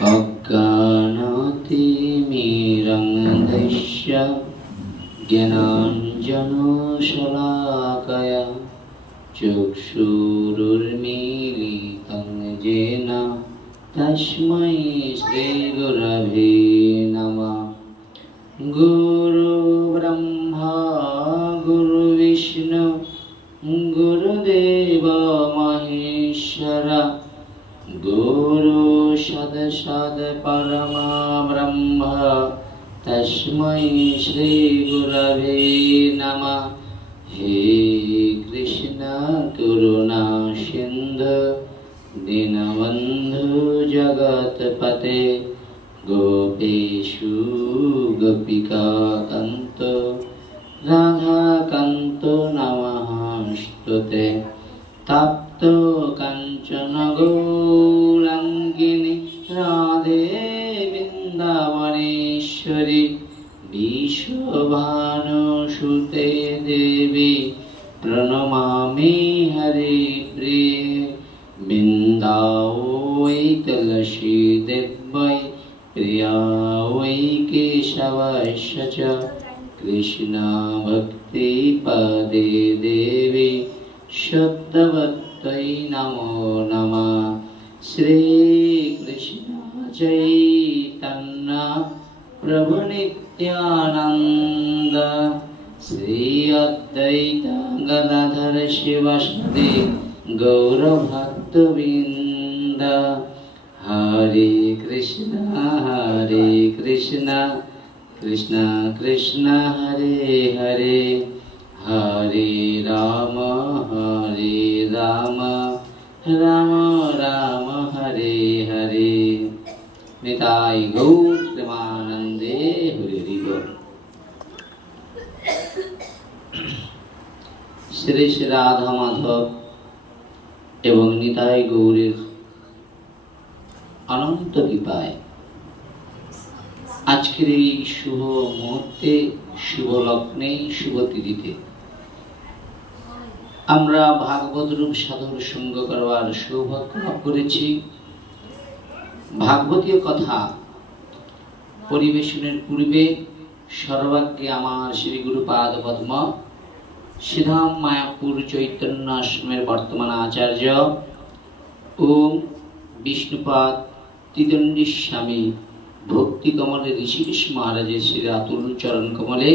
अज्ञानातिमिरन्धस्य ज्ञानाञ्जनशलाकया चक्षुरुन्मीलितं येन तस्मै श्रीगुरवे नमः। गुरुब्रह्मा गुरुविष्णु गुरुदेव महेश्वर गुरु सदसद परमा ब्रह्म तस्मै श्री गुरवे नमः। हे कृष्ण करुणा सिंधु दीनबंधु जगतपते गोपेशु गोपिका कांत राधा कांत नमस्तुते। तप्त कांचन गौरांगिनी राधे वृंदावनेश्वरी विश्वभानुसुते देवी प्रणमामि हरे प्रिये। वृंदावै तुलसी देवै प्रिया वै केशवस्य च कृष्ण भक्ति पदे देवी शुद्धवत्तै नमो नमः। श्री कृष्ण चैतन्य प्रभु नित्यानंद श्री अद्वैत गदाधर शिवासादि गौरभक्तवृंद। हरे कृष्ण कृष्ण कृष्ण हरे हरे हरे राम राम राम हरे हरे। निताई गौर प्रेमानंदे हरि हरि बोल। श्री श्री राधा माधव एवं निताई गौरेर अनंत कृपाय आजकेर এই শুভ মুহূর্তে শুভ লগ্নে শুভ তিথিতে আমরা ভাগবত রূপ সাধুর সঙ্গ করবার সৌভাগ্য লাভ করেছি। ভাগবতীয় কথা পরিবেশনের পূর্বে সর্বাগ্যে আমার শ্রী গুরুপাদ পদ্ম শ্রীধাম মায়াপুর চৈতন্য আশ্রমের বর্তমান আচার্য ওম বিষ্ণুপাদ त्रिदंडी स्वामी भक्ति कमले ऋषिकेश महाराजेर श्री अतुल चरण कमले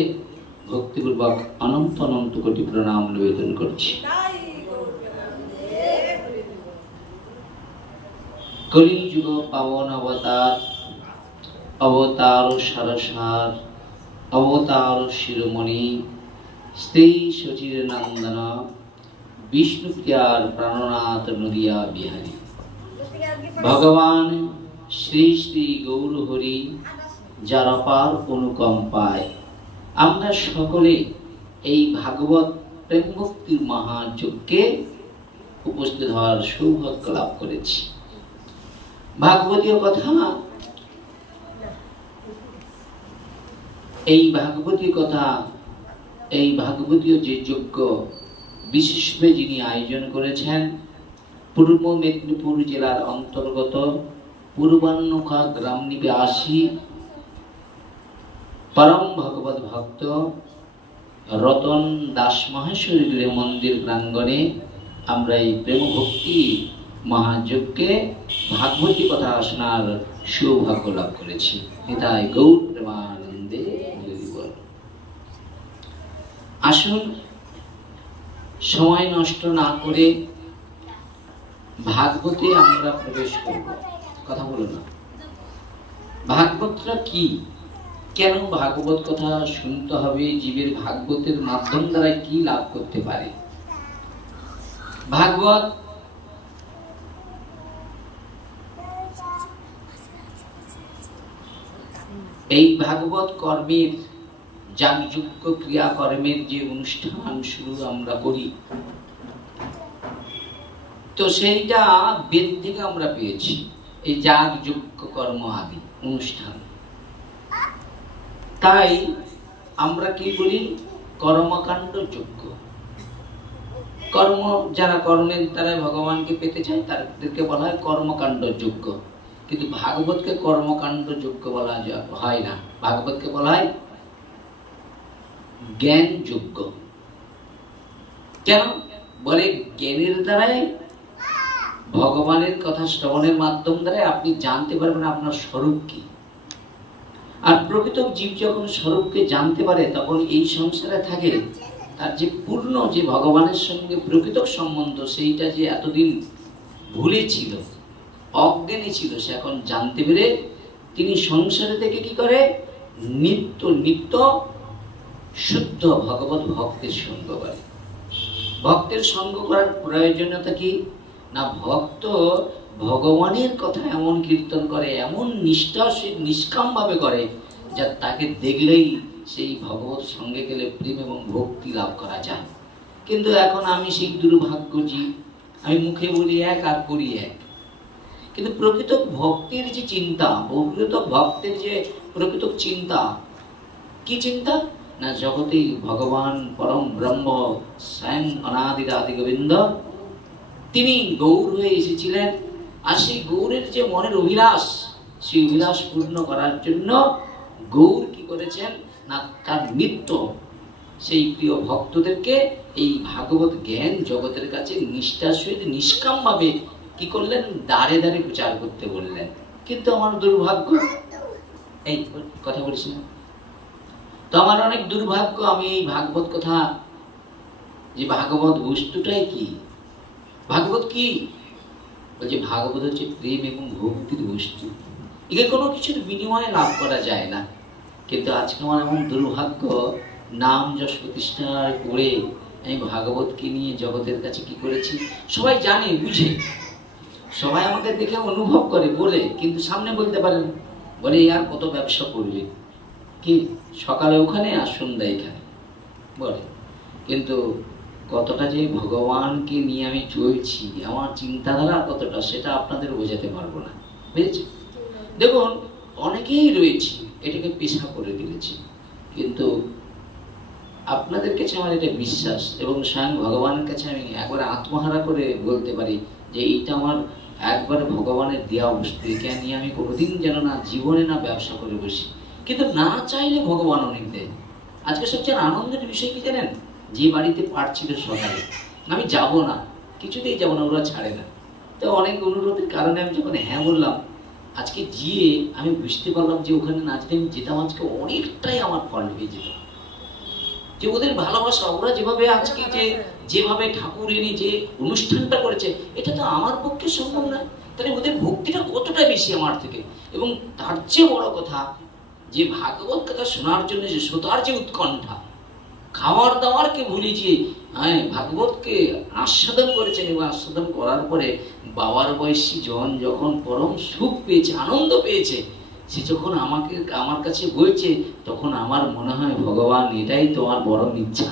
भक्तिपूर्वक अनंत अनंत कोटि प्रणाम निवेदन करछि। कलियुग पावन अवतार अवतार सरसार अवतार शिरोमणि श्री सचिर नंदन विष्णुप्रियार प्राणनाथ नदिया बिहारी भगवान श्री श्री गौर हरि जार अपार अनुकम्पाय आमरा सकले এই भागवत प्रेम भक्तिर महायज्ञे उपस्थित हওয়ার সৌভাগ্য লাভ করেছি। ভাগবতীয় কথা এই ভাগবতীয় যে যজ্ঞ বিশেষভাবে যিনি আয়োজন করেছেন पूर्व मेदिनीपुर जिलार अंतर्गत पूर्वान्नुखा ग्राम निवासी परम भगवत भक्त रतन दास महेश्वरी मंदिर प्रांगणे आमरा এই प्रेम भक्ति महायज्ञे भागवती कथा शोनार सौभाग्य लाभ करेছি। निताई गौर प्रेमानंदे बोल। आसुन समय नष्ट ना करे भागवते आमरा प्रवेश करब। कथा बोलो ना भागवतटा की केन भागवत कथा शुनते हबे जीवेर भागवतेर माध्यम द्वारा की लाभ करते पारे। भागवत এই ভাগবত কর্মের যাগযজ্ঞ ক্রিয়াকর্মের যে অনুষ্ঠান শুরু আমরা করি তো সেইটা বেদ থেকে আমরা পেয়েছি। এই যাগযজ্ঞ কর্ম আদি অনুষ্ঠান তাই আমরা কি বলি কর্মকাণ্ড যজ্ঞ। কর্ম যারা কর্মের দ্বারা ভগবানকে পেতে চায় তাদেরকে বলা হয় কর্মকাণ্ড যজ্ঞ। কিন্তু ভাগবতকে কর্মকাণ্ড যোগ্য বলা হয় না, ভাগবতকে বলা হয় জ্ঞান যোগ্য। কেন বলে? জ্ঞানের দ্বারাই, ভগবানের কথা শ্রবণের মাধ্যম দ্বারা আপনি জানতে পারবেন আপনার স্বরূপ কি। আর প্রকৃত জীব যখন স্বরূপকে জানতে পারে তখন এই সংসারে থাকে তার যে পূর্ণ যে ভগবানের সঙ্গে প্রকৃত সম্বন্ধ, সেইটা যে এতদিন ভুলে ছিল, অজ্ঞানী ছিল, সে এখন জানতে পেরে তিনি সংসারে থেকে কি করে? নিত্য নিত্য শুদ্ধ ভগবত ভক্তের সঙ্গ করে। ভক্তের সঙ্গ করার প্রয়োজনীয়তা কি না, ভক্ত ভগবানের কথা এমন কীর্তন করে, এমন নিষ্কাম ভাবে করে, যা তাকে দেখলেই সেই ভগবত সঙ্গে গেলে প্রেম এবং ভক্তি লাভ করা যায়। কিন্তু এখন আমি সেই দুর্ভাগ্য জীব, আমি মুখে বলি এক আর করি এক। কিন্তু প্রকৃত ভক্তির যে চিন্তা, প্রকৃত ভক্তের যে প্রকৃত চিন্তা, কি চিন্তা না, জগতে ভগবান পরম ব্রহ্ম স্বয়ং অনাদিরাদি গোবিন্দ তিনি গৌর হয়ে এসেছিলেন। আর সেই গৌরের যে মনের অভিলাষ, সেই অভিলাষ পূর্ণ করার জন্য গৌর কি করেছেন না, তার নিত্য সেই প্রিয় ভক্তদেরকে এই ভাগবত জ্ঞান জগতের কাছে নিষ্ঠার সহিত নিষ্কাম ভাবে কি করলেন, দাঁড়ে দাঁড়ে প্রচার করতে বললেন। কিন্তু আমার দুর্ভাগ্য, এই কথা বলছি না তো, আমার অনেক দুর্ভাগ্য, আমি এই ভাগবত কথা, যে ভাগবত বস্তুটাই কি, ভাগবত কি বলছে, ভাগবত হচ্ছে প্রেম এবং ভক্তির বস্তু, একে কোনো কিছুর বিনিময়ে লাভ করা যায় না। কিন্তু আজকে আমার এমন দুর্ভাগ্য, নাম যশ প্রতিষ্ঠার করে আমি ভাগবতকে নিয়ে জগতের কাছে কি করেছি, সবাই জানে বুঝে, সবাই আমাকে দেখে অনুভব করে বলে, কিন্তু সামনে বলতে পারে না। বলে আর কত ব্যবসা করবে, কি সকালে ওখানে আর সন্ধ্যা এখানে বলে, কিন্তু কতটা যে ভগবানকে নিয়ে আমি চলছি, আমার চিন্তাধারা কতটা, সেটা আপনাদের বোঝাতে পারবো না, বুঝেছি? দেখুন, অনেকেই রয়েছে এটাকে পেশা করে দিয়েছে, কিন্তু আপনাদের কাছে আমার এটা বিশ্বাস এবং স্বয়ং ভগবানের কাছে আমি একবার আত্মহারা করে বলতে পারি যে এইটা আমার একবার ভগবানের দেওয়া বস্তু, একে নিয়ে আমি কোনোদিন যেন না জীবনে না ব্যবসা করে বসি। কিন্তু না চাইলে ভগবান অনেক দেয়। আজকে সবচেয়ে আনন্দের বিষয় কি জানেন, যে বাড়িতে পাঠ ছিল সকালে, আমি যাব না, কিছুতেই যাব না, ওরা ছাড়ে না। তো অনেক অনুরোধের কারণে আমি যখন হ্যাঁ বললাম, আজকে গিয়ে আমি বুঝতে পারলাম যে ওখানে না যদি আমি যেতাম, আজকে অনেকটাই আমার ফল্ট হয়ে যেত। যে ওদের ভালোবাসা, ওরা যেভাবে আজকে যেভাবে ঠাকুর এনে যে অনুষ্ঠানটা করেছে, এটা তো আমার পক্ষে সম্ভব না। তাহলে ওদের ভক্তিটা কতটা বেশি আমার থেকে। এবং তার চেয়ে বড় কথা, যে ভাগবত কথা শোনার জন্য যে শ্রোতার যে উৎকণ্ঠা, খাওয়ার দাওয়ারকে ভুলে গিয়ে ভাগবতকে আস্বাদন করেছেন, এবং আস্বাদন করার পরে বাবার বয়সী জন যখন পরম সুখ পেয়েছে, আনন্দ পেয়েছে, সে যখন আমার কাছে বলছে, তখন আমার মনে হয় ভগবান এটাই তোমার বড় ইচ্ছা।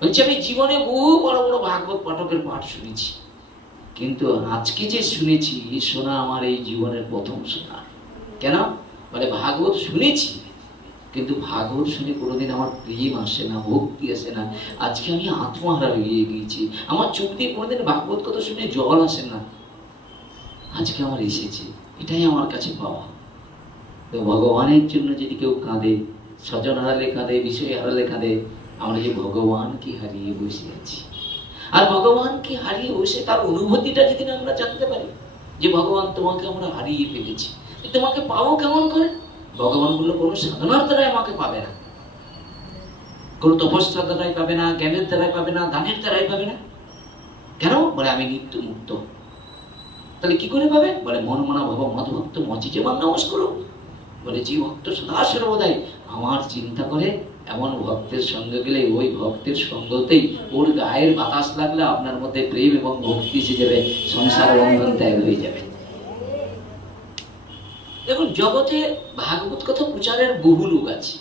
বলছে আমি জীবনে বহু বড় বড় ভাগবত পাঠকের পাঠ শুনেছি, কিন্তু আজকে যে শুনেছি, শোনা আমার এই জীবনের প্রথম শোনা। কেন বলে, ভাগবত শুনেছি, কিন্তু ভাগবত শুনে কোনোদিন আমার প্রেম আসে না, ভক্তি আসে না। আজকে আমি আত্মহারা হয়ে গিয়েছি, আমার চোখ দিয়ে কোনোদিন ভাগবত কথা শুনে জল আসে না, আজকে আমার এসেছে, এটাই আমার কাছে পাওয়া। তো ভগবানের জন্য যদি কেউ কাঁদে, স্বজন হারালে কাঁদে, বিষয় হারালে কাঁদে, আমরা যে ভগবানকে হারিয়ে বসে আছি। আর ভগবানকে হারিয়ে বসে তার অনুভূতিটা যদি আমরা জানতে পারি, যে ভগবান তোমাকে আমরা হারিয়ে ফেলেছি, তোমাকে পাবো কেমন করে? ভগবান বললো, কোনো সাধনার দ্বারাই আমাকে পাবে না, কোনো তপস্যার দ্বারাই পাবে না, জ্ঞানের দ্বারাই পাবে না, দানের দ্বারাই পাবে না। কেন বলে, আমি নিত্য মুক্ত। তাহলে কি করে পাবে বলে, মন মনা ভব মদ ভক্ত মচিজে মান নমস্কার। বলে, যে ভক্ত সদা সর্বদাই আমার চিন্তা করে, এমন ভক্তের সঙ্গে গেলে, ওই ভক্তের সঙ্গতেই ওর গায়ের বাতাস লাগলে আপনার মধ্যে প্রেম এবং ভক্তি এসে যাবে, সংসার বন্ধন ত্যাগ হয়ে যাবে। দেখুন, জগতে ভাগবত কথা প্রচারের বহু লোক আছে,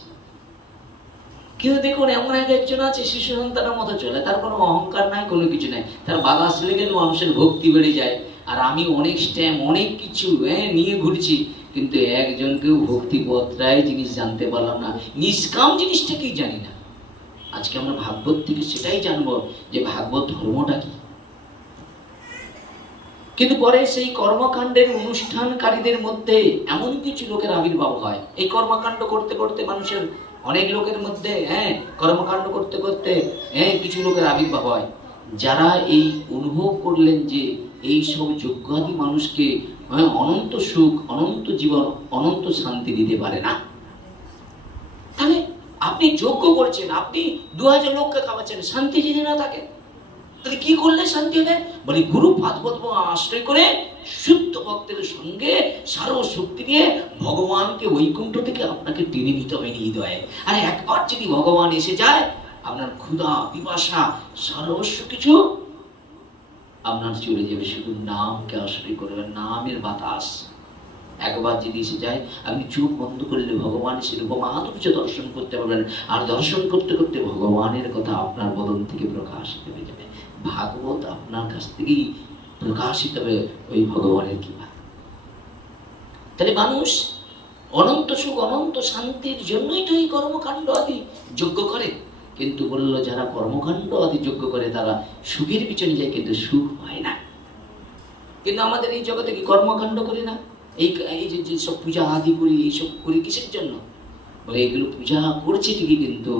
কিন্তু দেখুন এমন একজন আছে, শিশু সন্তানের মতো চলে, তার কোনো অহংকার নাই, কোনো কিছু নাই, তার বাতাস লেগে মানুষের ভক্তি বেড়ে যায়। আর আমি অনেক স্ট্যাম্প, অনেক কিছু নিয়ে ঘুরছি, কিন্তু একজনকেও ভক্তি পত্রায় জিনিস জানতে পারলাম না, নিষ্কাম জিনিসটা কি জানি না। আজকে আমরা ভাগবত থেকে সেটাই জানবো যে ভাগবত ধর্মটা কি। কিন্তু পরে সেই কর্মকাণ্ডের অনুষ্ঠানকারীদের মধ্যে এমন কিছু লোকের আবির্ভাব হয়। এই কর্মকাণ্ড করতে করতে মানুষের অনেক লোকের মধ্যে কর্মকাণ্ড করতে করতে কিছু লোকের আবির্ভাব হয়, যারা এই অনুভব করলেন যে এই সব যজ্ঞাদি মানুষকে অনন্ত সুখ, অনন্ত জীবন, অনন্ত শান্তি দিতে পারে না। তাহলে আপনি যজ্ঞ করছেন, আপনি 2000 লোককে খাওয়াচ্ছেন, শান্তি যদি না থাকে তাহলে কি করলে শান্তি হবে? বলে গুরু পাদপদ্ম আশ্রয় করে শুদ্ধ ভক্তের সঙ্গে সর্বশক্তি নিয়ে ভগবানকে বৈকুণ্ঠ থেকে আপনাকে টেনে নিতে হবে হৃদয়ে। আর একবার যদি ভগবান এসে যায়, আপনার ক্ষুধা পিপাসা সর্বস্ব কিছু আপনার চলে যাবে। শুধু নামকে আশ্রয় করবেন, নামের বাতাস একবার যদি এসে যায়, আপনি চোখ বন্ধ করলে ভগবান সেরূপ মাধুর্য দর্শন করতে পারবেন। আর দর্শন করতে করতে ভগবানের কথা আপনার বদন থেকে প্রকাশিত হয়ে যাবে। ভাগবত আপনার কাছ থেকেই প্রকাশিত হবে ওই ভগবানের কৃপা। তাহলে মানুষ অনন্ত সুখ, অনন্ত শান্তির জন্যই তো এই কর্মকাণ্ড আদি যজ্ঞ করে। কিন্তু বললো যারা কর্মকাণ্ড আদি যজ্ঞ করে তারা সুখের পিছনে যায়, কিন্তু সুখ হয় না। কিন্তু আমাদের এই জগতে কি কর্মকাণ্ড করি না? এই যে সব পূজা আদি করি, এইসব করি কিসের জন্য? বলে এগুলো পূজা করছে ঠিকই, কিন্তু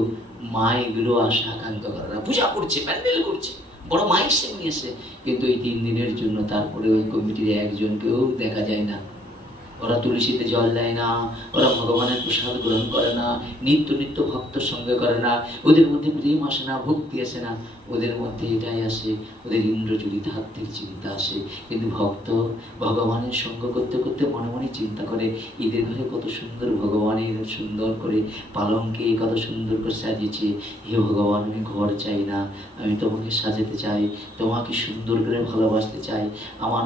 মা এগুলো আশা আকাঙ্ক্ষা করে না। পূজা করছে, প্যান্ডেল করছে, বড় মাইক সে নিয়েছে, কিন্তু এই 3 দিনের জন্য তারপরে ওই কমিটির একজনকেও দেখা যায় না। ওরা তুলসীতে জল দেয় না, ওরা ভগবানের প্রসাদ গ্রহণ করে না, নিত্য নিত্য ভক্তর সঙ্গে করে না, ওদের মধ্যে প্রেম আসে না, ভক্তি আসে না। ওদের মধ্যে এটাই আসে, ওদের ইন্দ্রজড়িত হাতের চিন্তা আসে। কিন্তু ভক্ত ভগবানের সঙ্গ করতে করতে মনে মনে চিন্তা করে, ঈদের ঘরে কত সুন্দর ভগবানের সুন্দর করে পালঙ্কে কত সুন্দর করে সাজিয়েছে। হে ভগবান, আমি ঘর চাই না, আমি তোমাকে সাজাতে চাই, তোমাকে সুন্দর করে ভালোবাসতে চাই। আমার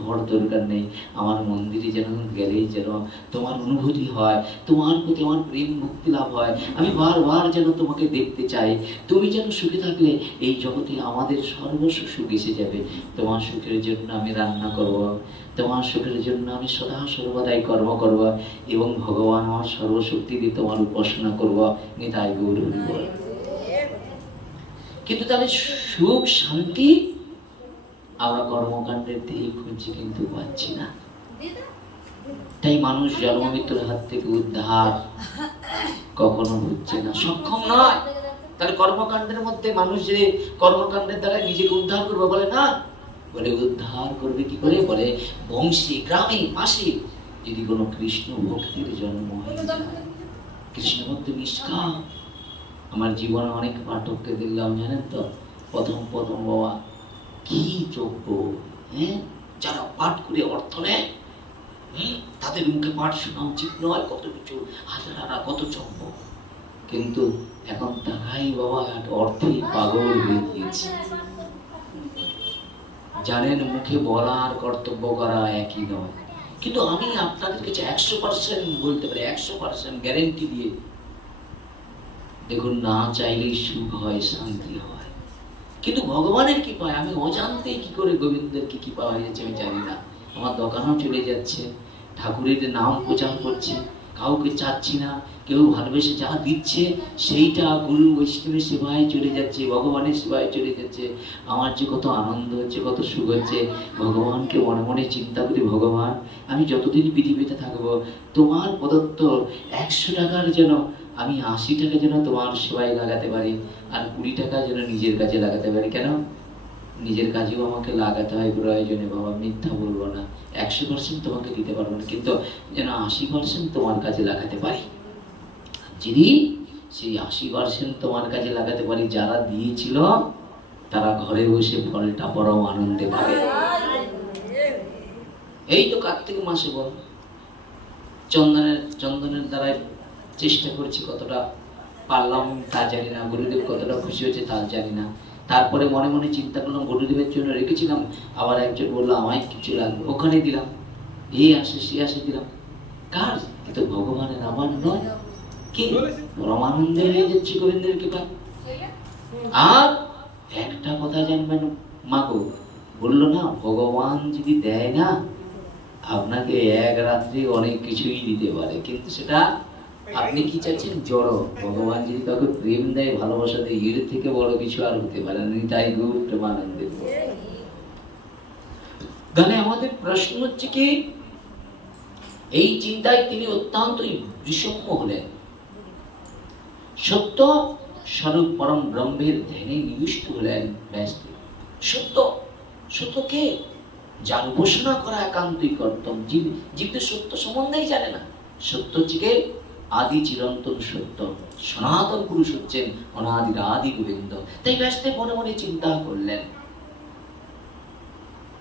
ঘর দরকার নেই, আমার মন্দিরে যেন গেলেই যেন তোমার অনুভূতি হয়, তোমার প্রতি আমার প্রেম মুক্তি লাভ হয়। আমি বারবার যেন তোমাকে দেখতে চাই। তুমি যেন সুখে থাকলে এই জগতে আমাদের সর্বস্ব সুখ এসে যাবে। তোমার সুখের জন্য আমি রান্না করব, তোমার সুখের জন্য আমি সদা সর্বদাই কর্ম করব, এবং ভগবান আমার সর্বশক্তি দিয়ে তোমার উপাসনা করব। নিতাই গৌর হরি বল। কিন্তু তাহলে সুখ শান্তি আমরা কর্মকাণ্ডের দিয়ে খুঁজছি, কিন্তু পাচ্ছি না। তাই মানুষ জন্ম মৃত্যুর হাত থেকে উদ্ধার কখনো হচ্ছে না, সক্ষম নয়। তাহলে কর্মকাণ্ডের মধ্যে মানুষ যে কর্মকাণ্ডের দ্বারা নিজেকে উদ্ধার করবে, বলে না, বলে উদ্ধার করবে কি করে? বলে বংশী গ্রামে পাশে যদি কোনো কৃষ্ণ ভক্তির জন্ম হয়, কৃষ্ণ ভক্তি নিষ্কাম। আমার জীবনে অনেক পাঠককে দেখলাম, জানেন তো, প্রথম বাবা কি যোগ্য, যারা পাঠ করে অর্থ নেয়, তাদের মুখে পাঠ শোনা উচিত নয়, কত কিছু হাজারা কত চম্প। কিন্তু এখন তারাই বাবা অর্থেই পাগল হয়ে গিয়েছে। জানেন, মুখে বলা আর কর্তব্য করা একই নয়। কিন্তু আমি আপনাদের কাছে 100% বলতে পারি, 100% গ্যারেন্টি দিয়ে, দেখুন, না চাইলেই সুখ হয়, শান্তি হয়। কিন্তু ভগবানের কৃপায় আমি অজান্তেই কি করে গোবিন্দের কি কৃপা হয়ে যাচ্ছে আমি জানি না। আমার দোকানও চলে যাচ্ছে, ঠাকুরের নাম প্রচার করছি, কাউকে চাচ্ছি না, কেউ ভালোবেসে যা দিচ্ছে সেইটা গুরু বৈষ্ণবের সেবায় চলে যাচ্ছে, ভগবানের সেবায় চলে যাচ্ছে। আমার যে কত আনন্দ হচ্ছে, কত সুখ হচ্ছে। ভগবানকে মনে মনে চিন্তা করি, ভগবান, আমি যতদিন পৃথিবীতে থাকবো, তোমার প্রদত্ত 100 টাকার যেন আমি 80 টাকা যেন তোমার সেবায় লাগাতে পারি, আর 20 টাকা যেন নিজের কাজে লাগাতে পারি। কেন? নিজের কাজেও আমাকে লাগাতে হয় প্রয়োজনে, বাবা, মিথ্যা বলবো না। 100% তোমাকে দিতে পারবো না, কিন্তু যেন 80% তোমার কাজে লাগাতে পারি। যদি সেই 80% তোমার কাজে লাগাতে পারি, যারা দিয়েছিল তারা ঘরে বসে ফলটা বড় আনন্দে পাবে। এই তো কার্তিক মাসে বল চন্দনের দ্বারাই চেষ্টা করছি, কতটা পারলাম তা জানি না, গুরুদেব কতটা খুশি হয়েছে তা জানি না। তারপরে মনে মনে চিন্তা করলাম, গুরুদেবের জন্য রেখেছিলাম, আবার একজন বললো আমায় কিছু লাগবে, ওখানে দিলাম, এই আসে সে আসে দিলাম। কার? কিন্তু ভগবানের, আমার নয়। কি পরমানন্দে হয়ে যাচ্ছি গোবিন্দের কৃপা। আর একটা কথা জানবেন, মাগো বললো না, ভগবান যদি দেয় না, আপনাকে এক রাত্রে অনেক কিছুই দিতে পারে, কিন্তু সেটা আপনি কি চাচ্ছেন? জড়। ভগবান যদি কাউকে প্রেম দেয়, ভালোবাসা দেয়, এর থেকে বড় কিছু আর হতে পারে না। তাই গৌর প্রেমানন্দে। তাহলে আমাদের প্রশ্ন হচ্ছে কি, এই চিন্তায় তিনি অত্যন্ত বিষণ্ণ হলেন। সত্য স্বরূপ পরম ব্রহ্মের ধ্যানে নিবিষ্ট হলেন ব্যাসদেব। সত্য, সত্য কে? যার উপাসনা করা একান্তই কর্তব্য। জীব তো সত্য সম্বন্ধেই জানে না। সত্য হচ্ছে কে? আদি চিরন্তন সত্য, সনাতন পুরুষ হচ্ছেন অনাদির আদি গোবিন্দ। তাই ব্যাসদেব মনে মনে চিন্তা করলেন।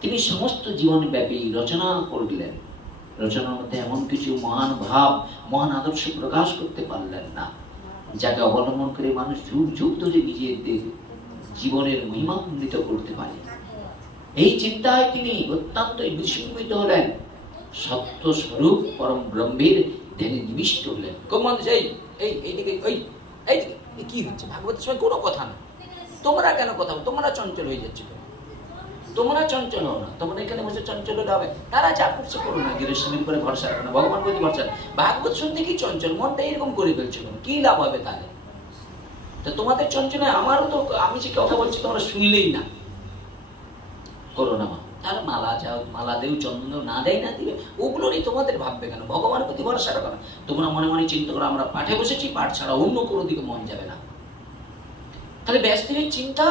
তিনি সমস্ত জীবন ব্যাপী রচনা করলেন। রচনার মধ্যে এমন কিছু মহান ভাব, মহান আদর্শ প্রকাশ করতে পারলেন না, যাকে অবলম্বন করে মানুষ যুগ যুগ ধরে নিজেদের জীবনের মহিমান্বিত করতে পারে। এই চিন্তায় তিনি অত্যন্ত বিস্মিত হলেন। সত্য স্বরূপ পরম ব্রহ্মের ধ্যানে নিবিষ্ট হলেন। কি হচ্ছে? ভাগবতের সময় কোনো কথা না। তোমরা কেন কথা? তোমরা চঞ্চল হয়ে যাচ্ছে। তোমরা চঞ্চল হও না। তোমরা এখানে বসে চঞ্চল হলে হবে? তারা যা করছে করো না, গৃহস্বামীর উপরে ভরসা রাখো না, ভগবান প্রতি ভরসা। ভাগবত শুনতে কি চঞ্চল মনটা এরকম করে ফেলছে, কি লাভ হবে তাহলে? তো তোমাদের চঞ্চল, আমারও তো, আমি যে কথা বলছি তোমরা শুনলেই না, করো না। তার মালা যাও, মালা দেও, চন্দন না দেয় না দিবে, ওগুলো নিয়ে তোমাদের ভাববে কেন? ভগবানের প্রতি ভরসা রাখো না। তোমরা মনে মনে চিন্তা করো আমরা পাঠে বসেছি, পাঠ ছাড়া অন্য কোনো দিকে মন যাবে না। তাহলে ব্যাসদেবের চিন্তা,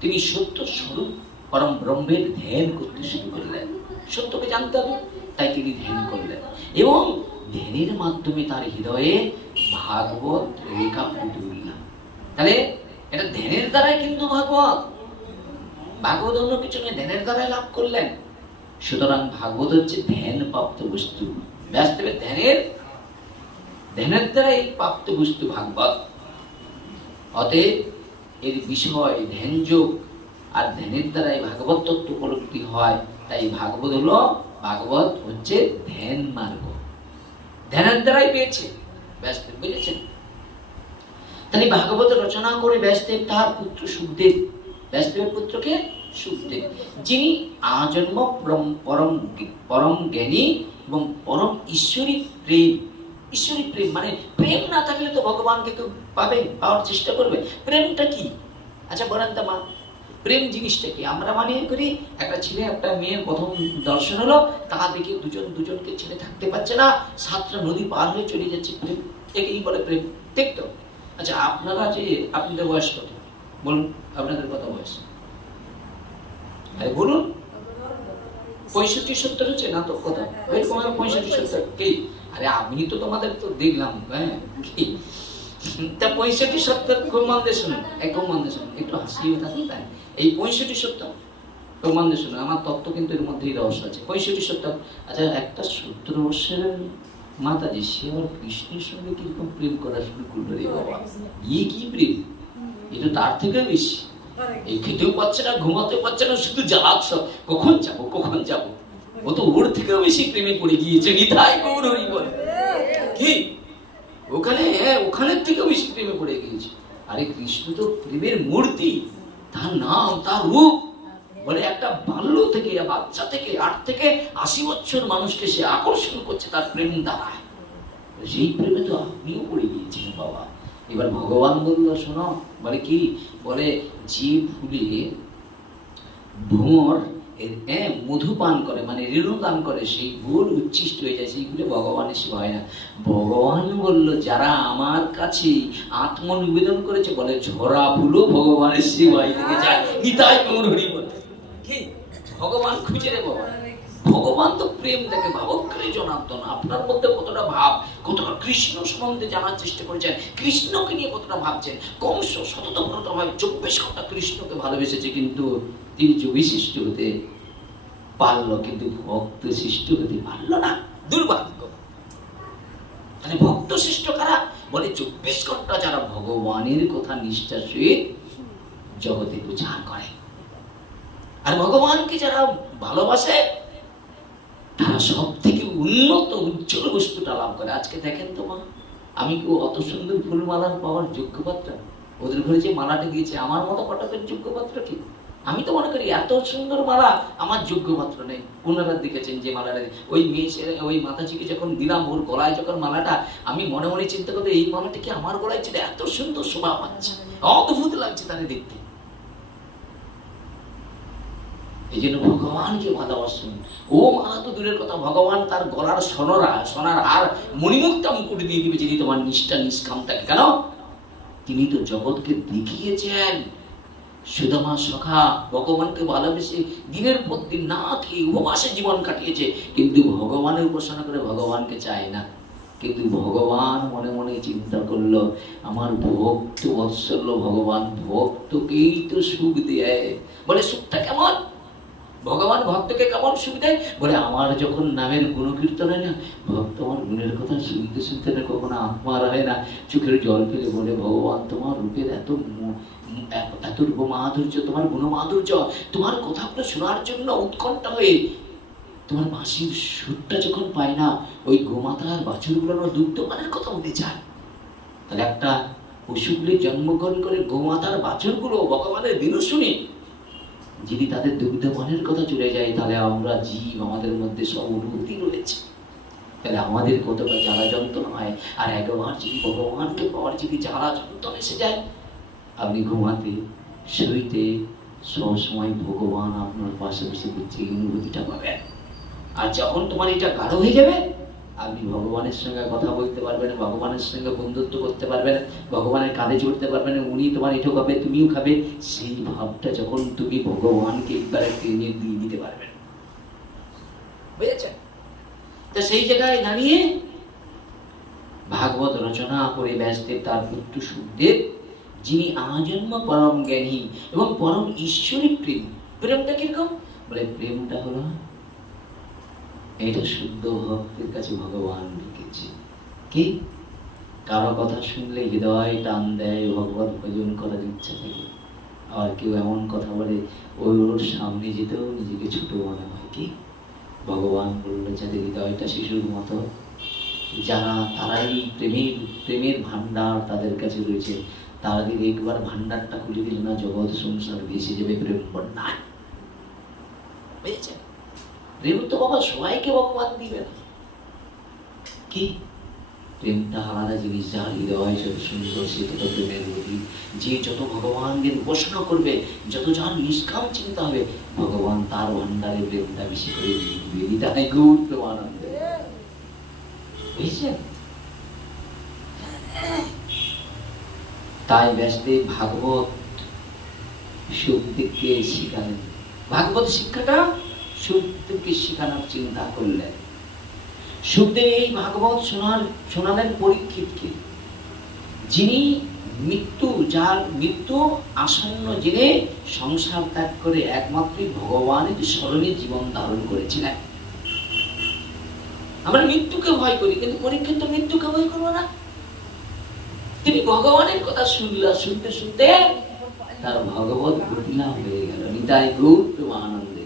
তিনি সত্য স্বরূপ পরম ব্রহ্মের ধ্যান করতে শুরু করলেন। সত্যকে জানতে হবে, তাই তিনি ধ্যান করলেন এবং ধ্যানের মাধ্যমে তার হৃদয়ে ভাগবত রেখা ফুটে উঠল। তাহলে এটা ধ্যানের দ্বারাই কিন্তু ভাগবত অন্য কিছু নয়, ধ্যানের দ্বারাই লাভ করলেন। সুতরাং ভাগবত হচ্ছে ধ্যান প্রাপ্ত বস্তু। ব্যাসদেবের ধ্যানের দ্বারাই প্রাপ্ত বস্তু ভাগবত। অতএব এর বিষয় ধ্যান যোগ, আর ধ্যানের দ্বারাই ভাগবত তত্ত্ব উপলব্ধি হয়। তাই ভাগবত হচ্ছে ধ্যান মার্গ, ধ্যানের দ্বারাই পেয়েছে ব্যাসদেব, বুঝেছেন? তাহলে ভাগবত রচনা করে ব্যাসদেব তার পুত্র সুখদেব, ব্যাসদেবের পুত্রকে সুখদেব, যিনি আজন্ম পরম জ্ঞানী এবং পরম ঈশ্বরী প্রেম। ঈশ্বরী প্রেম মানে প্রেম না থাকলে তো ভগবানকে কেউ পাওয়ার চেষ্টা করবে। প্রেমটা কি? আচ্ছা বলেন তো মা, প্রেম জিনিসটা কি? আমরা মনে করি একটা ছেলে একটা মেয়ের প্রথম দর্শন হলো, তা দেখে দুজনকে ছেড়ে থাকতে পারছে না, 7টা নদী পার হয়ে চলে যাচ্ছে, প্রেম। একেই বলে প্রেম, ঠিক তো? আচ্ছা আপনাদের বয়স কত? বলুন, আপনাদের কত বয়স? আরে বলুন, 65-70 হচ্ছে না তো? কথা 65-70 কি? আরে আমি তো তোমাদের তো দেখলাম, হ্যাঁ কি তা 65-70 খুব মন দিয়ে শুনুন, খুব মন দিয়ে শুনুন, একটু হাসিও থাকুন। তাই এই 65-70 খুব মন দিয়ে শুনুন, আমার তত্ত্ব কিন্তু এর মধ্যেই রহস্য আছে। 65-70, আচ্ছা একটা 70 বর্ষের মাতাজি, সে আবার কৃষ্ণের সঙ্গে কিরকম প্রেম করা শুরু করলো রে বাবা! কি প্রেম! এটা তার থেকে বেশি। এই খেতেও পাচ্ছে না, ঘুমাতেও পাচ্ছে না, শুধু জ্বালাচ্ছ, কখন যাবো। ও তো ওর থেকেও বেশি প্রেমে পড়ে গিয়েছে। নিতাই গৌর হরি বল। কি ওখানের থেকেও বেশি প্রেমে পড়ে গিয়েছে। আরে কৃষ্ণ তো প্রেমের মূর্তি, তার নাম, তার রূপ। বলে একটা বাচ্চা থেকে 8 থেকে 80 বছর মানুষকে সে আকর্ষণ করছে তার প্রেম দ্বারা। সেই প্রেমে তো আপনিও পড়ে গিয়েছেন বাবা। এবার ভগবান বলল শোনো, বলে কি? বলে যে ফুলে ভ্রমর মধু পান করে, মানে রেণু দান করে, সেই ফুল উচ্ছিষ্ট হয়ে যায়, সেইগুলো ভগবানের সেবা হয় না। ভগবান বলল যারা আমার কাছে আত্মনিবেদন করেছে, বলে ঝরা ফুলও ভগবানের সেবায় লেগে যায়। নিতাই গৌর হরি বল। কি ভগবান খুঁজে রে বাবা! ভগবান তো প্রেম দেখে। ভাবক্রে জনার্দন, আপনার মধ্যে কতটা ভাব, কতটা কৃষ্ণ সম্বন্ধে জানার চেষ্টা করেছেন, কৃষ্ণকে নিয়ে কতটা ভাবছেন। কংস শততভাবে 24 ঘন্টা কৃষ্ণকে ভালোবেসেছে, কিন্তু তিনি যোগী সৃষ্ট হতে পারলো, কিন্তু ভক্ত সৃষ্ট হতে পারলো না। দুর্ভাগ্য। তাহলে ভক্ত সৃষ্ট কারা? বলে 24 ঘন্টা যারা ভগবানের কথা নিষ্ঠার সহিত জগতে প্রচার করে, আর ভগবানকে যারা ভালোবাসে, তারা সব থেকে উন্নত উজ্জ্বল বস্তুটা লাভ করে। আজকে দেখেন তো মা, আমি কি অত সুন্দর ফুলমালার পাওয়ার যোগ্য পাত্র? ওদের ঘরে যে মালাটা দিয়েছে, আমার মতো কটকের যোগ্য পাত্র কি? আমি তো মনে করি এত সুন্দর মালা আমার যোগ্য পাত্র নেই। ওনারা দেখেছেন যে মালাটা ওই মাতাজিকে যখন দিলাম, ওর গলায় যখন মালাটা, আমি মনে মনে চিন্তা করতে, এই মালাটা কি আমার গলায় ছিল? এত সুন্দর শোভা পাচ্ছে, অদ্ভুত লাগছে তারে দেখতে। এই জন্য ভগবানকে ভালোবাসুন। ও মালা তো দূরের কথা, ভগবান তার গলার সোনার হার মণিমুক্তা মুকুট দিয়ে দিবে যদি তোমার নিষ্ঠা নিষ্কাম থাকে। কেন? তিনি তো জগৎকে দেখিয়েছেন। সুদামা সখা ভগবানকে ভালোবেসে দিনের পর দিন না খেয়ে উপবাসে জীবন কাটিয়েছে, কিন্তু ভগবানের উপাসনা করে ভগবানকে চায় না। কিন্তু ভগবান মনে মনে চিন্তা করলো, আমার ভক্ত বৎসল্য ভগবান ভক্তকেই তো সুখ দেয়। বলে সুখটা কেমন? ভগবান ভক্তকে কেমন সুখ দেয়? বলে আমার যখন নামের গুণকীর্তন হয় না, ভক্ত আমার গুণের কথা শুনতে শুনতে না কখনো আত্মার হয় না, চোখের জল ফেলে বলে ভগবান তোমার রূপের এত রূপ মাধুর্য, তোমার গুণ মাধুর্য, তোমার কথাগুলো শোনার জন্য উৎকণ্ঠা হয়ে তোমার বাঁশির সুরটা যখন পায় না, ওই গোমাতার বাছুরগুলো দুগ্ধ পানের কথা উঠে যায়। তাহলে একটা পশুগুলি জন্মগ্রহণ করে গোমাতার বাছুরগুলো ভগবানের বিনু শুনে যদি তাদের দুগ্ধপানের কথা চলে যায়, তাহলে আমরা জীব, আমাদের মধ্যে সব অনুভূতি রয়েছে, তাহলে আমাদের কতটা জ্বালা যন্ত্রণা হয়। আর একবার যদি ভগবানকে পাওয়ার যদি জ্বালা যন্ত্রণা এসে যায়, আপনি ঘুমাতে শুইতে সবসময় ভগবান আপনার পাশে বসে করছে, এই অনুভূতিটা পাবেন। আর যখন তোমার এটা গাঢ় হয়ে যাবে, আপনি ভগবানের সঙ্গে কথা বলতে পারবেন, ভগবানের সঙ্গে বন্ধুত্ব করতে পারবেন, ভগবানের কাঁধে চড়তে পারবেন, উনি তোমার এটাও খাবে তুমিও খাবে, সেই ভাবটা যখন তুমি ভগবানকে একবার টেনে দিয়ে দিতে পারবেন। বুঝেছেন? তো সেই জায়গায় দাঁড়িয়ে ভাগবত রচনা করে ব্যাসদেব তার পুত্র সুখদেব, যিনি আজন্ম পরম জ্ঞানী এবং পরম ঈশ্বরী প্রেম। প্রেমটা কিরকম? বলে প্রেমটা হলো এটা শুদ্ধ ভক্তের কাছে ভগবান রেখেছে। কি? কারো কথা শুনলে হৃদয় টান দেয়, ভগবত ভজন করার ইচ্ছা থাকে। আর কেউ এমন কথা বলে ওর সামনে যেতেও নিজেকে ছোট মনে হয়। কি? ভগবান বলল যাদের হৃদয়টা শিশুর মতো, যারা তারাই প্রেমের ভান্ডার তাদের কাছে রয়েছে, তারা যদি একবার ভান্ডারটা খুলে দিল না, জগৎ সংসার ভেসে যাবে প্রেম বন্যায়। বুঝেছেন? প্রেম তো বাবা সবাইকে ভগবান দিবে না। কি? প্রেমটা আলাদা জিনিস। যার হৃদয় যত সুন্দর সে তত প্রেমের অধিক। যে যত ভগবানকে উপাসনা করবে, যত যার নিষ্কাম চিন্তা হবে, ভগবান তার ভান্ডারে প্রেমটা বেশি করে দিবে। তাই গৌর প্রেমানন্দ। বুঝেছেন? তাই ব্যাসদেব ভাগবত সুখদেবকে শিখালেন। ভাগবত শিক্ষাটা সুখদেবকে শিখানোর চিন্তা করলেন। সুখদেব এই ভাগবত শোনালেন পরীক্ষিতকে, যিনি যার মৃত্যু আসন্ন জেনে সংসার ত্যাগ করে একমাত্র ভগবানের স্মরণে জীবন ধারণ করেছিলেন। আমরা মৃত্যুকে ভয় করি, কিন্তু পরীক্ষিত তো মৃত্যুকে ভয় করবো না। তিনি ভগবানের কথা শুনতে শুনতে তার ভগবত গতিলা হয়ে গেল। নিতাই গৌর প্রেমানন্দে।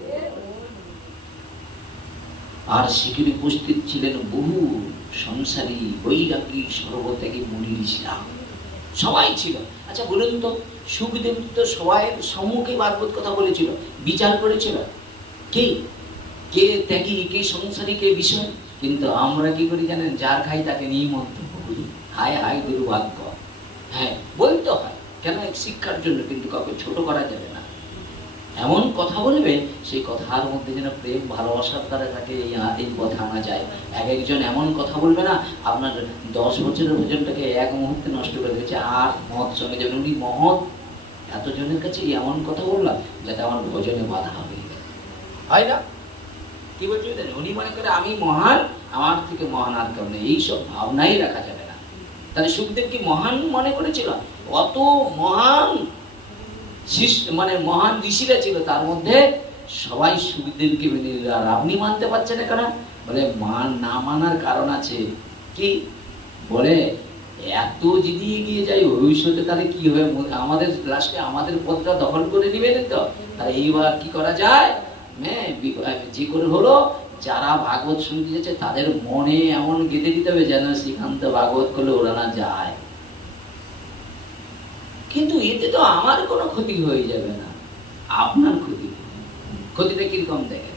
আর সেখানে উপস্থিত ছিলেন বহু সংসারী বৈরাগী সর্বত্যাগী মুনি ঋষিরা, সবাই ছিল। আচ্ছা বলুন তো, সুখদেব তো সবাই সম্মুখে ভাগবত কথা বলেছিল, বিচার করেছিল কে কে ত্যাগী, কে সংসারী, কে বিষয়। কিন্তু আমরা কি করি জানেন? যার খাই তাকে নিয়ে মন্তব্য করি। হায় হায় দুর্ভাগ্য। হ্যাঁ, বলতে হয়, কেন? শিক্ষার জন্য, কিন্তু কাউকে ছোট করা যাবে না। এমন কথা বলবে সেই কথার মধ্যে যেন প্রেম ভালোবাসার দ্বারা তাকে এই কথা আনা যায়। একজন এমন কথা বলবে না আপনার 10 বছরের ভোজনটাকে এক মুহূর্তে নষ্ট করে দিয়েছে। আর মহৎ সঙ্গে যেমন উনি মহৎ, এতজনের কাছে এমন কথা বললাম যাতে আমার ভোজনে বাধা হবে, হয় না? কি বলছি? উনি মনে করে আমি মহান, আমার থেকে মহান আর কেউ নেই, এইসব ভাবনাই রাখা যাবে না। তাহলে সুখদেব কি মহান মনে করেছিল? অত মহান মহান ঋষিরা ছিল, তার মধ্যে সবাই সুখদেবকে মেনে নিল। আর আপনি মানতে পারছেন না কেন? বলে না মানার কারণ আছে। কি? বলে এত যদি এগিয়ে যাই ভবিষ্যতে তাহলে কি হবে? আমাদের লাস্টে আমাদের পদটা দখল করে নিবেন তো। তাহলে এইবার কি করা যায়? যে করে হলো, যারা ভাগবত শুনতে যাচ্ছে তাদের মনে এমন গেঁথে দিতে হবে যেন শ্রীকান্ত ভাগবত করলে ওরা না যায়। কিন্তু এতে তো আমার কোনো ক্ষতি হয়ে যাবে না, আপনার ক্ষতি। ক্ষতিটা কিরকম দেখেন?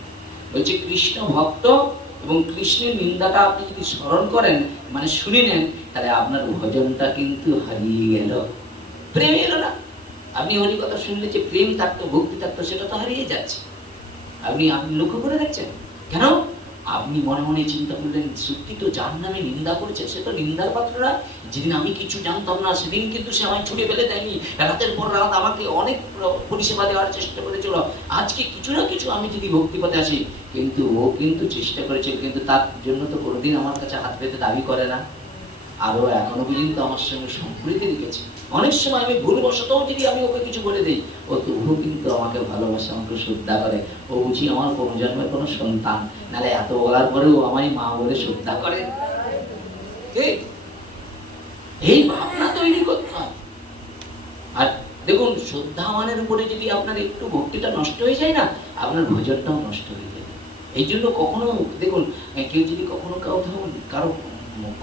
বলছে কৃষ্ণ ভক্ত এবং কৃষ্ণের নিন্দাটা আপনি যদি স্মরণ করেন, মানে শুনে নেন, তাহলে আপনার ভজনটা কিন্তু হারিয়ে গেল, প্রেম এলো না। আপনি হরি কথা শুনলে যে প্রেম থাকতো, ভক্তি থাকতো, সেটা তো হারিয়ে যাচ্ছে। আপনি আপনি লক্ষ্য করে দেখছেন কেন? আপনি মনে মনে চিন্তা করলেন, সত্যি তো যার নামে নিন্দা করেছে সে তো নিন্দার পাত্র না। যেদিন আমি কিছু জানতাম না সেদিন কিন্তু সে আমায় ছুটে ফেলে দেয়নি, রাতের পর রাত আমাকে অনেক পরিষেবা দেওয়ার চেষ্টা করেছিল। আজকে কিছু না কিছু আমি যদি ভক্তিপথে আসি, কিন্তু ও কিন্তু চেষ্টা করেছিল, কিন্তু তার জন্য তো কোনোদিন আমার কাছে হাত পেতে দাবি করে না। আরো এখনো পর্যন্ত আমার সঙ্গে সম্প্রীতি রেখেছে। অনেক সময় আমি ভুলবশতও যদি আমি ওকে কিছু বলে দিই, ও তবুও কিন্তু আমাকে ভালোবাসে, আমাকে শ্রদ্ধা করে। ও বুঝি আমার কোনো জন্মের কোনো সন্তান, নাহলে এত বলার পরেও আমায় মা বলে শ্রদ্ধা করে। ঠিক এই ভাবনা তৈরি করতে হয়। আর দেখুন, শ্রদ্ধাবানের উপরে যদি আপনার একটু ভক্তিটা নষ্ট হয়ে যায় না, আপনার ভজনটাও নষ্ট হয়ে যাবে। এই জন্য কখনো দেখুন, কেউ যদি কখনো কারো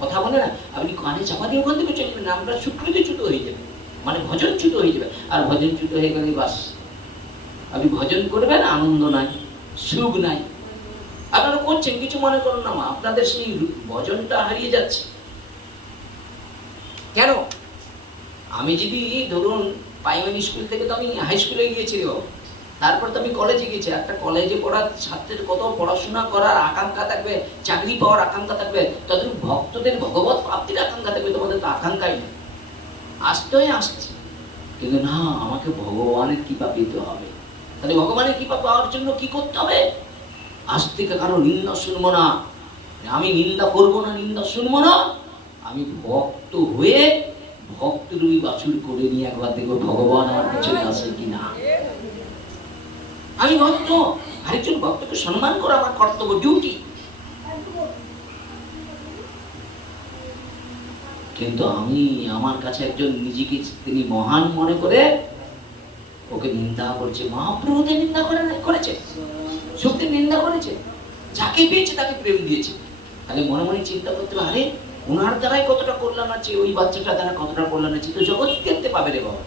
কথা বলে না, আপনি কানে চাপা দিয়ে ওখান থেকে চলে যাবেন, আপনার সুকৃতিচ্যুত হয়ে যাবে, মানে ভজনচ্যুত হয়ে যাবে। আর ভজনচ্যুত হয়ে গেলে বাস, আপনি ভজন করবেন, আনন্দ নাই, সুখ নাই। আপনারা করছেন, কিছু মনে করুন না, আপনাদের সেই ভজনটা হারিয়ে যাচ্ছে। কেন? আমি যদি ধরুন প্রাইমারি স্কুল থেকে তো আমি হাই স্কুলে গিয়েছি, তারপর তো আমি কলেজে গেছি। একটা কলেজে পড়ার ছাত্রের কত পড়াশোনা করার আকাঙ্ক্ষা থাকবে, চাকরি পাওয়ার আকাঙ্ক্ষা থাকবে, তাদের ভক্তদের ভগবত প্রাপ্তির আকাঙ্ক্ষা থাকবে। তোমাদের তো আকাঙ্ক্ষাই নেই, আসতে আসছে, কিন্তু না, আমাকে ভগবানের কৃপা পেতে হবে। তাহলে ভগবানের কৃপা পাওয়ার জন্য কি করতে হবে? আজ থেকে কারো নিন্দা শুনবো না, আমি নিন্দা করবো না, নিন্দা শুনবো না। আমি ভক্ত হয়ে ভক্তরূপী বাছুর করে নিয়ে একবার দেখবো ভগবান আমার পিছনে আসে কিনা। আমি ভক্ত, আরেকজন ভক্তকে সম্মান করা আমার কর্তব্য, ডিউটি। কিন্তু আমি আমার কাছে একজন নিজেকে তিনি মহান মনে করে ওকে নিন্দা করছে। মহাপ্রভুদের নিন্দা করেছে, শক্তির নিন্দা করেছে, যাকে পেয়েছে তাকে প্রেম দিয়েছে। তাহলে মনে মনে চিন্তা করতে হবে, আরে ওনার দ্বারাই কতটা কল্যাণ আছে, ওই বাচ্চাটা দ্বারা কতটা কল্যাণ আছে, তো জগৎ দেখতে পাবে রে বাবা।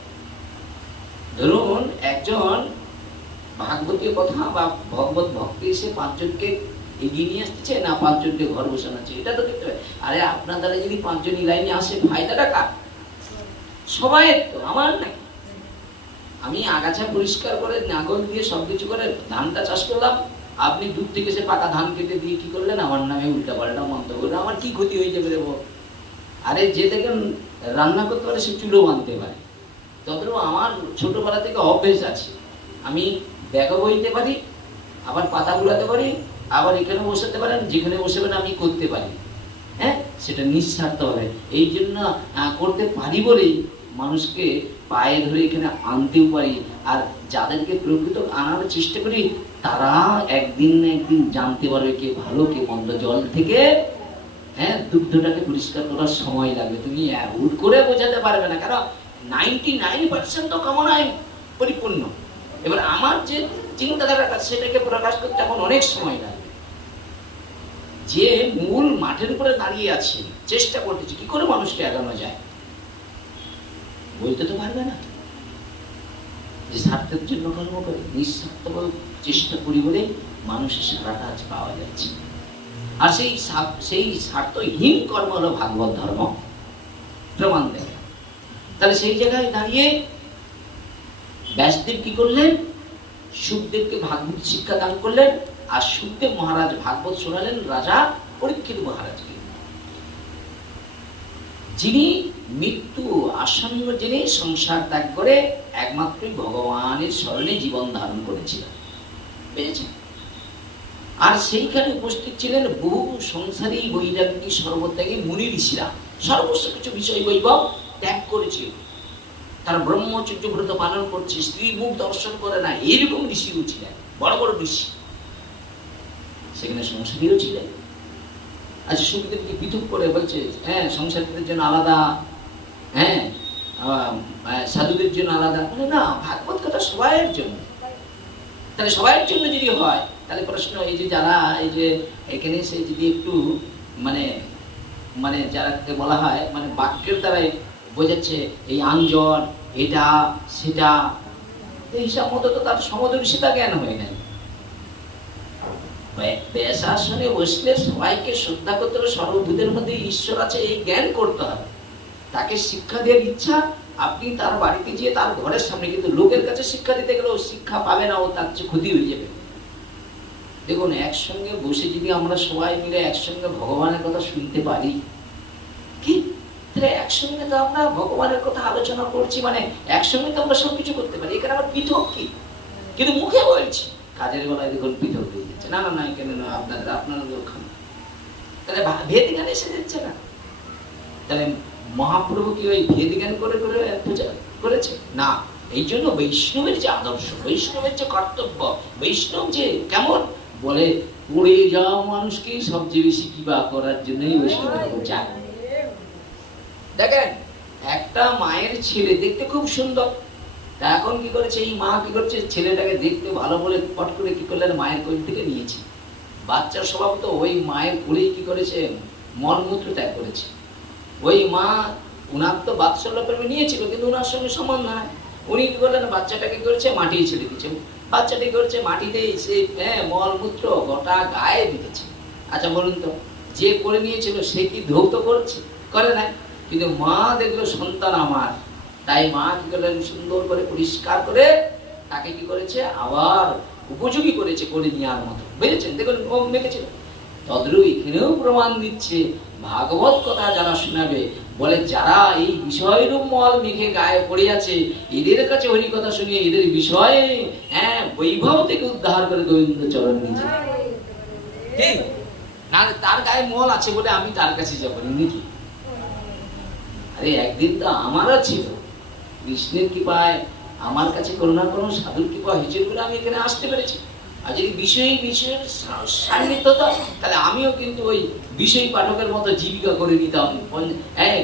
ধরুন একজন ভাগবতীয় কথা বা ভগবত ভক্তি এসে পাঁচজনকে এগিয়ে নিয়ে আসতেছে, না পাঁচজনকে ঘর বসানোচ্ছে, এটা তো দেখতে হবে। আরে আপনার দ্বারা যদি পাঁচজন লাইনে আসে, ফায়দাটা কার? সবাই তো, আমার নাকি? আমি আগাছা পরিষ্কার করে নাগল দিয়ে সবকিছু করে ধানটা চাষ করলাম, আপনি দূর থেকে সে পাকা ধান কেটে দিয়ে কি করলেন? আমার নামে উল্টা পাল্টা মন্তব্য করলেন, আমার কি ক্ষতি হয়ে যাবে রে? আরে যে দেখেন রান্না করতে পারে সে চুলো বাঁধতে পারে, ততটুকু আমার ছোটবেলা থেকে অভ্যেস আছে। আমি ব্যাগও বইতে পারি, আবার পাতা গুলাতে পারি, আবার এখানে বসাতে পারেন, যেখানে বসেবেন আমি করতে পারি। হ্যাঁ, সেটা নিঃস্বার্থ হবে। এই জন্য করতে পারি বলেই মানুষকে পায়ে ধরে এখানে আনতেও পারি। আর যাদেরকে প্রকৃত আনার চেষ্টা করি, তারা একদিন না একদিন জানতে পারবে কে ভালো কে মন্দ। জল থেকে দুগ্ধটাকে পরিষ্কার করার সময় লাগবে, তুমি হুট করে বোঝাতে পারবে না, কারণ 99% তো কামনায় পরিপূর্ণ। এবার আমার যে চিন্তাধারাটা, সেটাকে প্রকাশ করতে এখন অনেক সময় লাগে। যে মূল মাঠের উপরে দাঁড়িয়ে আছি, চেষ্টা করতেছি কি করে মানুষকে এগানো যায়, বলতে তো পারবে না। যে স্বার্থের জন্য কর্ম করে, নিঃস্বার্থভাবে চেষ্টা করি বলে মানুষের সারাটা আজ পাওয়া যাচ্ছে। আর সেই স্বার্থহীন কর্ম হলো ভাগবত ধর্ম, প্রমাণ দেয়। তাহলে সেই জায়গায় দাঁড়িয়ে ব্যাসদেব কি করলেন? সুখদেবকে ভাগবত শিক্ষা দান করলেন, আর সুখদেব মহারাজ ভাগবত শোনালেন রাজা পরীক্ষিত মহারাজকে, যিনি মৃত্যু আসন্ন জেনে সংসার ত্যাগ করে একমাত্রই ভগবানের স্মরণে জীবন ধারণ করেছিলেন, পেয়েছেন। আর সেইখানে উপস্থিত ছিলেন বহু সংসারী বৈরাগী সর্বত্যাগী মুনি ঋষিরা, সর্বস্ব কিছু বিষয় বৈভব ত্যাগ করেছিল, তারা ব্রহ্মচর্য ব্রত পালন করছে, স্ত্রী মুখ দর্শন করে না, এইরকম ঋষিও ছিলেন, বড় বড় ঋষি সেখানে সংসারীও ছিলেন। আচ্ছা, সুখদেবকে পৃথক করে বলছে, হ্যাঁ সংসারীদের জন্য আলাদা, হ্যাঁ সাধুদের জন্য আলাদা, মানে না, ভাগবত কথা সবাইয়ের জন্য। তাহলে সবাইয়ের জন্য যদি হয়, তাহলে প্রশ্ন এই যে যারা এই যে এখানে এসে যদি একটু মানে মানে যারাকে বলা হয় মানে বাক্যের দ্বারাই বোঝাচ্ছে এই আঞ্জন এটা সেটা, এই হিসাব মতো তো তার সমদর্শিতা জ্ঞান হয়ে নাই। ব্যাসাসনে বসলে সবাইকে শ্রদ্ধা করতে হবে, সর্বভূতের মধ্যে ঈশ্বর আছে এই জ্ঞান করতে হবে। তাকে শিক্ষা দেওয়ার ইচ্ছা, আপনি তার বাড়িতে গিয়ে তার ঘরের সামনে, কিন্তু লোকের কাছে শিক্ষা দিতে গেলে ও শিক্ষা পাবে না, ও তার চেয়ে ক্ষতি হয়ে যাবে। দেখুন, একসঙ্গে বসে যদি আমরা সবাই মিলে একসঙ্গে ভগবানের কথা শুনতে পারি, কি একসঙ্গে তো আমরা ভগবানের কথা আলোচনা করছি, মানে একসঙ্গে তো আমরা সবকিছু করতে পারি। এখানে আবার পৃথক কি? কিন্তু মুখে বলছি, কাজের বেলায় দেখুন পৃথক হয়ে যাচ্ছে। না না না, এখানে না, আপনাদের ওখানে। তাহলে ভেদ জ্ঞান এসে যাচ্ছে না। তাহলে মহাপ্রভু কি ওই ভেদ জ্ঞান করে করে পূজা করেছে? না। এই জন্য বৈষ্ণবের যে আদর্শ, বৈষ্ণবের যে কর্তব্য, বৈষ্ণব যে কেমন বলে, পড়ে যাওয়া মানুষকে সবচেয়ে বেশি কিবা করার জন্যই বৈষ্ণব যায়। দেখেন, একটা মায়ের ছেলে দেখতে খুব সুন্দর, তা এখন কি করেছে এই মা, কি করেছে ছেলেটাকে দেখতে ভালো বলে পট করে কি করলেন, মায়ের কোল থেকে নিয়েছি। বাচ্চার স্বভাব তো ওই মায়ের কোলেই কি করেছে, মলমূত্র ত্যাগ করেছে। ওই মা উনার তো বাৎসল্য প্রেমে নিয়েছিল, কিন্তু উনার সঙ্গে সম্বন্ধ নাই। উনি কি করলেন, বাচ্চাটাকে করেছে মাটি ছেড়ে দিচ্ছে। বাচ্চাটি করেছে মাটিতে সে মলমূত্র গোটা গায়ে দিতেছে। আচ্ছা বলুন তো, যে করে নিয়েছিল সে কি ধৌত করছে? করে নাই। কিন্তু মা দেখলো সন্তান আমার, তাই মা কি করলেন, সুন্দর করে পরিষ্কার করে তাকে কি করেছে, আবার উপযোগী করেছে করে নেওয়ার মতো। বুঝেছেন? দেখুন ও মেখেছিল। তদ্রূপ এখানেও প্রমাণ দিচ্ছে, ভাগবত কথা যারা শোনাবে, বলে যারা এই বিষয়রূপ মল মেখে গায়ে পড়ে আছে, এদের কাছে হরি কথা শুনিয়ে এদের বিষয়ে বৈভব থেকে উদ্ধার করে গোবিন্দ চরণ নিয়ে যায়। ঠিক না? তার গায়ে মল আছে বলে আমি তার কাছে যাবো নাকি? আরে একদিন তো আমারও ছিল, কৃষ্ণের কৃপায় আমার কাছে করুণা করুন সাধুর কৃপা হয়েছিল বলে আমি এখানে আসতে পেরেছি। আর যদি বিষয়ের সান্নিধ্য, তাহলে আমিও কিন্তু ওই বিষয় পাঠকের মতো জীবিকা করে নিতাম।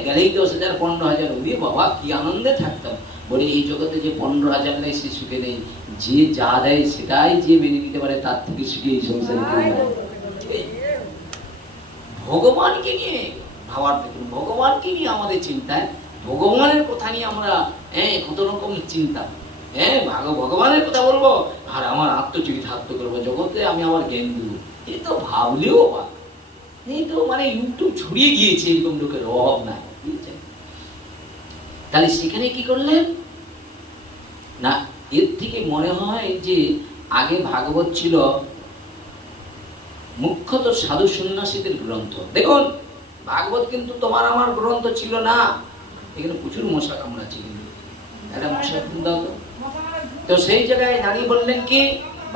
গেলেই 10,000 15,000, ওরে বাবা কি আনন্দে থাকতাম। বলে এই জগতে যে 15,000 নেই সে সুখে নেই, যে যা দেয় সেটাই যে মেনে নিতে পারে তার থেকে সুখে এই সংসারে ভগবানকে নিয়ে ভাবার। দেখুন, ভগবানকে নিয়ে আমাদের চিন্তায়, ভগবানের কথা নিয়ে আমরা কত রকম চিন্তা। ভগবানের কথা বলবো আর আমার আত্মচরিতার্থ করবো, জগতে আমি আমার জ্ঞান দিব, এই তো ভাবলেও অবাক। এই তো মানে ইউটিউব ছড়িয়ে গিয়েছে, এরকম লোকের অভাব নাই। তাহলে সেখানে কি করলেন না, এর থেকে মনে হয় যে আগে ভাগবত ছিল মুখ্যত সাধু সন্ন্যাসীদের গ্রন্থ। দেখুন, ভাগবত কিন্তু তোমার আমার গ্রন্থ ছিল না। এখানে প্রচুর মশা কামড়াচ্ছে, কিন্তু একটা মশা দাও তো। তো সেই জায়গায় দাঁড়িয়ে বললেন কি,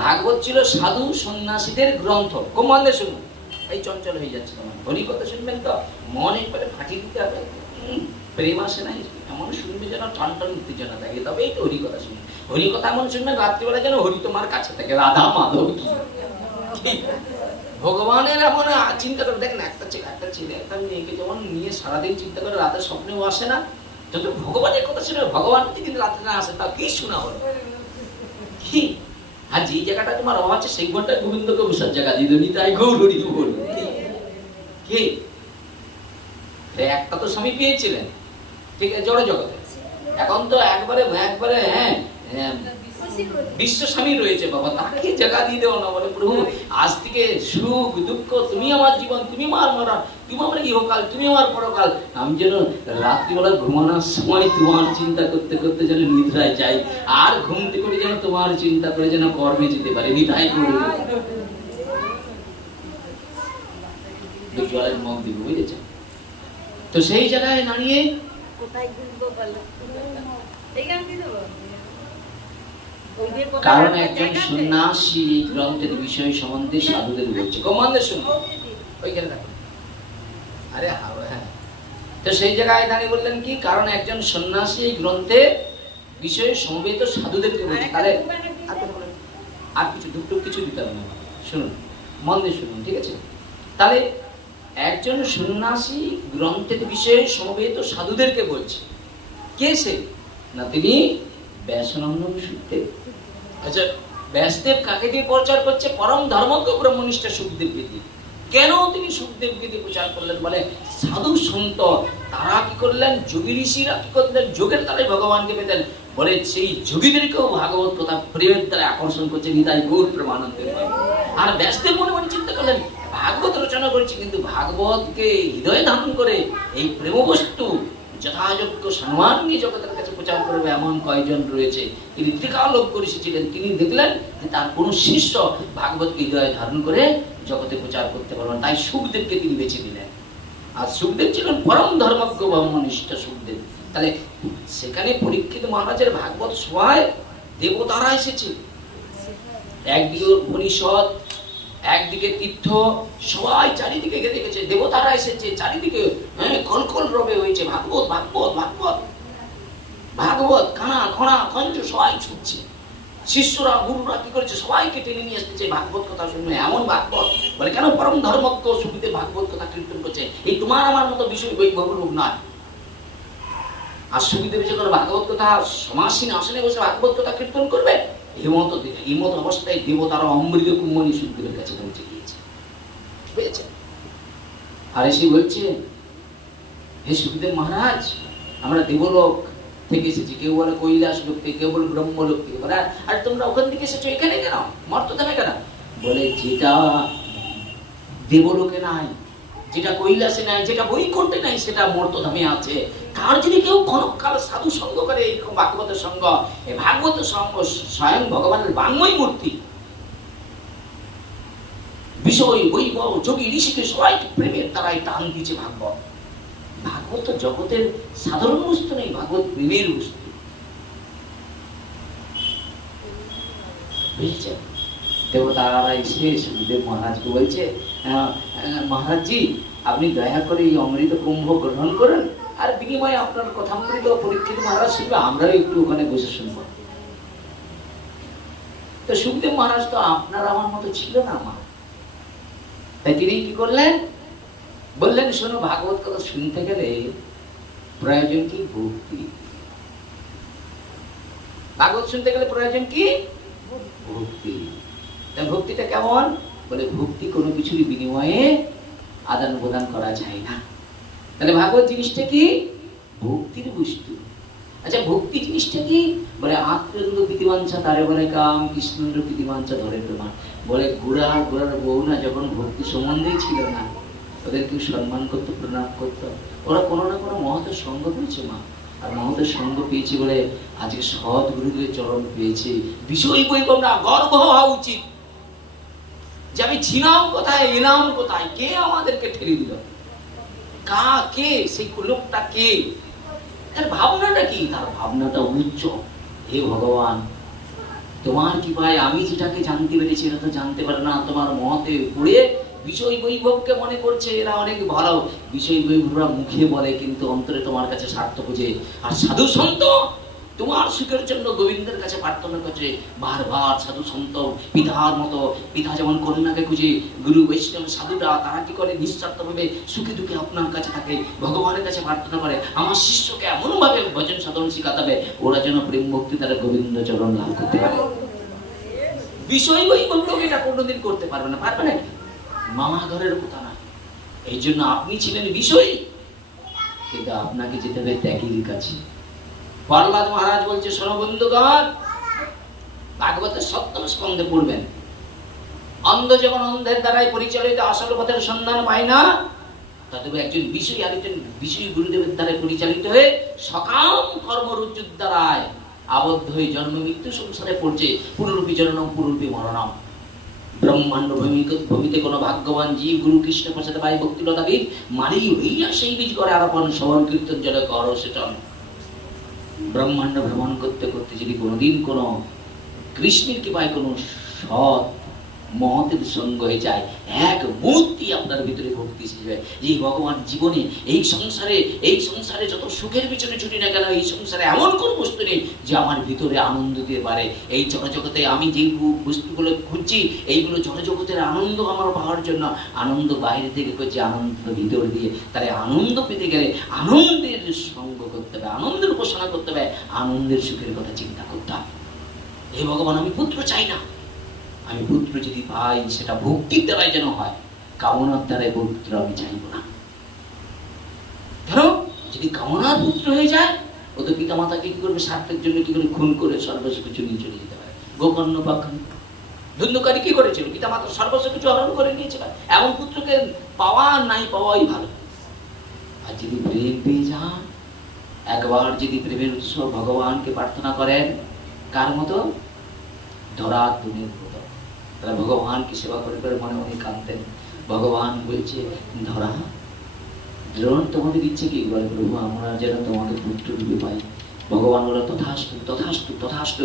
ভাগবত ছিল সাধু সন্ন্যাসীদের গ্রন্থ। কমালে শুনুন, এই চঞ্চল হয়ে যাচ্ছে তোমার, হরি কথা শুনবেন তো মন একবারে ফাটিয়ে দিতে হবে। প্রেম আসে নাই, এমন শুনবে যেন টান টান উত্তেজনা থাকে, তবে এই তো হরি কথা শুনবে। হরি কথা এমন শুনবেন রাত্রিবেলা যেন হরি তোমার কাছে থাকে, রাধা মাধব কি ভগবানের এমন চিন্তা করে। দেখেন, একটা ছেলে একটা মেয়েকে যেমন নিয়ে সারাদিন চিন্তা করে, রাতের স্বপ্নেও আসে না, যত ভগবানের কথা শুনে ভগবান কিন্তু রাত্রে না আসে, তা কি শোনা হলো কি? আর যে জায়গাটা তোমার অভাব আছে সেই ঘরটা গোবিন্দকে বসার জায়গা দিয়ে দেবি, তাই গৌরী বল কি? একটা তো স্বামী পেয়েছিলেন, ঠিক আছে, জড় জগতে। এখন তো একবারে বিশ্ব স্বামী রয়েছে, বাবা তাকে জায়গা দিয়ে দেওয়া না। বলে প্রভু, আজ থেকে সুখ দুঃখ তুমি আমার জীবন, তুমি আমার মরা, তুমি আমার ইহকাল, তুমি আমার পরকাল। আমি যেন রাত্রিবেলা ঘুমানোর সময় তোমার চিন্তা করতে করতে যেন নিদ্রায় যাই, আর ঘুমতে করে যেন তোমার চিন্তা করে যেন কর্মে যেতে পারে। নিদ্রায় করে জলের মগ দিব, বুঝেছেন? তো সেই জায়গায় দাঁড়িয়ে কারণ একজন সন্ন্যাসী গ্রন্থের বিষয় সম্বন্ধে সাধুদের বলছে, কমান্ডে শুনুন ওইখানে দেখো। আরে হ্যাঁ, তো সেই জায়গায় দাঁড়িয়ে বললেন কি, কারণ একজন সন্ন্যাসী গ্রন্থের বিষয়ে সমবেত সাধুদেরকে বলছে। তাহলে আর কিছু দুটো কিছু দিতে হবে না, শুনুন মন দিয়ে শুনুন, ঠিক আছে? তাহলে একজন সন্ন্যাসী গ্রন্থের বিষয়ে সমবেত সাধুদেরকে বলছে। কে সে না, তিনি ব্যাসানন্দ সুখদেব। আচ্ছা, ব্যাসদেব কাকে দিয়ে প্রচার করছে? পরম ধর্মজ্ঞ ব্রহ্মনিষ্ঠ সুখদেবকে দিয়ে। কেন তিনি সুখদেবকে দিয়ে প্রচার করলেন? বলে সাধু সন্ত তারা কি করলেন, যোগী ঋষিরা কি করলেন, যোগের দ্বারা ভগবানকে পেতেন। বলে সেই যোগীদেরকেও ভাগবত কথা প্রেমের দ্বারা আকর্ষণ করছে, নিতাই গৌর প্রেমানন্দের। আর ব্যাসদেব মনে মনে চিন্তা করলেন, ভাগবত রচনা করেছে, কিন্তু ভাগবতকে হৃদয়ে ধারণ করে এই প্রেম বস্তু যথাযোগ্য সম্মান নিয়ে জগতের কাছে প্রচার করবে এমন কয়জন রয়েছে। তিনি ত্রিকালোক করে এসেছিলেন, তিনি দেখলেন যে তার কোনো শিষ্য ভাগবত হৃদয়ে ধারণ করে জগতে প্রচার করতে পারবেন, তাই সুখদেবকে তিনি বেছে দিলেন। আর সুখদেব ছিলেন পরম ধর্মজ্ঞ ব্রহ্মনিষ্ঠ সুখদেব। তাহলে সেখানে পরীক্ষিত মহারাজের ভাগবত সভায় দেবতারা এসেছে, একদিকে উপনিষদ, একদিকে তীর্থ, সবাই চারিদিকে দেখেছে, দেবতারা এসেছে, চারিদিকে কলকল রবে হয়েছে, ভাগবত ভাগবত ভাগবত ভাগবত, কানা খনা কঞ্জ সবাই ছুটছে। শিষ্যরা গুরুরা কি করেছে, সবাইকে টেনে নিয়ে এসেছে ভাগবত কথা শুনবে। এমন ভাগবত বলে কেন পরম ধর্মজ্ঞ সুখদেব ভাগবত কথা কীর্তন করছে, এই তোমার আমার মতো বিষয় বৈভব লোক নয়। আর সুখদেব যখন ভাগবত কথা সমাসীন আসনে বসে ভাগবত কথা কীর্তন করবে, হিমত অবস্থায় দেবতারা অমৃত কুম্ভনী সুখদেবের কাছে পৌঁছে গিয়েছে, বুঝেছে? আর এসে বলছে, হে সুখদেব মহারাজ, আমরা দেবলোক থেকে এসেছি, কেউ বলে কৈলাস লোক থেকে, কেউ বলে ব্রহ্মলোক থেকে, বলে আর তোমরা ওখান থেকে এসেছো এখানে কেন, মর্তধামে কেন? বলে যেটা দেবলোকে নাই, যেটা কৈলাসে নাই, যেটা বৈকুণ্ঠে নাই, সেটা মর্তধামে আছে। কার যদি কেউ ক্ষণকাল সাধু সঙ্গ করে, এই ভাগবতের সঙ্গ, এই ভাগবত সঙ্গ স্বয়ং ভগবানের বাংময় মূর্তি, বিষয় বৈভব যোগী ঋষিকে সবাইকে প্রেমের দ্বারাই টান দিয়েছে ভাগবত। ভাগবত তো জগতের সাধারণ বস্তু নেই, ভাগবত প্রেমের বস্তু, বুঝেছেন? দেবতারা এসে সুখদেব মহারাজকে বলছে, মহারাজজি আপনি দয়া করে এই অমৃত কুম্ভ গ্রহণ করেন, আর বিনিময়ে আপনার কথামৃত পরীক্ষিত মহারাজ শুনবে, আমরাও একটু ওখানে বসে শুনবো। তো সুখদেব মহারাজ তো আপনার আমার মতো ছিল না আমার, তাই তিনি কি করলেন, বললেন শোনো, ভাগবত কথা শুনতে গেলে প্রয়োজন কি ভক্তি। ভাগবত শুনতে গেলে প্রয়োজন কি ভক্তি। ভক্তিটা কেমন? বলে ভক্তি কোনো কিছুর বিনিময়ে আদান প্রদান করা যায় না। তাহলে ভাগবত জিনিসটা কি? ভক্তির বস্তু। আচ্ছা ভক্তি জিনিসটা কি? বলে আত্মেন্দ্র প্রীতিবাঞ্ছা তারে বলে কাম, কৃষ্ণেন্দ্র প্রীতিবাঞ্ছা ধরে প্রমাণ। বলে গোড়ার বউ না যখন ভক্তি সম্বন্ধেই ছিল না, ওদের কেউ সম্মান করতো, প্রণাম করতো, ওরা কোনো না কোনো মহতের সঙ্গ পেয়েছে মা, আর মহতের সঙ্গ পেয়েছে বলে আজকে সৎ গুরুদেবের চরণ পেয়েছে। বিষয় বৈভব না, গর্ব হওয়া উচিত যে আমি ছিলাম কোথায়, এলাম কোথায়, কে আমাদেরকে ঠেলে দিল, কে সেই লোকটা, কে, তার ভাবনাটা কি? তার ভাবনাটা উচ্চ। হে ভগবান, তোমার কৃপায় আমি যেটাকে জানতে পেরেছি এটা তো জানতে পারে না, তোমার মহতে পড়ে বিষয় বৈভবকে মনে করছে এরা অনেক ভালো। বিষয় বৈভবরা মুখে বলে কিন্তু অন্তরে তোমার কাছে স্বার্থ খুঁজে। আর সাধু সন্ত তোমার সুখের জন্য গোবিন্দের কাছে প্রার্থনা করছে বারবার। সাধু সন্ত পিতার মতো, পিতা যেমন কন্যাকে খুঁজে, গুরু বৈষ্ণব সাধুরা তারা কি করে, নিঃস্বার্থভাবে সুখে দুঃখে আপনার কাছে থাকে, ভগবানের কাছে প্রার্থনা করে আমার শিষ্যকে এমন ভাবে ভজন সাধন শিখাতে হবে ওরা যেন প্রেম ভক্তি দ্বারা গোবিন্দ চরণ লাভ করতে পারে। বিষয় বৈভব লোক এটা কোনোদিন করতে পারবে না, পারবে না, মামা ঘরের কথা না। এই জন্য আপনি ছিলেন বিষয়, কিন্তু আপনাকে যেতে হবে ত্যাগীর কাছে। প্রহ্লাদ মহারাজ বলছে, শোনো বন্ধুগণ, ভাগবতের সপ্তম স্কন্ধে পড়বেন, অন্ধ যেমন অন্ধের দ্বারাই পরিচালিত আসল পথের সন্ধান পায় না, তবে একজন বিষয় আরেকজন বিষয় গুরুদেবের দ্বারা পরিচালিত হয়ে সকাম কর্মরুজুর দ্বারায় আবদ্ধ হয়ে জন্ম মৃত্যু সংসারে পড়ছে। পুনরূপী জননম পুনরূপী মরণম। ব্রহ্মাণ্ড ভূমিতে কোনো ভাগ্যবান জীব গুরু কৃষ্ণ প্রসাদে পায় ভক্তিলতা বীজ মারি হইয়া সেই বীজ করে আরোপণ শ্রবণ কীর্তন জলে কর সেটন। ব্রহ্মাণ্ড ভ্রমণ করতে করতে যদি কোনোদিন কোনো কৃষ্ণের কৃপায় কোনো সৎ মহতের সঙ্গ হয়ে যায়, এক মুহূর্তে আপনার ভিতরে ভক্তি এসে যায় যে ভগবান জীবনে এই সংসারে যত সুখের পিছনে ছুটি না কেন, এই সংসারে এমন কোনো বস্তু নেই যে আমার ভিতরে আনন্দ দিতে পারে। এই জড়জগতে আমি যে বস্তুগুলো খুঁজছি, এইগুলো জড়জগতের আনন্দ আমার পাওয়ার জন্য, আনন্দ বাইরে থেকে করছি, আনন্দ ভিতর দিয়ে। তাহলে আনন্দ পেতে গেলে আনন্দের সঙ্গ করতে হবে, আনন্দের উপাসনা করতে হবে, আনন্দের সুখের কথা চিন্তা করতে হবে। হে ভগবান, আমি পুত্র চাই না, আমি পুত্র যদি পাই সেটা ভক্তির দ্বারাই যেন হয়, কামনার দ্বারাই পুত্র আমি চাইব না। ধরো যদি কামনার পুত্র হয়ে যায়, ও তো পিতা মাতাকে কি করবে, স্বার্থের জন্য কি করে খুন করে সর্বস্ব কিছু নিয়ে চলে যেতে পারে। গোকর্ণ পাখানি ধুন্ধুকারী কি করেছিল, পিতা মাতার সর্বস্ব কিছু হরণ করে নিয়েছিল। এমন পুত্রকে পাওয়া নাই পাওয়াই ভালো। আর যদি প্রেম পেয়ে যান, একবার যদি প্রেমের উৎস ভগবানকে প্রার্থনা করেন, কার মতো? ধরার দুনির মতো। তারা ভগবানকে সেবা করে করে মনে মনে কাঁদতেন। ভগবান বলছে, ধরা দ্রোণ তোমাদের ইচ্ছে কি? বলে, প্রভু আমরা যেন তোমাকে পুত্র রূপে পাই। ভগবান বলে, তথাস্তু তথাস্তু তথাস্তু।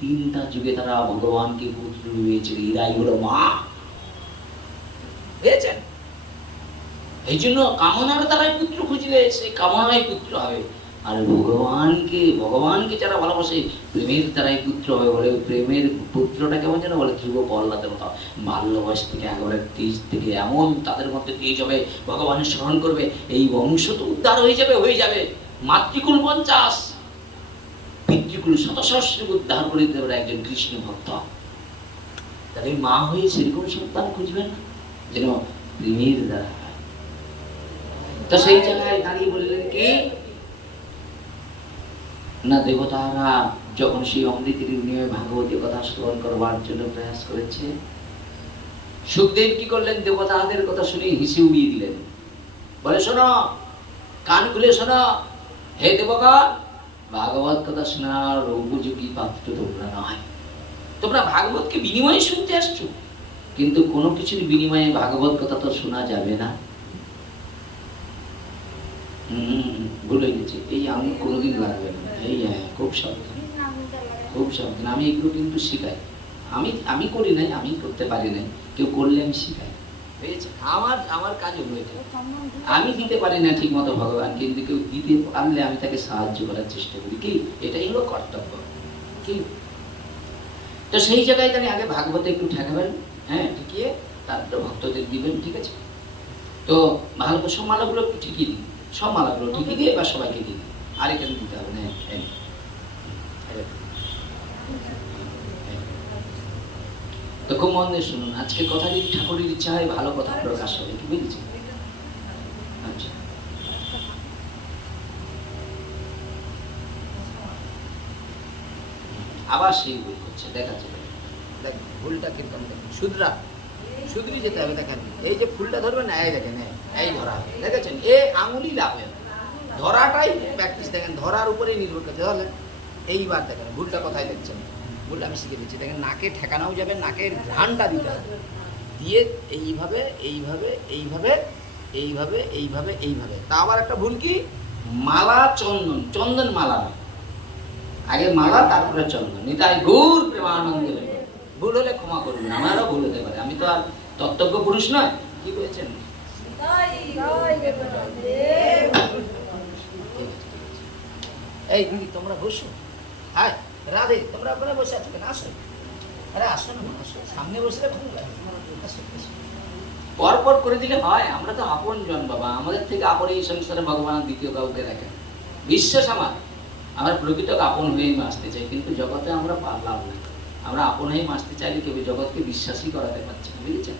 তিনটা যুগে তারা ভগবানকে পুত্র রূপে পেয়েছিল। এরাই হলো মা। পেয়েছেন? এই জন্য কামনার দ্বারাই পুত্র খুঁজলে সে কামনায় পুত্র হবে। আর ভগবানকে যারা ভালোবাসে প্রেমের দ্বারাই পুত্র হবে। বলে প্রেমের পুত্রটা কেমন যেন বলে, ধ্রুব পল্লাদের মতো। বাল্য বয়স থেকে একেবারে তেজ থেকে এমন তাদের মধ্যে তেজ হবে, ভগবানের স্মরণ করবে, এই বংশ তো উদ্ধার হয়ে যাবে। মাতৃকুল 50, পিতৃকুল শতসহস্র উদ্ধার করে দিতে পারে একজন কৃষ্ণ ভক্ত। তাহলে মা হয়ে সেরকম সন্তান খুঁজবেন না, যেন প্রেমের দ্বারা। তো সেই জায়গায় দাঁড়িয়ে বললেন কি না, দেবতারা যখন সেই অমৃতের নিয়ে ভাগবতী কথা শ্রবণ করবার জন্য প্রয়াস করেছে, সুখদেব কি করলেন? দেবতাদের কথা শুনে হিসে উড়িয়ে দিলেন। বলে, শোনো, কান খুলে শোনো, হে দেবগণ, ভাগবত কথা শোনার উপযোগী পাত্র তোমরা নয়। তোমরা ভাগবতকে বিনিময়ে শুনতে আসছো, কিন্তু কোনো কিছুর বিনিময়ে ভাগবত কথা তো শোনা যাবে না। ভুলে গেছি, এই আমি কোনোদিন লাগবে না। এই খুব সাবধান, খুব সাবধান। আমি এগুলো কিন্তু শিখাই। আমি করি নাই, আমি করতে পারি নাই, কেউ করলে আমি শিখাই। আমার কাজ হলো এটা। আমি দিতে পারি না ঠিক মতো ভগবান, কিন্তু কেউ দিতে পারলে আমি তাকে সাহায্য করার চেষ্টা করি। কি এটাই হলো কর্তব্য। কি তো সেই জায়গায় তাহলে আগে ভাগবতে একটু ঠেকাবেন, হ্যাঁ, ঠিকিয়ে তারপরে ভক্তদের দিবেন। ঠিক আছে? তো ভালো সব মালাগুলো একটু ঠিকিয়ে দিন, সব মালাগুলো ঠিকিয়ে দিয়ে এবার সবাইকে দিন। আর এখানে দিতে হবে না। তো খুব মন দিয়ে শুনুন, আজকে কথা যদি ঠাকুরের ইচ্ছা হয় ভালো কথা প্রকাশ হবে। কি বুঝেছি? আচ্ছা, আবার সেই ভুল করছে, দেখাচ্ছে। দেখ ভুলটা কিরকম, দেখেন, শুধরি যেতে হবে। দেখেন এই যে ফুলটা ধরবেন না, এই দেখেন এই ধরা, দেখেছেন? এ আঙুলি লাগবে, ধরাটাই প্র্যাকটিস। দেখেন ধরার উপরেই নির্ভর করছে। তাহলে এইবার দেখেন ভুলটা কোথায় দেখছেন? ভুলটা আমি শিখে দিচ্ছি। দেখেন নাকে ঠেকানোও যাবে, নাকের ঘ্রাণটা দিতে হবে, দিয়ে এইভাবে এইভাবে এইভাবে এইভাবে এইভাবে এইভাবে। তা আবার একটা ভুল কি, মালা চন্দন মালা নয়, আগে মালা তারপরে চন্দন। নিতাই গৌর প্রেমানন্দ। ভুল হলে ক্ষমা করবেন, আমারও ভুল হতে পারে, আমি তো আর তত্ত্বজ্ঞ পুরুষ নয়। কি বলেছেন? এই তোমরা বসো। হ্যাঁ রাধে, তোমরা ওখানে বসে আছো কেন? আসো, আরে আসো না, আসো, সামনে বসলে ভালো লাগে। পরপর করে দিলে হয়? আমরা তো আপন জন বাবা, আমাদের থেকে আপন এই সংসারে ভগবান দ্বিতীয় কাউকে রাখেন। বিশ্বাস আমার প্রকৃত আপন হয়েই মাসতে চাই, কিন্তু জগতে আমরা পারলাম না। আমরা আপন হয়ে মাসতে চাইলে কেউ জগৎকে বিশ্বাসই করাতে পারছে না। বুঝেছেন?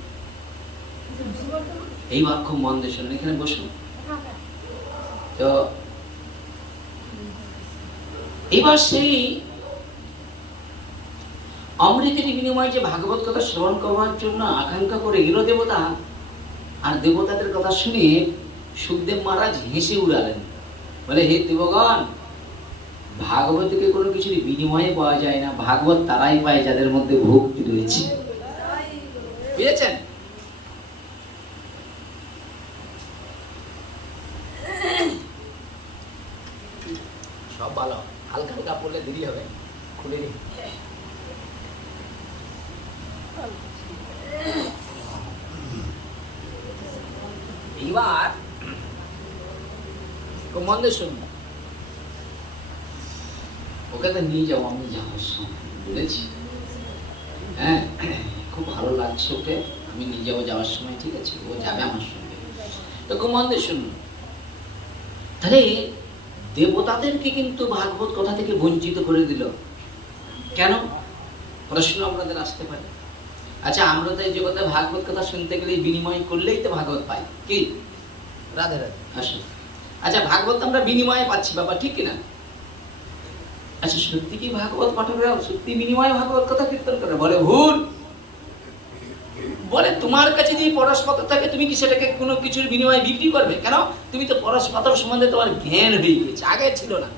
এইবার খুব মন দিয়ে শুনুন, এখানে বসুন। তো এবার সেই অমৃতের বিনিময়ে যে ভাগবত কথা শ্রবণ করবার জন্য আকাঙ্ক্ষা করে এলো দেবতা, আর দেবতাদের কথা শুনে সুখদেব মহারাজ হেসে উড়ালেন। বলে, হে দেবগণ, ভাগবতকে কোনো কিছুর বিনিময়ে পাওয়া যায় না, ভাগবত তারাই পায় যাদের মধ্যে ভক্তি রয়েছে। বুঝেছেন? সব ভালো, হালকা হালকা পড়লে দেরি হবে, খুলে দিই। এইবার মন দিয়ে শুনবো। ওকে তো নিয়ে যাবো, আমি যাবো বলেছি। হ্যাঁ, খুব ভালো লাগছে ওকে, আমি নিয়ে যাবো যাওয়ার সময়। ঠিক আছে? ও যাবে আমার সঙ্গে। তো খুব মন দিয়ে শুনুন। তাহলে দেবতাদেরকে কিন্তু ভাগবত কথা থেকে বঞ্চিত করে দিল কেন? প্রশ্ন আপনাদের আসতে পারে। আচ্ছা, আমরা তো এই জগতে ভাগবত কথা শুনতে গেলে বিনিময় করলেই তো ভাগবত পাই। কি রাধে রাধে, আসুন। আচ্ছা, ভাগবত আমরা বিনিময়ে পাচ্ছি বাবা, ঠিক কিনা? আচ্ছা, সত্যি কি ভাগবত পাঠকরা সত্যি বিনিময়ে ভাগবত কথা কীর্তন করে? বলে ভুল। বলে তোমার কাছে যদি পরশপাথর থাকে তুমি কি সেটাকে কোনো কিছুর বিনিময়ে বিক্রি করবে? কেন? তুমি তো পরশপাথর সম্বন্ধে তোমার জ্ঞান হয়ে গেছে, আগে ছিল না।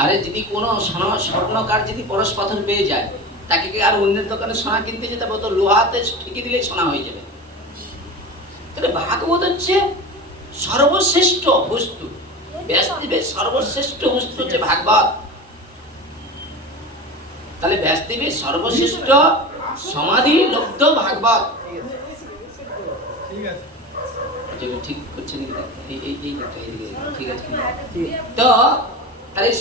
আরে যদি কোনো স্বর্ণকার যদি পরশপাথর পেয়ে যায়, তাকে কি আর অন্যের দোকানে সোনা কিনতে যেতে হবে? তো লোহাতে ঠেকে দিলে সোনা হয়ে যাবে। তাহলে ভাগবত হচ্ছে সর্বশ্রেষ্ঠ বস্তু, ব্যাসদেবের সর্বশ্রেষ্ঠ বস্তু হচ্ছে ভাগবত। তাহলে ব্যাসদেবের সর্বশ্রেষ্ঠ সমাধি লব্ধ ভাগবত। ঠিক করছে ঠিক আছে। তো তাহলে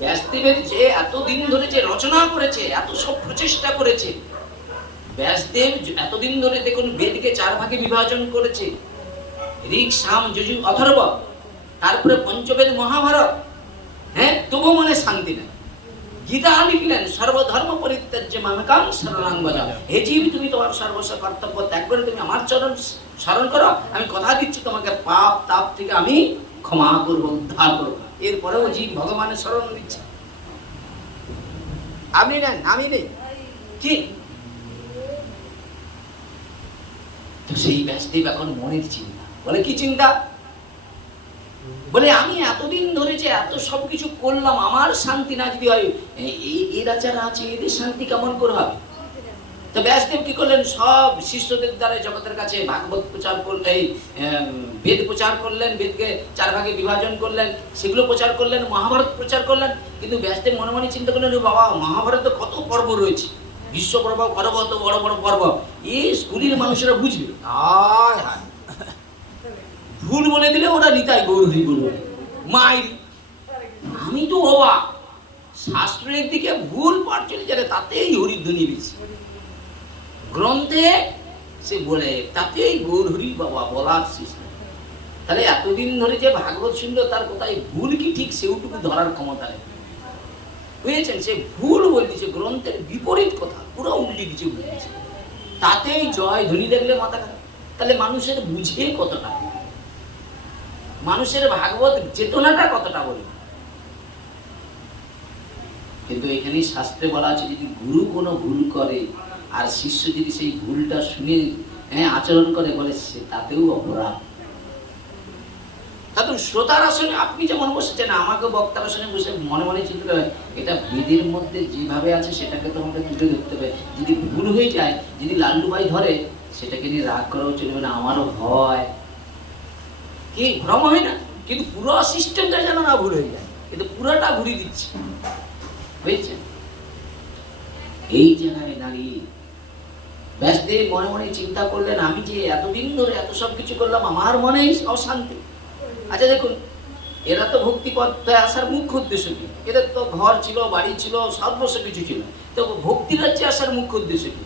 ব্যাসদেবের যে এতদিন ধরে যে রচনা করেছে, এত সব প্রচেষ্টা করেছে, ব্যাসদেব এতদিন ধরে দেখুন বেদকে 4 ভাগে বিভাজন করেছে, ঋক, সাম, যজুর, অথর্ব, তারপরে পঞ্চবেদ মহাভারত, হ্যাঁ, তবু মনে শান্তি নেই। গীতা লিখলেন, সর্বধর্ম পরিত্যাজ্য মামেকাং শরণং ভজ। হে জীব, তুমি তোমার সর্বস্ব কর্তব্য ত্যাগ করে তুমি আমার চরণ স্মরণ করো, আমি কথা দিচ্ছি তোমাকে পাপ তাপ থেকে আমি ক্ষমা করবো, উদ্ধার করবো। এরপরেও জীব ভগবানের শরণ দিচ্ছে। আপনি নেন, আমি নেই, ঠিক? তো সেই ব্যাসদেব এখন মনের চিন্তা, বলে কি চিন্তা? বলে আমি এতদিন ধরে যে এত সবকিছু করলাম, আমার শান্তি না যদি হয়, এরা যারা আছে এদের শান্তি কেমন করে হবে? তো ব্যাসদেব কি করলেন? সব শিষ্যদের দ্বারা জগতের কাছে ভাগবত প্রচার করলেন, বেদ প্রচার করলেন, বেদকে 4 ভাগে বিভাজন করলেন, সেগুলো প্রচার করলেন, মহাভারত প্রচার করলেন। কিন্তু ব্যাসদেব মনে মনে চিন্তা করলেন, বাবা, মহাভারতে কত পর্ব রয়েছে, বিশ্ব পর্ব, কত বড় বড় পর্ব, এই স্কুলের মানুষেরা বুঝবে, ভুল বলে দিলে ওরা নিতাই গৌরী বলবে মাই। আমি তো অবাক, শাস্ত্রের দিকে ভুল পাঠ চলে যাবে, তাতেই হরিধ্বনি বেশি, গ্রন্থে সে বলে তাতেই গৌরহরি বাবা বলার চেষ্টা। তাহলে এতদিন ধরে যে ভাগবত শুনলো, তার কোথায় ভুল কি ঠিক সেটুকু ধরার ক্ষমতা নেই, বুঝেছেন? সে ভুল বলছে, গ্রন্থের বিপরীত কথা পুরো উল্টে কিছু বলছে, তাতেই জয় ধ্বনি দেখলে মাথা খারাপ। তাহলে মানুষের বুঝে কতটা, মানুষের ভাগবত চেতনাটা কতটা বলি। কিন্তু এখানে শাস্ত্রে বলা আছে, যদি গুরু কোনো ভুল করে আর শিষ্য যদি সেই ভুলটা শুনে আচরণ করে, বলে সে তাতেও অপরাধ। তাতে শ্রোতার আসনে আপনি যেমন বসেছেন, আমাকে বক্তার আসনে বসে মনে মনে চিন্তা করে, এটা বেদের মধ্যে যেভাবে আছে সেটাকে তোমাকে তুলে ধরতে হবে। যদি ভুল হয়ে যায়, যদি লাল্লু ভাই ধরে, সেটাকে নিয়ে রাগ করাও চলবে না, আমারও ভয়, কি ভ্রম হয় না? কিন্তু পুরো সিস্টেমটা যেন না ভুল হয়ে যায়, কিন্তু পুরোটা ঘুরিয়ে দিচ্ছে, বুঝছেন? এই জায়গায় দাঁড়িয়ে ব্যাসদেব মনে মনে চিন্তা করলেন, আমি যে এতদিন ধরে এত সব কিছু করলাম, আমার মনেই অশান্তি। আচ্ছা দেখুন, এরা তো ভক্তি পথে আসার মুখ্য উদ্দেশ্য কি? এদের তো ঘর ছিল, বাড়ি ছিল, সর্বস্ব কিছু ছিল, তো ভক্তি রাজ্যে আসার মুখ্য উদ্দেশ্য কি?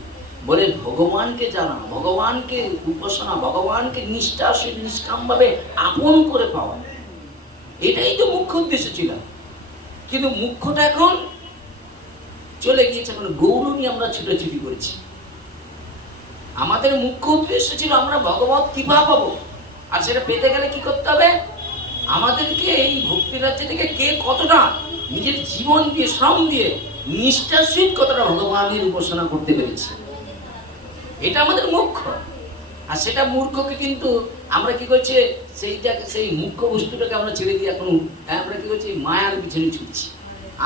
বলে ভগবানকে জানা, ভগবানকে উপাসনা, ভগবানকে নিষ্কাম ভাবে আপন করে পাওয়া, এটাই তো মুখ্য উদ্দেশ্য ছিল। কিন্তু মুখ্যটা এখন চলে গিয়েছে, এখন গৌর নিয়ে আমরা ছুটোছুটি করেছি। আমাদের মুখ্য উদ্দেশ্য ছিল আমরা ভগবত কৃপা পাবো, আর সেটা পেতে গেলে কি করতে হবে? আমাদেরকে এই ভক্তি রাজ্য থেকে কে কতটা নিজের জীবন দিয়ে, শ্রম দিয়ে, নিষ্ঠার সহিত কতটা ভগবানের উপাসনা করতে পেরেছে, এটা আমাদের মুখ্য। আর সেটা মূর্খকে কিন্তু আমরা কি করছি, সেইটাকে, সেই মুখ্য বস্তুটাকে আমরা ছেড়ে দিয়ে এখন আমরা কি করছি, মায়ার পিছনে ছুটছি।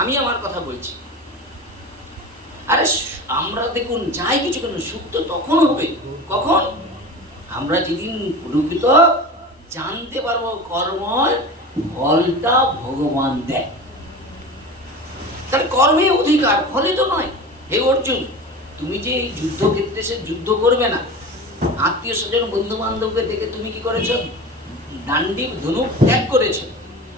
আমি আমার কথা বলছি, আরে আমরা দেখুন যাই কিছু কেন, সুখ তো তখন হবে কখন? আমরা যেদিন প্রকৃত জানতে পারবো কর্মের ফলটা ভগবান দেয়। তাহলে কর্মে অধিকার, ফলে তো নয়। হে অর্জুন, তুমি যে এই যুদ্ধক্ষেত্রে সে যুদ্ধ করবে না, আত্মীয় স্বজন বন্ধু বান্ধবকে দেখে তুমি কি করেছো? ডান্ডিক ধনুক ত্যাগ করেছো।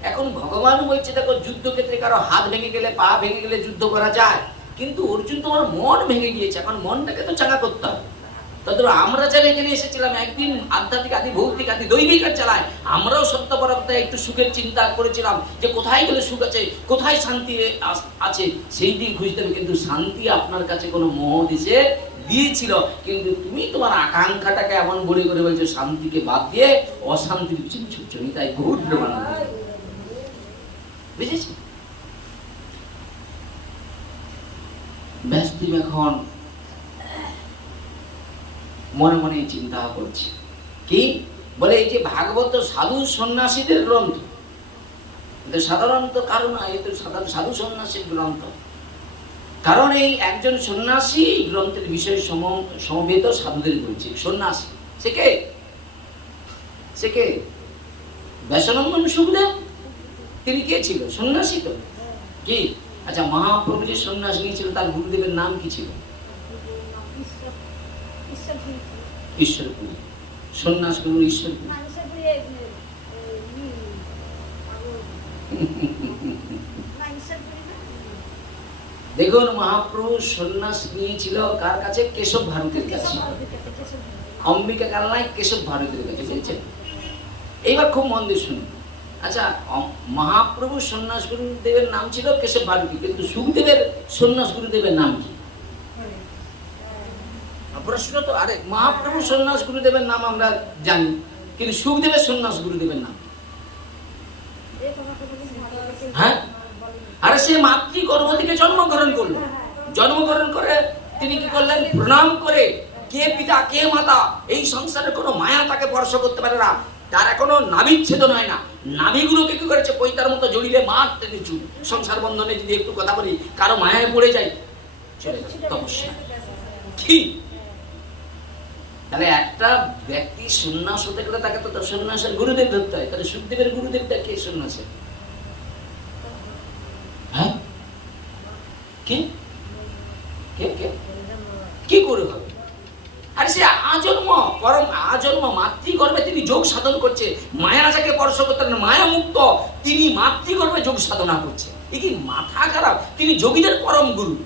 এখন ভগবান বলছে, দেখো যুদ্ধক্ষেত্রে কারো হাত ভেঙে গেলে, পা ভেঙে গেলে যুদ্ধ করা যায়, কিন্তু অর্জুন তোমার মন ভেঙে গিয়েছে, এখন মনটাকে তো চাঙ্গা করতে হবে। তাদের আমরা যারা এখানে এসেছিলাম, একদিন আধ্যাত্মিক আদি ভৌতিক আদি দৈবিক চালায়, আমরাও সত্যপরতায় একটু সুখের চিন্তা করেছিলাম যে কোথায় গেলে সুখ আছে, কোথায় শান্তি আছে, সেই দিন খুঁজতে হবে। কিন্তু শান্তি আপনার কাছে কোনো মোহ দিছে দিয়েছিল, কিন্তু তুমি তোমার আকাঙ্ক্ষাটাকে এমন বলে করে বলছো শান্তিকে বাদ দিয়ে অশান্তির পিছনে ছুটছো, তাই বহুত বুঝেছি। ব্যাসদেব এখন মনে মনে চিন্তা করছে কি, বলে এই যে ভাগবত সাধু সন্ন্যাসীদের গ্রন্থ, এটা সাধারণত কারণ এটা সাধু সন্ন্যাসীর গ্রন্থ, কারণ এই একজন সন্ন্যাসী গ্রন্থের বিষয় সমবেত সাধুদের বলছে। সন্ন্যাসী সে কে ব্যাসানন্দন সুখদেব, তিনি কে ছিল? সন্ন্যাসী তো কি? আচ্ছা, মহাপ্রভু যে সন্ন্যাস নিয়েছিল তার গুরুদেবের নাম কি ছিল? ঈশ্বরপুরী। সন্ন্যাস গুরু ঈশ্বরপুরী। দেখুন, মহাপ্রভু সন্ন্যাস নিয়েছিল কার কাছে? কেশব ভারতীর কাছে। অম্বিকা কালনায় কেশব ভারতীর কাছে, বুঝেছেন? এইবার খুব মন দিয়ে শুনুন। আচ্ছা, মহাপ্রভু সন্ন্যাস গুরুদেবের নাম ছিল কেশব ভারতী, কিন্তু সুখদেবের সন্ন্যাস গুরুদেবের নাম কি? প্রশ্ন তো, আরে মহাপ্রভু সন্ন্যাস গুরুদেবের নাম আমরা জানি, কিন্তু সুখদেবের সন্ন্যাস গুরুদেবের নাম? হ্যাঁ, আরে সে মাতৃগর্ভ থেকে জন্মগ্রহণ করলো, জন্মগ্রহণ করে তিনি কি করলেন? প্রণাম করে, কে পিতা কে মাতা, এই সংসারে কোনো মায়া তাকে স্পর্শ করতে পারে না, তার এখনো নাভিচ্ছেদন হয় না। নাভিগুলোকে কি করেছে? পৈতার মতো জড়িয়ে মারতে নিচু। সংসার বন্ধনে যদি একটু কথা বলি, কারো মায়ায় পড়ে যায়, চলে যায় তপস্যা। কি তাহলে একটা ব্যক্তি সন্ন্যাস হতে গেলে তাকে তো সন্ন্যাসের গুরুদেব ধরতে হয়। তাহলে সুখদেবের গুরুদেবটা কে সন্ন্যাসের? হ্যাঁ, কে কে কে কি করে হবে? আর সে আজন্ম, পরম আজন্ম মাতৃগর্ভে তিনি যোগ সাধন করছে। মায়া যাকে স্পর্শ করতে না, মায়া মুক্ত, তিনি মাতৃগর্ভে যোগ সাধনা করছে। এ কি মাথা খারাপ? তিনি যোগীদের পরম গুরু।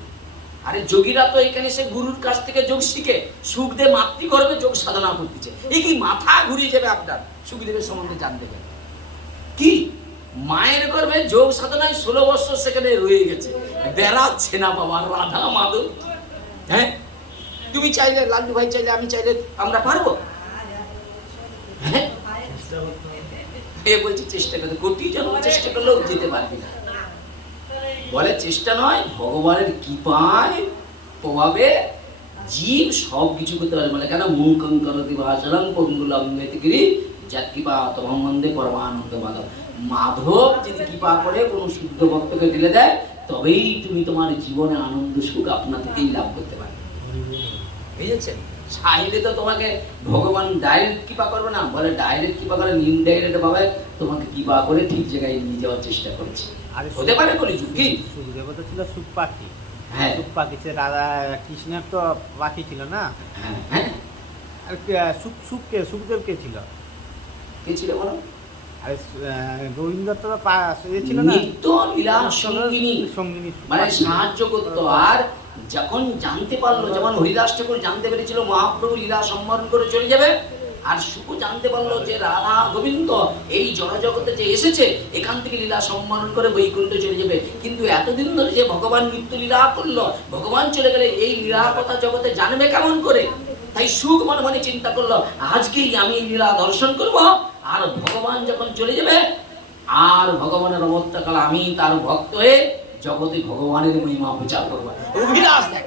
আরে যোগীরা তো এখানে সে গুরুর কাছ থেকে যোগ শিখে, সুখদেব মাতৃগর্ভে যোগ সাধনা করতেছে। এ কি মাথা ঘুরিয়ে যাবে আপনার? সুখদেবের সম্বন্ধে জানতে পারে কি? মায়ের গর্ভে যোগ সাধনায় 16 বছর সেখানে রয়ে গেছে, বেড়াচ্ছে না বাবা, রাধা মাধব। হ্যাঁ, তুমি চাইলে, লাল্লু ভাই চাইলে, আমি চাইলে আমরা পারবো? হ্যাঁ, বলছি চেষ্টা করতে, কোটি জন্ম চেষ্টা করলেও যেতে পারবি না। বলে চেষ্টা নয়, ভগবানের কৃপায় প্রভাবে জীব সব কিছু করতে পারে। বলে কেন? মুখং করতি ভাষণং পঙ্গুলং নেতিগিরি যার কৃপা তমন্দে পরমানন্দ মাধব। মাধব যদি কৃপা করে কোনো শুদ্ধ ভক্তকে দিলে দেয়, তবেই তুমি তোমার জীবনে আনন্দ সুখ আপনা থেকেই লাভ করতে পারবে। বুঝেছেন? চাইলে তো তোমাকে ভগবান ডাইরেক্ট কৃপা করবে না, বলে ডাইরেক্ট কৃপা করে, ইনডাইরেক্ট ভাবে তোমাকে কৃপা করে ঠিক জায়গায় নিয়ে যাওয়ার চেষ্টা করছে। হতে পারে কলিযুগ। কি সুখদেব তো ছিল সুখ পাখি। হ্যাঁ, সুখ পাখি, সে রাধা কৃষ্ণের তো পাখি ছিল না। হ্যাঁ, আর সুখদেব কে ছিল? কে ছিল বলো? আরে গোবিন্দ তো ছিল না, নিত্য লীলা সঙ্গিনী, মানে সাহায্য করতো। আর যখন জানতে পারলো, যেমন হরিদাস ঠাকুর জানতে পেরেছিল মহাপ্রভু লীলা সম্বরণ করে চলে যাবে, আর শুকু জানতে পারলো যে রাধা গোবিন্দ এই জড়জগতে যে এসেছে, এখান থেকে লীলা সম্বরণ করে বৈকুণ্ঠে চলে যাবে। কিন্তু এতদিন ধরে যে ভগবান নিত্য লীলা করলো, ভগবান চলে গেলে এই লীলা কথা জগতে জানবে কেমন করে? তাই সুখ মনে মনে চিন্তা করলো, আজকেই আমি লীলা দর্শন করব, আর ভগবান যখন চলে যাবে, আর ভগবানের অবস্থাকাল আমি তার ভক্ত হয়ে জগতে ভগবানের মহিমা প্রচার করবো। অভিলাষ দেখ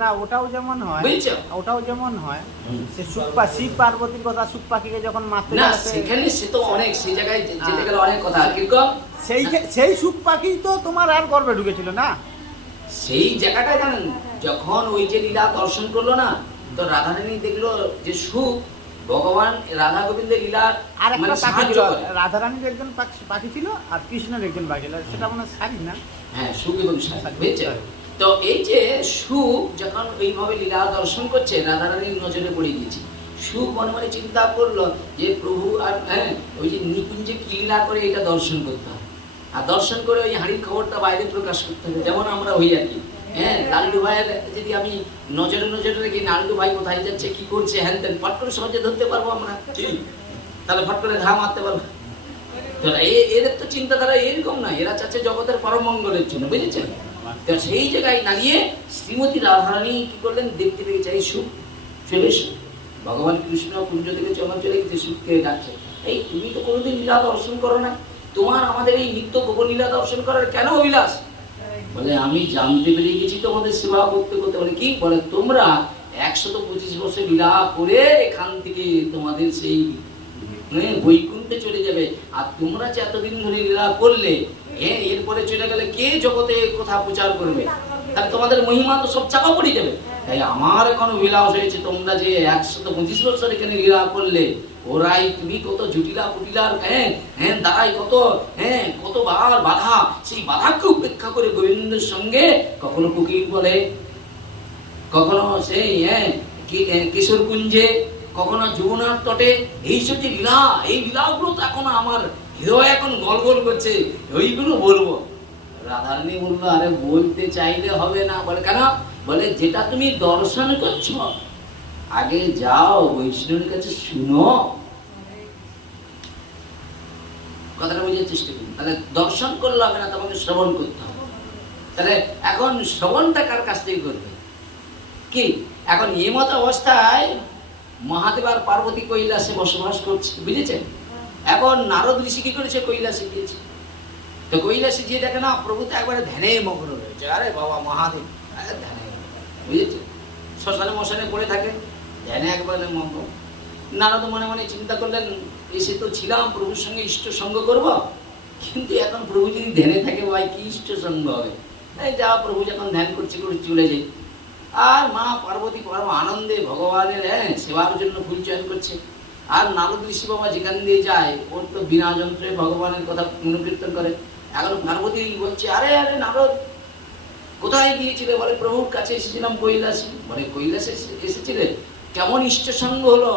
না, ওটাও যেমন হয়, ওটাও যেমন হয়, সে শিব পার্বতীর কথা, সুখ পাখিকে যখন মারতে না, সেখানে সে তো অনেক, সেই জায়গায় যেতে গেলে অনেক কথা, কিন্তু সেই সুখ পাখি তো তোমার আর গর্বে ঢুকেছিল না। সেই জায়গাটায় জানেন, যখন ওই যে লীলা দর্শন করলো না, তো রাধারানী দেখলো যে সুখ ভগবান রাধা গোবিন্দের লীলা, আর একটা পাখি ছিল, রাধারানীর একজন পাখি ছিল আর কৃষ্ণের একজন পাখি ছিল, সেটা মনে হয় শারীর না? হ্যাঁ, সুখ এবং শারীর, বুঝছে? তো এই যে সুখ যখন ওইভাবে লীলা দর্শন করছে, রাধারানীর নজরে পড়ে গেছে। সুখ মনে মনে চিন্তা করলো যে প্রভু আর হ্যাঁ ওই যে নিকুঞ্জে কি লীলা করে এটা দর্শন করতে হবে, আর দর্শন করে ওই হাঁড়ির খবরটা বাইরে প্রকাশ করতে হবে, যেমন আমরা হই আর কি। হ্যাঁ, লাল্লু ভাইয়ের যদি আমি নজরে নজরে রেখে, লাল্লু ভাই কোথায় যাচ্ছে, কি করছে, হ্যান তেন ফট করে সহজে ধরতে পারবো আমরা, কি তাহলে ফট করে ঘা মারতে পারবো। তো এদের তো চিন্তাধারা এরকম না, এরা চাচ্ছে জগতের পরম মঙ্গলের জন্য, বুঝেছেন? তো সেই জায়গায় দাঁড়িয়ে শ্রীমতী রাধারানী কি করলেন, দেখতে পেয়ে চাই সুখ চলে এসো, ভগবান কৃষ্ণ কুঞ্জ থেকে যখন চলে গেছে, সুখকে ডাকছে, এই তুমি তো কোনোদিন লীলা দর্শন করো না, তোমার আমাদের এই নিত্য গোপন লীলা দর্শন করার কেন অভিলাষ? বলে আমি জানতে পেরে গেছি তোমাদের সেবা করতে করতে। বলে কি? বলে তোমরা 125 বছর লীলা করে এখান থেকে তোমাদের সেই বৈকুণ্ঠে চলে যাবে। আর তোমরা যে এতদিন ধরে লীলা করলে, এরপরে চলে গেলে কে জগতে কথা প্রচার করবে? তাহলে তোমাদের মহিমা তো সব চাপা পড়ে যাবে। তাই আমার এখন বিলাস হয়েছে, তোমরা যে 125 বছর এখানে লীলা করলে, ওরাই তুমি কত জটিলা কুটিলার দ্বারাই কতবার বাধা, সেই বাধাকে উপেক্ষা করে গোবিন্দের সঙ্গে কখনো কুকির বলে, কখনো সেই কিশোর কুঞ্জে, কখনো যমুনার তটে, এইসব যে লীলা, এই লীলাগুলো তো এখন আমার হৃদয় এখন গলগল করছে, ওইগুলো বলবো। রাধারানী বললো, আরে বলতে চাইলে হবে না। বলে কেন? বলে যেটা তুমি দর্শন করছো, আগে যাও বৈষ্ণবের কাছে শুনো, কথাটা বোঝার চেষ্টা করুন। তাহলে দর্শন করলে হবে না, তোমাকে শ্রবণ করতে হবে। তাহলে এখন শ্রবণটা কার কাছ থেকে করবে? কি এখন এই মত অবস্থায় মহাদেব আর পার্বতী কৈলাসে বসবাস করছে, বুঝেছেন? এখন নারদ ঋষি কি করেছে? কৈলাসে গিয়েছে। তো কৈলাসে গিয়ে দেখে না, প্রভু তো একবারে ধ্যানে মগ্ন রয়েছে। আরে বাবা মহাদেব ধ্যানে, বুঝেছে? শ্মশানে মশানে পড়ে থাকে, ধ্যানে একবারে মগ্ন। নারদ মনে মনে চিন্তা করলেন, এসে তো ছিলাম প্রভুর সঙ্গে ইষ্ট সঙ্গ করবো, কিন্তু এখন প্রভু যদি ধ্যানে থাকে, ভাই কি ইষ্ট সঙ্গ হবে? যা প্রভু যখন ধ্যান করছে করে চলে যায়। আর মা পার্বতী পরম আনন্দে ভগবানের সেবার জন্য ফুল চয়ন করছে। আর নারদ ঋষি বাবা যেখান দিয়ে যায়, ওর তো বিনা যন্ত্রে ভগবানের কথা পুনর্কীর্তন করে। এখন পার্বতী বলছে, আরে আরে নারদ কোথায় গিয়েছিলে? বলে প্রভুর কাছে এসেছিলাম কৈলাসে। বলে কৈলাসে এসেছিলে, কেমন ইষ্ট সঙ্গ হলো,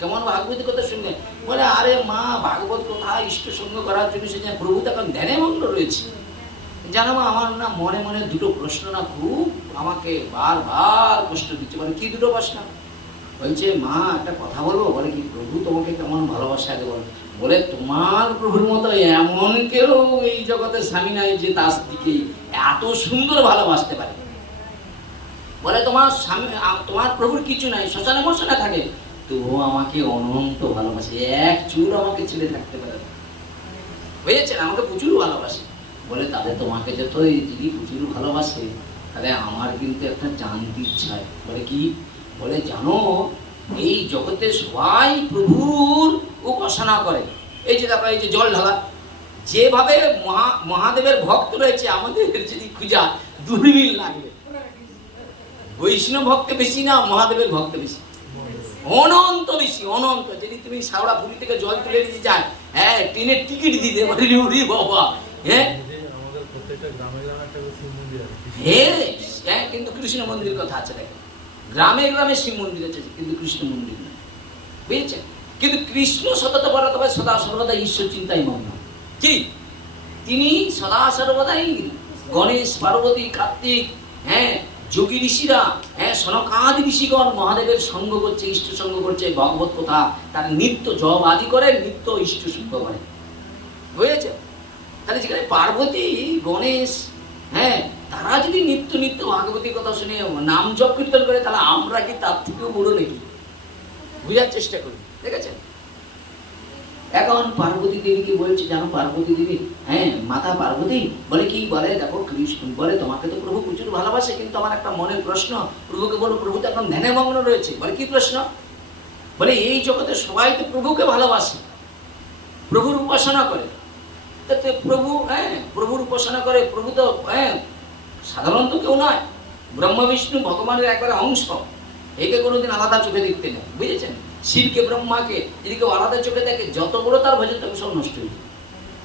কেমন ভাগবতী কথা শুনলে? বলে আরে মা, ভাগবত কথা ইষ্ট সঙ্গ করার জন্য এসেছে, প্রভু তো এখন ধ্যানে মগ্ন রয়েছে। জানো মা, আমার না মনে মনে দুটো প্রশ্ন না খুব আমাকে বারবার কষ্ট দিচ্ছে। বলে কি দুটো প্রশ্ন? বলছে মা একটা কথা বলবো। বলে কি? প্রভু তোমাকে কেমন ভালোবাসে আগে বলো। বলে তোমার প্রভুর মতো এমন কেউ এই জগতে স্বামী নাই যে তার দিকে এত সুন্দর ভালোবাসতে পারে। বলে তোমার স্বামী, তোমার প্রভুর কিছু নাই, শ্মশানে মশানে থাকে, তবুও আমাকে অনন্ত ভালোবাসে, এক চুল আমাকে ছেড়ে থাকতে পারে, বুঝেছেন? আমাকে প্রচুর ভালোবাসে। বলে তাহলে তোমাকে যত যদি প্রচুর ভালোবাসে, তাহলে আমার কিন্তু একটা জানতে ইচ্ছা। বলে কি? বলে জানো, এই জগতে সবাই প্রভুর উপাসনা করে। এই যে দেখো, এই যে জল ঢালা, যেভাবে মহাদেবের ভক্ত রয়েছে, আমাদের যদি খুঁজা দুর্মিল লাগবে। বৈষ্ণব ভক্ত বেশি না মহাদেবের ভক্ত বেশি? অনন্ত বেশি, অনন্ত। যদি তুমি সাউড়া পুরী থেকে জল তুলে নিতে যায়, ট্রেনের টিকিট দিতে পারি বাবা। কিন্তু কৃষ্ণ মন্দির কথা আছে, দেখেন গ্রামে গ্রামে শিব মন্দির আছে, কিন্তু কৃষ্ণ মন্দির নেই, বুঝেছেন? কিন্তু কৃষ্ণ সতত বলতে হবে সদা সর্বদা ঈশ্বর চিন্তায় মগ্ন। কি? তিনি সদা সর্বদাই গণেশ, পার্বতী, কার্তিক, যোগী ঋষিরা, সনকাদি ঋষিগণ মহাদেবের সঙ্গ করছে, ইষ্ট সঙ্গ করছে, ভগবত কথা তার নিত্য জপ আদি করে, নিত্য ইষ্ট সঙ্গ করে, বুঝেছে? তাহলে যেখানে পার্বতী, গণেশ, তারা যদি নিত্য নিত্য ভাগবতীর কথা শুনে নাম জপ কীর্তন করে, তাহলে আমরা কি তার থেকেও বড় নাকি? বুঝার চেষ্টা করি, দেখেছেন? এখন পার্বতী দেবীকে বলছে, জানো পার্বতী দেবী, মাতা পার্বতী বলে কি? বলে দেখো কৃষ্ণ, বলে তোমাকে তো প্রভু প্রচুর ভালোবাসে, কিন্তু আমার একটা মনের প্রশ্ন। প্রভুকে বলো, প্রভু তো এখন ধ্যানে মগ্ন রয়েছে। বলে কি প্রশ্ন? বলে এই জগতে সবাই তো প্রভুকে ভালোবাসে, প্রভুর উপাসনা করে। প্রভু প্রভুর উপাসনা করে, প্রভু তো সাধারণত কেউ নয়, ব্রহ্মা বিষ্ণু ভগবানের একবারে অংশ। একে কোনোদিন আলাদা চোখে দেখতে নেই, বুঝেছেন? শিবকে, ব্রহ্মাকে যদি কেউ আলাদা চোখে দেখে, যত বড় তার ভজন তবে সব নষ্ট হয়ে যায়।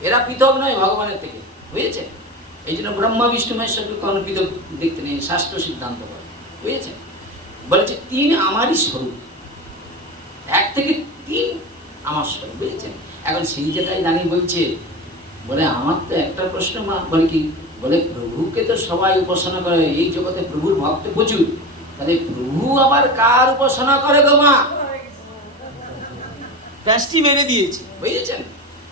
এরা পৃথক নয় ভগবানের থেকে, বুঝেছেন? এই জন্য ব্রহ্মা বিষ্ণু মহেশ্বরকে কোনো পৃথক দেখতে নেই, শাস্ত্র সিদ্ধান্ত করে, বুঝেছেন? বলেছে তিন আমারই স্বরূপ, এক থেকে তিন আমার স্বরূপ, বুঝেছেন? এখন সেই জায়গায় দাঁড়িয়ে বলছে, বলে আমার তো একটা প্রশ্ন মা। বলে কি? বলে প্রভুকে তো সবাই উপাসনা করে, এই জগতে প্রভুর ভক্ত প্রচুর, তাহলে প্রভু আবার কার উপাসনা করে গো মা? প্যাঁচটি মেরে দিয়েছে, বুঝেছেন?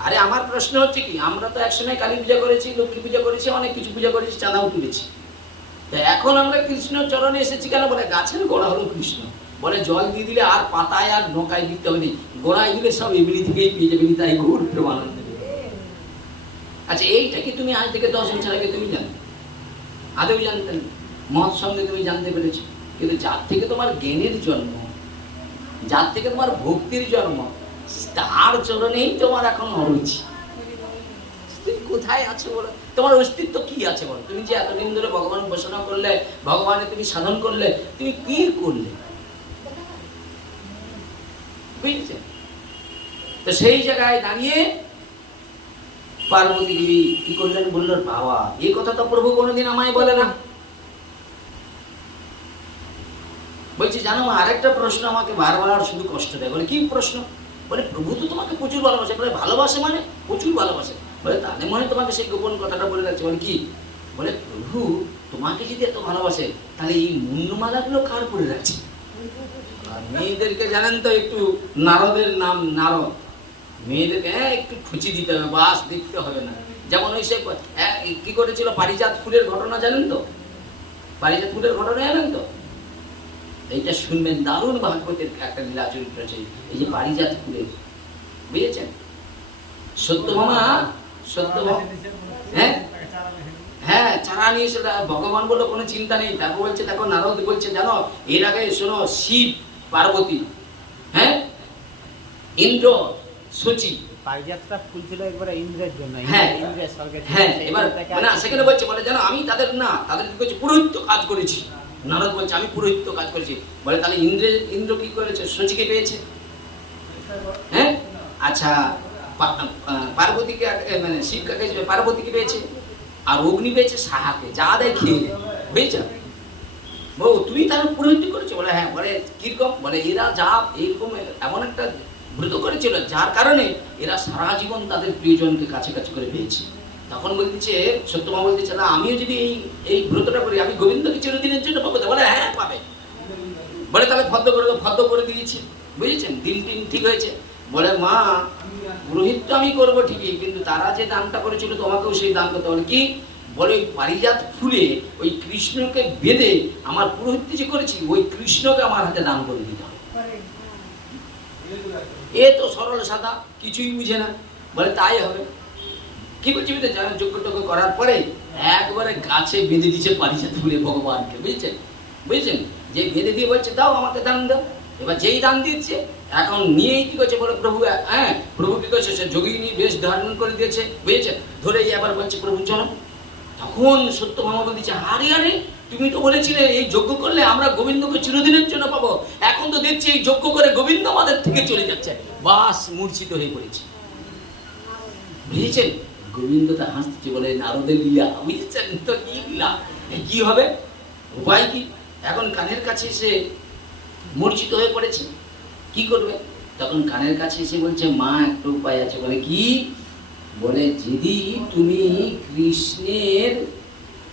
আরে আমার প্রশ্ন হচ্ছে কি, আমরা তো একসময় কালী পূজা করেছি, লক্ষ্মী পূজা করেছি, অনেক কিছু পূজা করেছি, চাঁদাও তুলেছি। তা এখন আমরা কৃষ্ণ চরণে এসেছি কেন? বলে গাছের গোড়া হলো কৃষ্ণ। বলে জল দিয়ে দিলে আর পাতায় আর নৌকায় দিতে হবে, গোড়ায় দিলে সব এমনি থেকেই পেয়ে যাবে, তাই ঘুর প্রেমানন্দ। আচ্ছা, এইটা কি তুমি আজ থেকে 10 বছর আগে তুমি জানো? আদৌ জানতেন? মহৎ সঙ্গে তুমি জানতে পেরেছো, কিন্তু যার থেকে তোমার জ্ঞানের জন্ম, যার থেকে তোমার ভক্তির জন্ম, তার চরণেই তোমার এখন অরুচি। তুমি কোথায় আছো বলো? তোমার অস্তিত্ব কি আছে বলো? তুমি যে এতদিন ধরে ভগবান উপাসনা করলে, ভগবানের তুমি সাধন করলে, তুমি কি করলে? বুঝছেন? তো সেই জায়গায় দাঁড়িয়ে পার্বতী দেবী কি করলেন? বললেন, বাবা এই কথা তো প্রভু কোনোদিন আমায় বলে না। বলছি জানো, আরেকটা প্রশ্ন আমাকে বারবার শুধু কষ্ট দেয়। বলে কি প্রশ্ন? বলে প্রভু তো তোমাকে প্রচুর ভালোবাসে। বলে ভালোবাসে মানে? প্রচুর ভালোবাসে। বলে তাদের মনে তোমাকে সেই গোপন কথাটা বলে রাখছে। বলে কি? বলে প্রভু তোমাকে যদি এত ভালোবাসে, তাহলে এই মুন্ডমালাগুলো কার করে রাখছে? আর মেয়েদেরকে জানেন তো একটু নারদের নাম নারদ, মেয়েদেরকে একটু খুঁচি দিতে হবে, বাস দেখতে হবে না। যেমন ওই সে কি করেছিল পারিজাত ফুলের ঘটনা জানেন তো? পারিজাত ফুলের ঘটনা জানেন তো? এইটা শুনবেন, দারুণ ভাগবতের একটা লীলা চরিত্র আছে এই যে পারিজাত ফুলের, বুঝেছেন? সত্যভামা, সত্যভামা, হ্যাঁ হ্যাঁ, চারা নিয়ে এসে ভগবান বললো কোনো চিন্তা নেই। তারপর বলছে, দেখো নারদ বলছে জানো, এর আগে শোনো, শিব পার্বতী, হ্যাঁ ইন্দ্র সচি, পারিজাতটা ফুল ছিল একবারে ইন্দ্রের জন্য। হ্যাঁ ইন্দ্রের স্বর্গে। হ্যাঁ, এবার না সেখানে বলছে, বলে জানো আমি তাদের না, তাদের কি করেছি? পুরোহিত্য কাজ করেছি। নারদ বলছে আমি পুরোহিত্য কাজ করেছি। বলে তাহলে ইন্দ্র কি করেছে? সচিকে পেয়েছে। হ্যাঁ আচ্ছা, পার্বতীকে মানে শিব কাকে পার্বতীকে পেয়েছে, আর অগ্নি পেয়েছে সাহাকে, যা দেয় খেয়ে নেয়। বুঝেছ? বউ তুমি তার পুরোহিত্য করেছো? বলে হ্যাঁ। বলে কিরকম? বলে এরা যা এরকম এমন একটা ব্রত করেছিল যার কারণে এরা সারা জীবন তাদের প্রিয়জনকে কাছে কাছে করে পেয়েছে। তখন বলতেছে সত্যমা, বলতেছে না আমিও যদি এই ব্রতটা করি, আমি গোবিন্দকে চিরদিনের জন্য পাবো। বলে হ্যাঁ পাবে। বলে তাহলে ফদ্দ করে দাও। ফদ্দ করে দিয়েছি। বুঝেছেন? দিন ঠিক হয়েছে। বলে মা পুরোহিত্য আমি করবো ঠিকই, কিন্তু তারা যে দানটা করেছিল তোমাকেও সেই দান করতে হবে। কি? বলে ওই পারিজাত ফুলে ওই কৃষ্ণকে বেঁধে আমার পুরোহিত্য যে করেছি, ওই কৃষ্ণকে আমার হাতে দান করে দিতে হবে। এ তো সরল সাদা, কিছুই বুঝে না। বলে তাই হবে। কি বলছি বুঝতে? যজ্ঞ টজ্ঞ করার পরে একবারে গাছে বেঁধে দিচ্ছে পারিজাত ফুলে ভগবানকে। বুঝছেন? বুঝছেন? যে বেঁধে দিয়ে বলছে দাও আমাকে দান দাও। এবার যেই দান দিচ্ছে, এখন নিয়েই কি করছে? বলে প্রভু, হ্যাঁ প্রভু কি করছে? সে যোগিনী বেশ ধারণ করে দিয়েছে। বুঝেছে? ধরেই আবার বলছে প্রভু চলো। তখন সত্যভামা বলছে, আরে আরে তুমি তো বলেছিলে এই যজ্ঞ করলে আমরা গোবিন্দকে চিরদিনের জন্য পাবো, এখন তো দেখছি এই যজ্ঞ করে গোবিন্দ আমাদের থেকে চলে যাচ্ছে। বাস মূর্ছিত হয়ে পড়েছে। বুঝেছেন? গোবিন্দ তা হাসছে, বলে নারদের লীলা। বুঝেছেন তো? কি লীলা, কি হবে? উপায় কি? এখন কানের কাছে এসে মূর্ছিত হয়ে পড়েছে, কি করবে? তখন কানের কাছে এসে বলছে, মা একটা উপায় আছে। বলে কি? বলে যদি তুমি কৃষ্ণের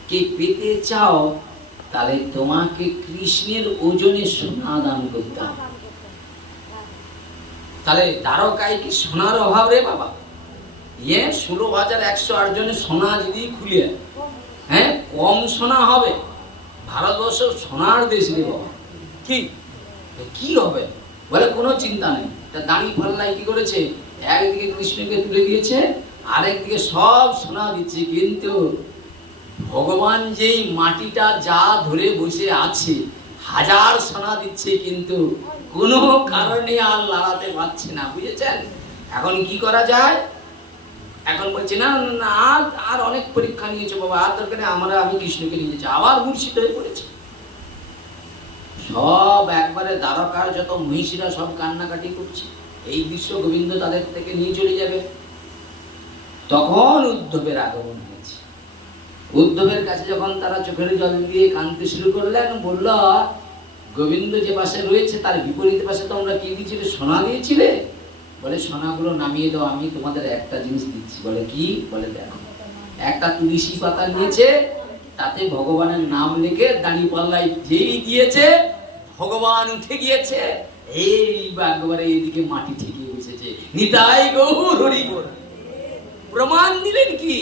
কে পেতে চাও, তাহলে তোমাকে কৃষ্ণের ওজনে সোনা দান করতে হবে। তাহলে দ্বারকায় কি সোনার অভাব রে বাবা? 16,108 জনের সোনা যদি খুলে, হ্যাঁ কম সোনা হবে? ভারতবর্ষ সোনার দেশ রে বাবা। কি হবে? বলে কোনো চিন্তা নেই। তা দাঁড়ি পাল্লায় কি করেছে? একদিকে কৃষ্ণকে তুলে দিয়েছে, আরেকদিকে সব সোনা দিচ্ছে। কিন্তু ভগবান যেই মাটিটা যা ধরে বসে আছে, হাজার সোনা দিচ্ছে, কিন্তু কোনো কারণে আর লড়াতে পারছে না। বুঝেছেন? এখন কি করা যায়? এখন বলছে না না, আর অনেক পরীক্ষা নিয়েছে বাবা, আর দরকার নেই, আমি কৃষ্ণকে নিয়ে যাচ্ছি। আবার মূর্ছিত হয়ে পড়েছে। সব একবারে দ্বারকার যত মহিষীরা সব কান্নাকাটি করছে, এই দৃশ্য গোবিন্দ তাদের থেকে নিয়ে চলে যাবে। তখন উদ্ধবের আগমন হয়েছে। উদ্ধবের কাছে যখন তারা চোখের জল দিয়ে কাঁদতে শুরু করলেন, বলল গোবিন্দ যে পাশে রয়েছে তার বিপরীত পাশে তোমরা কি দিয়েছিলে? সোনা দিয়েছিলে। বলে সোনাগুলো নামিয়ে দাও, আমি তোমাদের একটা জিনিস দিচ্ছি। বলে কি? বলে দেখো, একটা তুলসী পাতা নিয়েছে, তাতে ভগবানের নাম লিখে দাঁড়ি পাল্লায় যেই দিয়েছে, ভগবান উঠে গিয়েছে। এই একবারে এইদিকে মাটি ঠেকিয়ে বসেছে। নিতাই গৌর হরি বল। প্রমাণ দিলেন কি?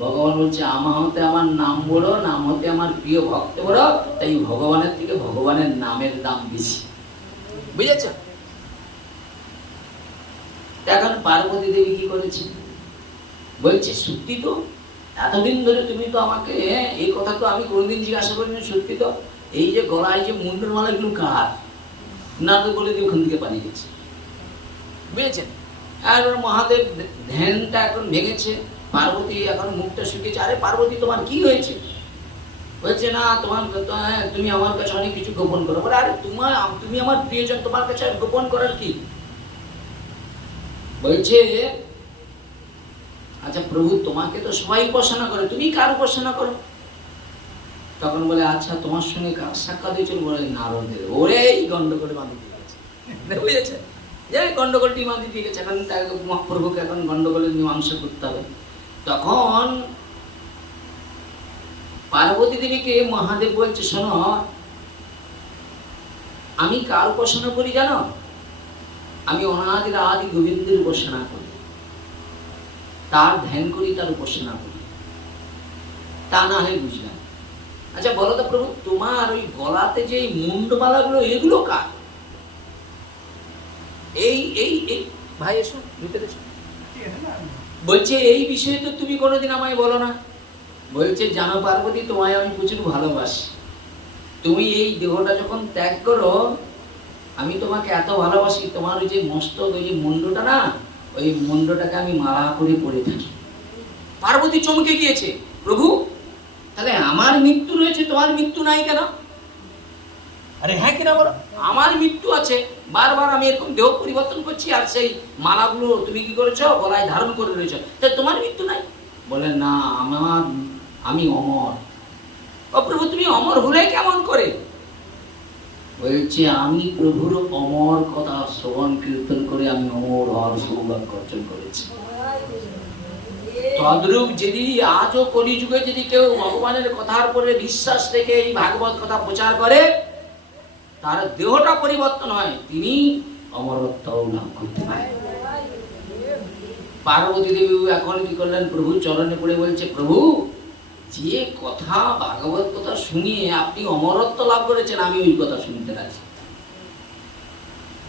ভগবান বলছে আমার হতে আমার নাম বড়, নাম হতে আমার প্রিয় ভক্ত বড়, তাই ভগবানের থেকে ভগবানের নামের দাম বেশি। বুঝেছ? এখন পার্বতী দেবী কি করেছে? বলছে সত্যি তো, এতদিন ধরে তুমি তো আমাকে এই কথা তো আমি কোনোদিন জিজ্ঞাসা করিনি, সত্যি তো এই যে গলায় যে মুন্ডের মালাগুলো কার, না বলে দিয়ে ওখান থেকে পালিয়ে গেছে, বুঝেছেন? আর মহাদেব ধ্যানটা এখন ভেঙেছে, পার্বতী এখন মুখটা শুকিয়েছে। আরে পার্বতী তোমার কি হয়েছে? বলছে না তোমার তুমি আমার কাছে অনেক কিছু গোপন করো। বলে আরে তুমি আমার প্রিয়জন, তোমার কাছে গোপন করার কি? বলছে আচ্ছা প্রভু তোমাকে তো সবাই উপাসনা করে, তুমি কার উপাসনা করো? তখন বলে আচ্ছা তোমার সঙ্গে কার সাক্ষাৎ হয়েছিল? বলে নারদের। ওরে এই গন্ডগোলে বাঁধি দিয়ে গেছে, বুঝেছে? যে গন্ডগোলটি বাঁধি দিয়ে গেছে, এখন তাকে মহাপ্রভুকে এখন গন্ডগোলের মীমাংসা করতে হবে। তখন পার্বতী দেবীকে মহাদেব বলছে শোনো, আমি কার উপাসনা করি জানো? আমি অনাদির আদি গোবিন্দের উপাসনা করি, তার ধ্যান করি, তার উপাসনা করি। তা না হয় বুঝলাম। আচ্ছা বলো তো প্রভু, তোমার ওই গলাতে যে মুন্ডমালাগুলো এগুলো কার? এই এই এই ভাই এসো ভিতরে এসো। বলছে এই বিষয়ে তো তুমি কোনোদিন আমায় বলো না। বলছে জানো পার্বতী, তোমায় আমি প্রচুর ভালোবাসি। তুমি এই দেহটা যখন ত্যাগ করো, আমি তোমাকে এত ভালোবাসি, তোমার ওই যে মস্তক, ওই যে মুন্ডটা না, ওই মুন্ডটাকে আমি মালা করে পরে থাকি। পার্বতী চমকে গিয়েছে, প্রভু তাহলে আমার মৃত্যু রয়েছে, তোমার মৃত্যু নাই কেন? আরে হ্যাঁ কিনা বলো, আমার মৃত্যু আছে, বারবার আমি এরকম দেহ পরিবর্তন করছি, আর সেই মালাগুলো তুমি কি করেছো? গলায় ধারণ করে রয়েছো, তাই তোমার মৃত্যু নাই? বলে না, আমি অমর। ও প্রভু তুমি অমর হলে কেমন করে? বলছে আমি প্রভুর অমর কথা শ্রবণ কীর্তন করে আমি অমর হওয়ার সৌভাগ্য অর্জন করেছি। তদ্রূপ যদি আজও কলিযুগে যদি কেউ ভগবানের কথার উপরে বিশ্বাস রেখে এই ভাগবত কথা প্রচার করে, তার দেহটা পরিবর্তন হয়, তিনি অমরত্ব লাভ করতে পারেন। পার্বতী দেবী এখন কি করলেন? প্রভু চরণে পড়ে বলছে, প্রভু যে কথা ভাগবত কথা শুনিয়ে আপনি অমরত্ব লাভ করেছেন, আমি ওই কথা শুনতে রাজি।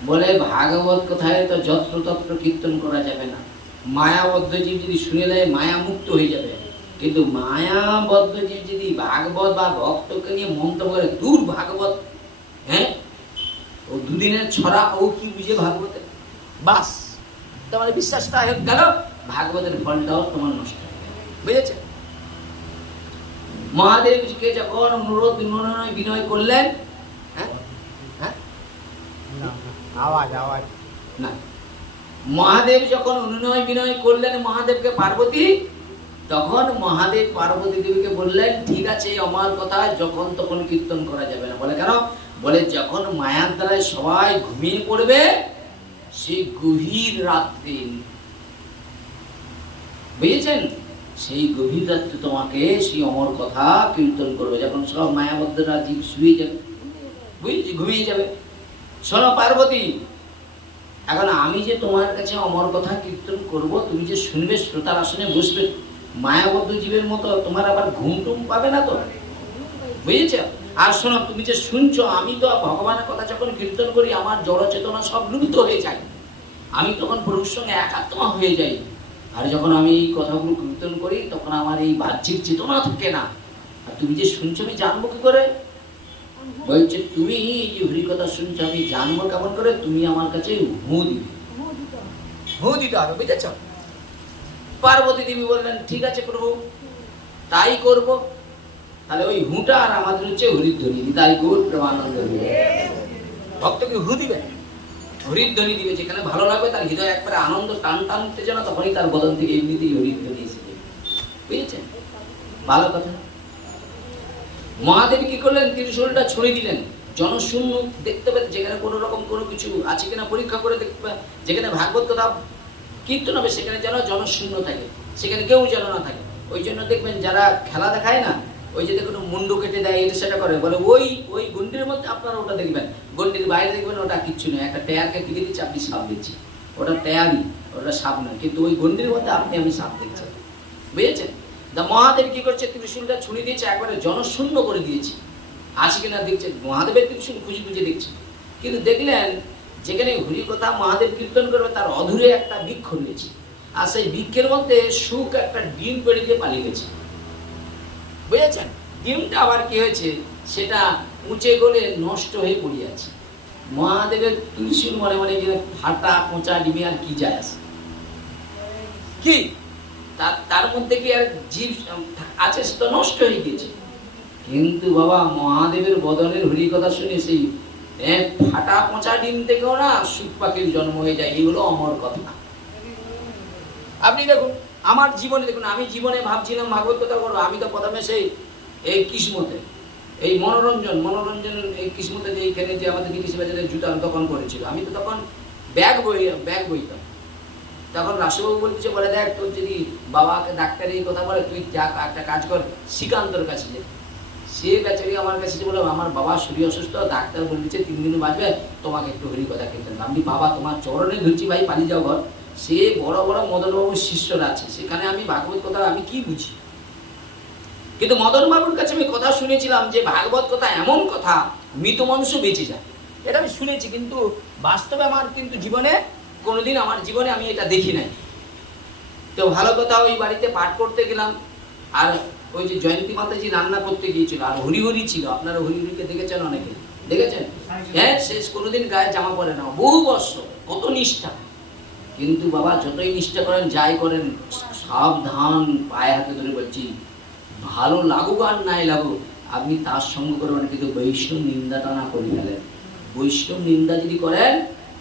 বলে ভাগবত কথায় তো যত্রতত্র কীর্তন করা যাবে না, মায়াবদ্ধ জীব যদি শুনে দেয় মায়া মুক্ত হয়ে যাবে। কিন্তু মায়াবদ্ধ জীব যদি ভাগবত বা ভক্তকে নিয়ে মন্তব্য করে, দূর ভাগবত, হ্যাঁ ও দুদিনের ছড়া, ও কি বুঝে ভাগবতে, বাস তোমার বিশ্বাসটা হয়ে গেল, ভাগবতের ফলটাও তোমার নষ্ট হয়ে গেল, বুঝেছে? মহাদেবকে যখন অনুরোধ বিনয় করলেন, হ্যাঁ হ্যাঁ আওয়াজ আওয়াজ না, মহাদেব যখন অনুনয় বিনয় করলেন মহাদেবকে পার্বতী, তখন মহাদেব পার্বতী দেবীকে বললেন ঠিক আছে, আমার কথা যখন তখন কীর্তন করা যাবে না। বলে কেন? বলে যখন মায়ার দ্বারায় সবাই ঘুমিয়ে পড়বে, সেই গভীর রাত্রি, বুঝেছেন, সেই গভীর রাত্রে তোমাকে সেই অমর কথা কীর্তন করবে, যখন সব মায়াবদ্ধরা জীব শুয়ে যাবে, বুঝেছি, ঘুমিয়ে যাবে। শোনো পার্বতী, এখন আমি যে তোমার কাছে অমর কথা কীর্তন করব, তুমি যে শুনবে, শ্রোতার আসনে বসবে, মায়াবদ্ধ জীবের মতো তোমার আবার ঘুম টুম পাবে না তো, বুঝেছ? আর শোনো, তুমি যে শুনছো, আমি তো ভগবানের কথা যখন কীর্তন করি, আমার জড় চেতনা সব লুপ্ত হয়ে যায়, আমি তখন প্রভুর সঙ্গে একাত্মা হয়ে যাই। আর যখন আমি এই কথাগুলো কীর্তন করি, তখন আমার এই বাহ্যিক চেতনা থাকে না। আর তুমি যে শুনছো, আমি জানবো কি করে? বলছে তুমি এই যে হরি কথা শুনছো, আমি জানবো কেমন করে? তুমি আমার কাছে হু দিবে, হু দিতে হবে, বুঝেছ? পার্বতী দেবী বললেন ঠিক আছে প্রভু, তাই করব। তাহলে ওই হুটা আর আমাদের হচ্ছে হরিধ্বনি, তাই গৌর প্রেমানন্দ ভক্তকে হু দিবে, হরিধ্বনি দিবে, যেখানে ভালো লাগবে, তার হৃদয় একবারে আনন্দ টান টান উত্তেজনা, তখনই তার বদন থেকে এমনিতেই হরিধ্বনি এসে যাবে, বুঝেছেন? ভালো কথা। মহাদেব কি করলেন? ত্রিশূলটা ছুঁড়ে দিলেন, জনশূন্য দেখতে পেতে, যেখানে কোনো রকম কোনো কিছু আছে কিনা পরীক্ষা করে দেখতে, যেখানে ভাগবত কথা কীর্তন হবে সেখানে যেন জনশূন্য থাকে, সেখানে কেউ যেন না থাকে। ওই জন্য দেখবেন যারা খেলা দেখায় না, ওই যে দেখুন মুন্ডু কেটে দেয়, এটা সেটা করে, বলে ওই গন্ডির মধ্যে আপনারা ওটা দেখবেন, গন্ডির বাইরে দেখবেন ওটা কিচ্ছু নয়, একটা টায়ারকে ফিরে দিচ্ছে, আপনি সাপ দিচ্ছি, ওটা টায়ারই, ওটা সাপ নয়, কিন্তু ওই গন্ডির মধ্যে আমি সাপ দেখছেন, বুঝেছেন? মহাদেব কি করছে? ত্রিশূলটা ছুঁড়ে দিয়েছে, একবারে জনশূন্য করে দিয়েছে, আছে কিনা দেখছে, মহাদেবের ত্রিশূল খুঁজে খুঁজে দেখছে। কিন্তু দেখলেন যেখানে হরি কথা মহাদেব কীর্তন করবে, তার অধুরে একটা বৃক্ষ রয়েছে, আর সেই বৃক্ষের মধ্যে সুখ একটা ডিম পেড়ে দিয়ে পালিয়ে গেছে, বুঝেছেন? ডিমটা আবার কি হয়েছে, সেটা উঁচে গলে নষ্ট হয়ে পড়ে আছে। মহাদেবের তুলসীর মনে মনে যে ফাটা পচা ডিমে আর কি যায় আসে, কি তার মধ্যে কি আর জীব আছে? সে তো নষ্ট হয়ে গেছে। কিন্তু বাবা মহাদেবের বদনের হরি কথা শুনে সেই ফাটা পচা ডিম থেকেও না সুখ পাখির জন্ম হয়ে যায়। এগুলো অমর কথা। আপনি দেখুন আমার জীবনে, দেখুন আমি জীবনে ভাবছিলাম ভাগবত কথা করবো। আমি তো প্রথমে সেই এই কিসমতে, এই মনোরঞ্জন এই কিসমতে যে এইখানে যে আমাদের কৃষি বাজারের জুতা তখন করেছিল, আমি তো তখন ব্যাগ বইতাম। তখন রাষ্ট্রবাবু বলছে, বলে দেখ তোর যদি বাবাকে ডাক্তার এই কথা বলে, তুই যা একটা কাজ কর, শ্রীকান্তর কাছে যে সে বেচারি আমার কাছে বলে আমার বাবা শরীর অসুস্থ, ডাক্তার বলছে 3 দিন বাঁচবে, তোমাকে একটু হরি কথা খেতে। আমি বাবা তোমার চরণে ধরছি ভাই, পালিয়ে যাও ঘর। সে বড় বড় মদনবাবুর শিষ্যরা আছে, সেখানে আমি ভাগবত কথা আমি কি বুঝি। কিন্তু মদনবাবুর কাছে আমি কথা শুনেছিলাম যে ভাগবত কথা এমন কথা মৃত মানুষও বেঁচে যায়, এটা আমি শুনেছি। কিন্তু বাস্তবে আমার কিন্তু জীবনে কোনোদিন আমার জীবনে আমি এটা দেখি নাই। তো ভালো কথা, ওই বাড়িতে পাঠ করতে গেলাম, আর ওই যে জয়ন্তী মাতাজি রান্না করতে গিয়েছিল, আর হরিহরি ছিল। আপনারা হরিহরিকে দেখেছেন, অনেকে দেখেছেন। হ্যাঁ, শেষ কোনোদিন গায়ে জামা পরে না, বহু বর্ষ, কত নিষ্ঠা। কিন্তু বাবা যতই নিষ্ঠা করেন, যাই করেন, সাবধান, পায়ে হাতে ধরে বলছি, ভালো লাগুক আর নাই লাগুক, আপনি তার সঙ্গে করবেন, কিন্তু বৈষ্ণব নিন্দাটা না করে ফেলেন। বৈষ্ণব নিন্দা যদি করেন,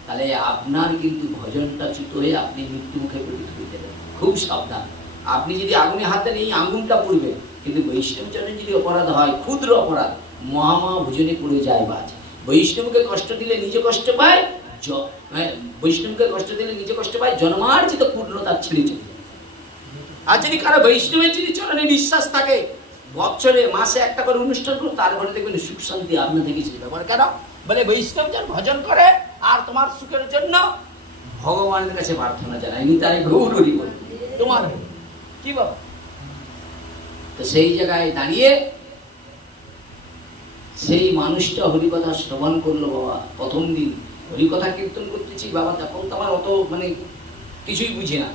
তাহলে আপনার কিন্তু ভজনটা চ্যুত হয়ে আপনি মৃত্যু মুখে পতিত হয়ে যাবেন। খুব সাবধান। আপনি যদি আগুনে হাতে নেই, আগুনটা পড়বে। কিন্তু বৈষ্ণব চরণে যদি অপরাধ হয়, ক্ষুদ্র অপরাধ, মহামা ভোজনে পড়ে যায় বাজ। বৈষ্ণবকে কষ্ট দিলে নিজে কষ্ট পায়, বৈষ্ণবকে কষ্ট দিলে নিজে কষ্ট পায়, জন্মার্জিত পূর্ণতা ছিঁড়ে চলে যায়। আর যদি কারো বৈষ্ণবের যদি চরণে বিশ্বাস থাকে, বছরে মাসে একটা করে অনুষ্ঠান করুন, তারপরে দেখবেন সুখ শান্তি আপনার থেকে ছিল। কেন বলে বৈষ্ণব জন ভজন করে আর তোমার সুখের জন্য ভগবানের কাছে প্রার্থনা জানায়, নিতাই গৌর হরি বলে তোমার কি বাবা। তো সেই জায়গায় দাঁড়িয়ে সেই মানুষটা হরিকথা শ্রবণ করলো বাবা। প্রথম দিন হরিকথা কীর্তন করতেছি বাবা, তখন তো আমার অত মানে কিছুই বুঝি না।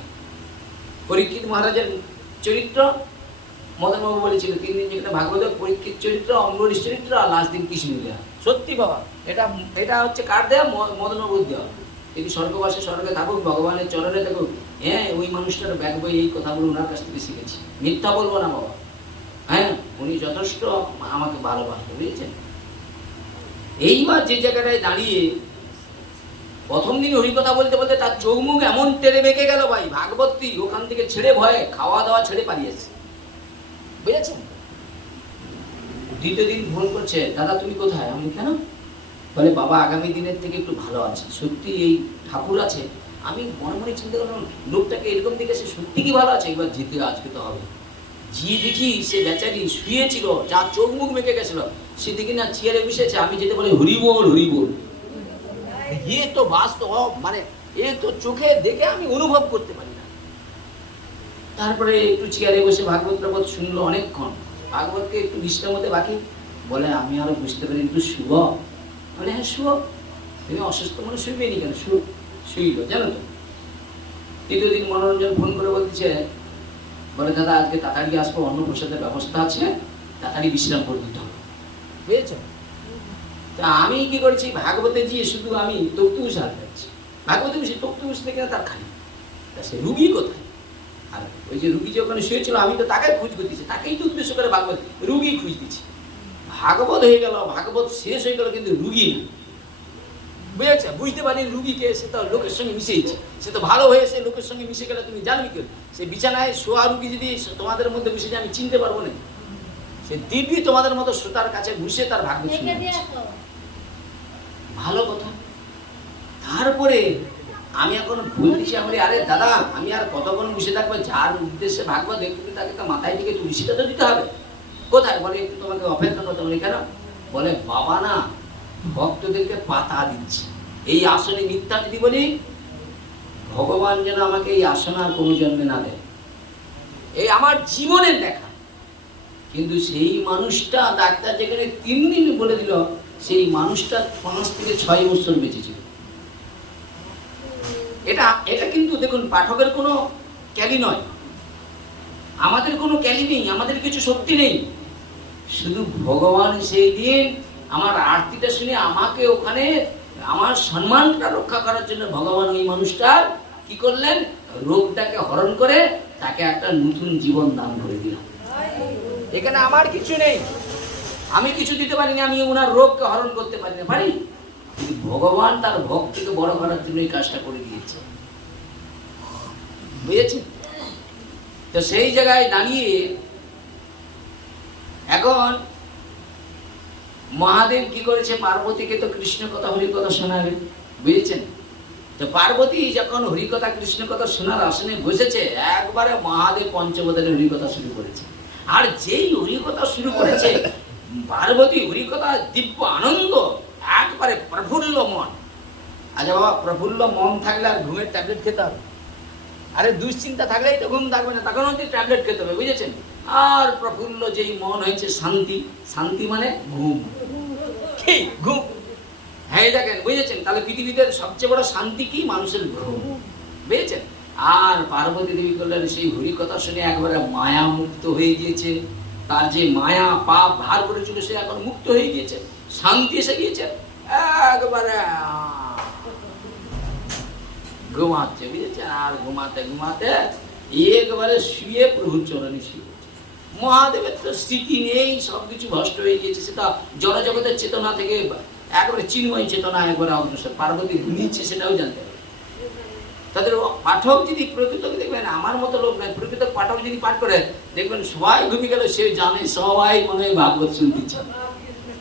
পরীক্ষিত মহারাজের চরিত্র মদনবাবু বলেছিল 3 দিন যেখানে ভাগবত, পরীক্ষিত চরিত্র, অম্বরীশ চরিত্র, আর লাস্ট দিন কৃষ্ণ দেওয়া। সত্যি বাবা, এটা হচ্ছে কার দেওয়া? মদনবাবুর দেওয়া। তিনি স্বর্গবাসে স্বর্গে থাকুক, ভগবানের চরণে থাকুক। হ্যাঁ, ওই মানুষটার ব্যাগ বই এই কথাগুলো ওনার কাছ থেকে শিখেছি, মিথ্যা বলবো না বাবা। হ্যাঁ, উনি যথেষ্ট আমাকে ভালোবাসতেন, বুঝেছেন। এইবার যে জায়গাটায় দাঁড়িয়ে প্রথম দিন হরিকথা বলতে বলতে তার চোখ মুখ এমন টেনে বেঁকে গেল ভাই, ভাগবতী ওখান থেকে ছেড়ে ভয়ে খাওয়া দাওয়া ছেড়ে পালিয়েছে, বুঝেছেন। দ্বিতীয় দিন ফোন করছে, দাদা তুমি কোথায়? আমি কেন? বলে বাবা আগামী দিনের থেকে একটু ভালো আছে। সত্যি এই ঠাকুর আছে। আমি মনে মনে চিন্তা করলাম, লোকটাকে এরকম দেখে সে সত্যি কি ভালো আছে? এবার যেতে আজকে তো হবে। যে দেখি সে বেচারি শুয়েছিল, যা চোখ মুখ মেকে গেছিল, সে দেখি না চেয়ারে বসেছে। আমি যেতে বলি হরি বল হরি বল। এ তো বাস্তব, মানে এ তো চোখে দেখে আমি অনুভব করতে পারি না। তারপরে একটু চেয়ারে বসে ভাগবত টাগবত শুনলো অনেকক্ষণ। ভাগবতকে একটু বিশ্রাম হতে বাকি, বলে আমি আরো বুঝতে পারি, একটু শুভ। বলে হ্যাঁ শুভ। তুমি অসুস্থ মনে শুইবেনি কেন? শুইল, জানো তো। তৃতীয় দিন মনোরঞ্জন ফোন করে বলতেছে, বলে দাদা আজকে তাড়াতাড়ি আসবো, অন্য প্রসাদের ব্যবস্থা আছে, তাড়াতাড়ি বিশ্রাম করে দিতে হবে, বুঝেছ। তা আমি কি করেছি, ভাগবতে গিয়ে শুধু আমি তক্তুস হার খাচ্ছি। ভাগবতে বসে তক্তুস থেকে তার খাই। তা সে রুগী কোথায়? আর ওই যে রুগী যে ওখানে শুয়েছিল, আমি তো তাকে খুঁজ করতেছি, তাকেই তো উদ্দেশ্য করে ভাগবত রুগী খুঁজ দিচ্ছি। ভাগবত হয়ে গেল, ভাগবত শেষ হয়ে গেল, কিন্তু রুগী না, বুঝেছে। বুঝতে পারি রুগীকে, সে তো লোকের সঙ্গে মিশেছে, সে তো ভালো হয়েছে, লোকের সঙ্গে মিশে গেলে তুমি জানবি কেউ? সে বিছানায় শোয়া রুগী যদি তোমাদের মধ্যে বসে যায়, আমি চিনতে পারবো না। সে দিব্যি তোমাদের মতো শ্রোতার কাছে বসে তার ভাগ্য শুনে ভালো কথা। তারপরে আমি এখন বলতেছি, আমি আরে দাদা আমি আর কতক্ষণ বসে থাকবো? যার উদ্দেশ্যে ভাগবত দেখতে, তাকে তো মাথায় থেকে তুলসীটা তো দিতে হবে। কোথায়? বলে একটু তোমাকে অপেক্ষা করতে হবে। কেন? বলে বাবা না ভক্তদেরকে পাতা দিচ্ছে এই আসনে। মিথ্যা যদি বলি, ভগবান যেন আমাকে এই আসন আর কোনো জন্মে না দেয়, এই আমার জীবনের দেখা। কিন্তু সেই মানুষটা ডাক্তার যেখানে 3 দিন বলে দিল, সেই মানুষটা 5 থেকে 6 বছর বেঁচেছিল। এটা কিন্তু দেখুন, পাঠকের কোনো ক্যালি নয়, আমাদের কোনো ক্যালি নেই, আমাদের কিছু শক্তি নেই। শুধু ভগবান সেই দিন আমার আরতিটা শুনে আমাকে ওখানে আমার সম্মানটা রক্ষা করার জন্য ভগবান ওই মানুষটার কি করলেন, রোগটাকে হরণ করে তাকে একটা নতুন জীবন দান করে দিলাম। এখানে আমার কিছু নেই, আমি কিছু দিতে পারিনি, আমি ওনার রোগকে হরণ করতে পারি না, পারি, কিন্তু ভগবান তার ভক্তিকে বড় করার জন্য এই কাজটা করে দিয়েছে, বুঝেছেন? তো সেই জায়গায় দাঁড়িয়ে এখন মহাদেব কি করেছে, পার্বতীকে তো কৃষ্ণ কথা হরি কথা শোনালেন, বুঝেছেন? তো পার্বতী যখন হরিকথা কৃষ্ণ কথা শোনার আসনে বসেছে, একবারে মহাদেব পঞ্চবদনে হরিকথা শুরু করেছে। আর যেই হরিকথা শুরু করেছে পার্বতী, হরিকথা দিব্য আনন্দ, একবারে প্রফুল্ল মন। আচ্ছা বাবা, প্রফুল্ল মন থাকলে আর ঘুমের ট্যাবলেট খেতে হবে? আরে দুশ্চিন্তা থাকলেই তো ঘুম থাকবে না, তখন হচ্ছে ট্যাবলেট খেতে হবে, বুঝেছেন? আর প্রফুল্ল যেই মন হয়েছে শান্তি, শান্তি মানে ঘুম, কি ঘুম? হ্যাঁ দেখেন, বুঝেছেন? তাহলে পৃথিবীতে সবচেয়ে বড় শান্তি কি? মানুষের ঘুম, বুঝেছেন? আর পার্বতী দেবী করলেন সেই হরিকথা শুনে একবারে মায়া মুক্ত হয়ে গিয়েছে, তার যে মায়া পাপ ভার করেছিল সে এখন মুক্ত হয়ে গিয়েছে, শান্তি এসে গিয়েছে, একবারে ঘুমাচ্ছে, বুঝেছেন? আর ঘুমাতে ঘুমাতে একবারে শুয়ে প্রভুর চরণে শুয়ে। মহাদেবের তো স্থিতি নেই, সবকিছু ভ্রষ্ট হয়ে গিয়েছে, সেটা জড়জগতের চেতনা থেকে একবারে চিন্ময় চেতনা একবারে অগ্রসর। পার্বতী ঘুমিয়েছে সেটাও জানতে হবে। তাদের পাঠক যদি প্রকৃত দেখবেন, আমার মতো লোক নয়, প্রকৃত পাঠক যদি পাঠ করে দেখবেন সবাই ঘুমিয়ে গেল, সে জানে সবাই মনে হয় ভাগবত শুনতেছে,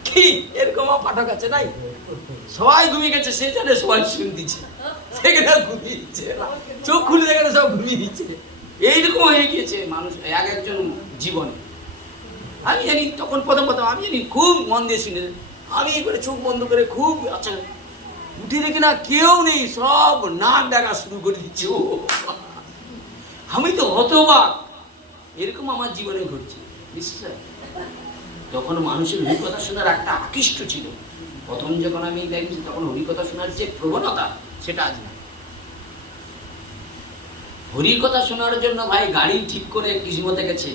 কি এরকম পাঠক আছে নাই? সবাই ঘুমিয়ে গেছে, সে জানে সবাই শুনতেছে, সেখানে ঘুমিয়ে দিচ্ছে, চোখ খুলে দেখে সব ঘুমিয়ে দিচ্ছে। এইরকম হয়ে গিয়েছে মানুষ এক একজন জীবনে। আমি জানি তখন প্রথম আমি জানি খুব মন দিয়ে শুনে, আমি এবারে চোখ বন্ধ করে খুব আচ্ছা উঠে দেখি না কেউ নেই, সব নাক ডাকা শুরু করে দিচ্ছে। ও আমি তো হতবাক, এরকম আমার জীবনে ঘটছে, বিশ্বাস? তখন মানুষের হরিকথা শোনার একটা আকৃষ্ট ছিল, প্রথম যখন আমি দেখছি তখন হরিকথা শোনার যে প্রবণতা সেটা আজ না। হরিকথা শোনার জন্য ভাই গাড়ি ঠিক করে কিসমতে গেছে,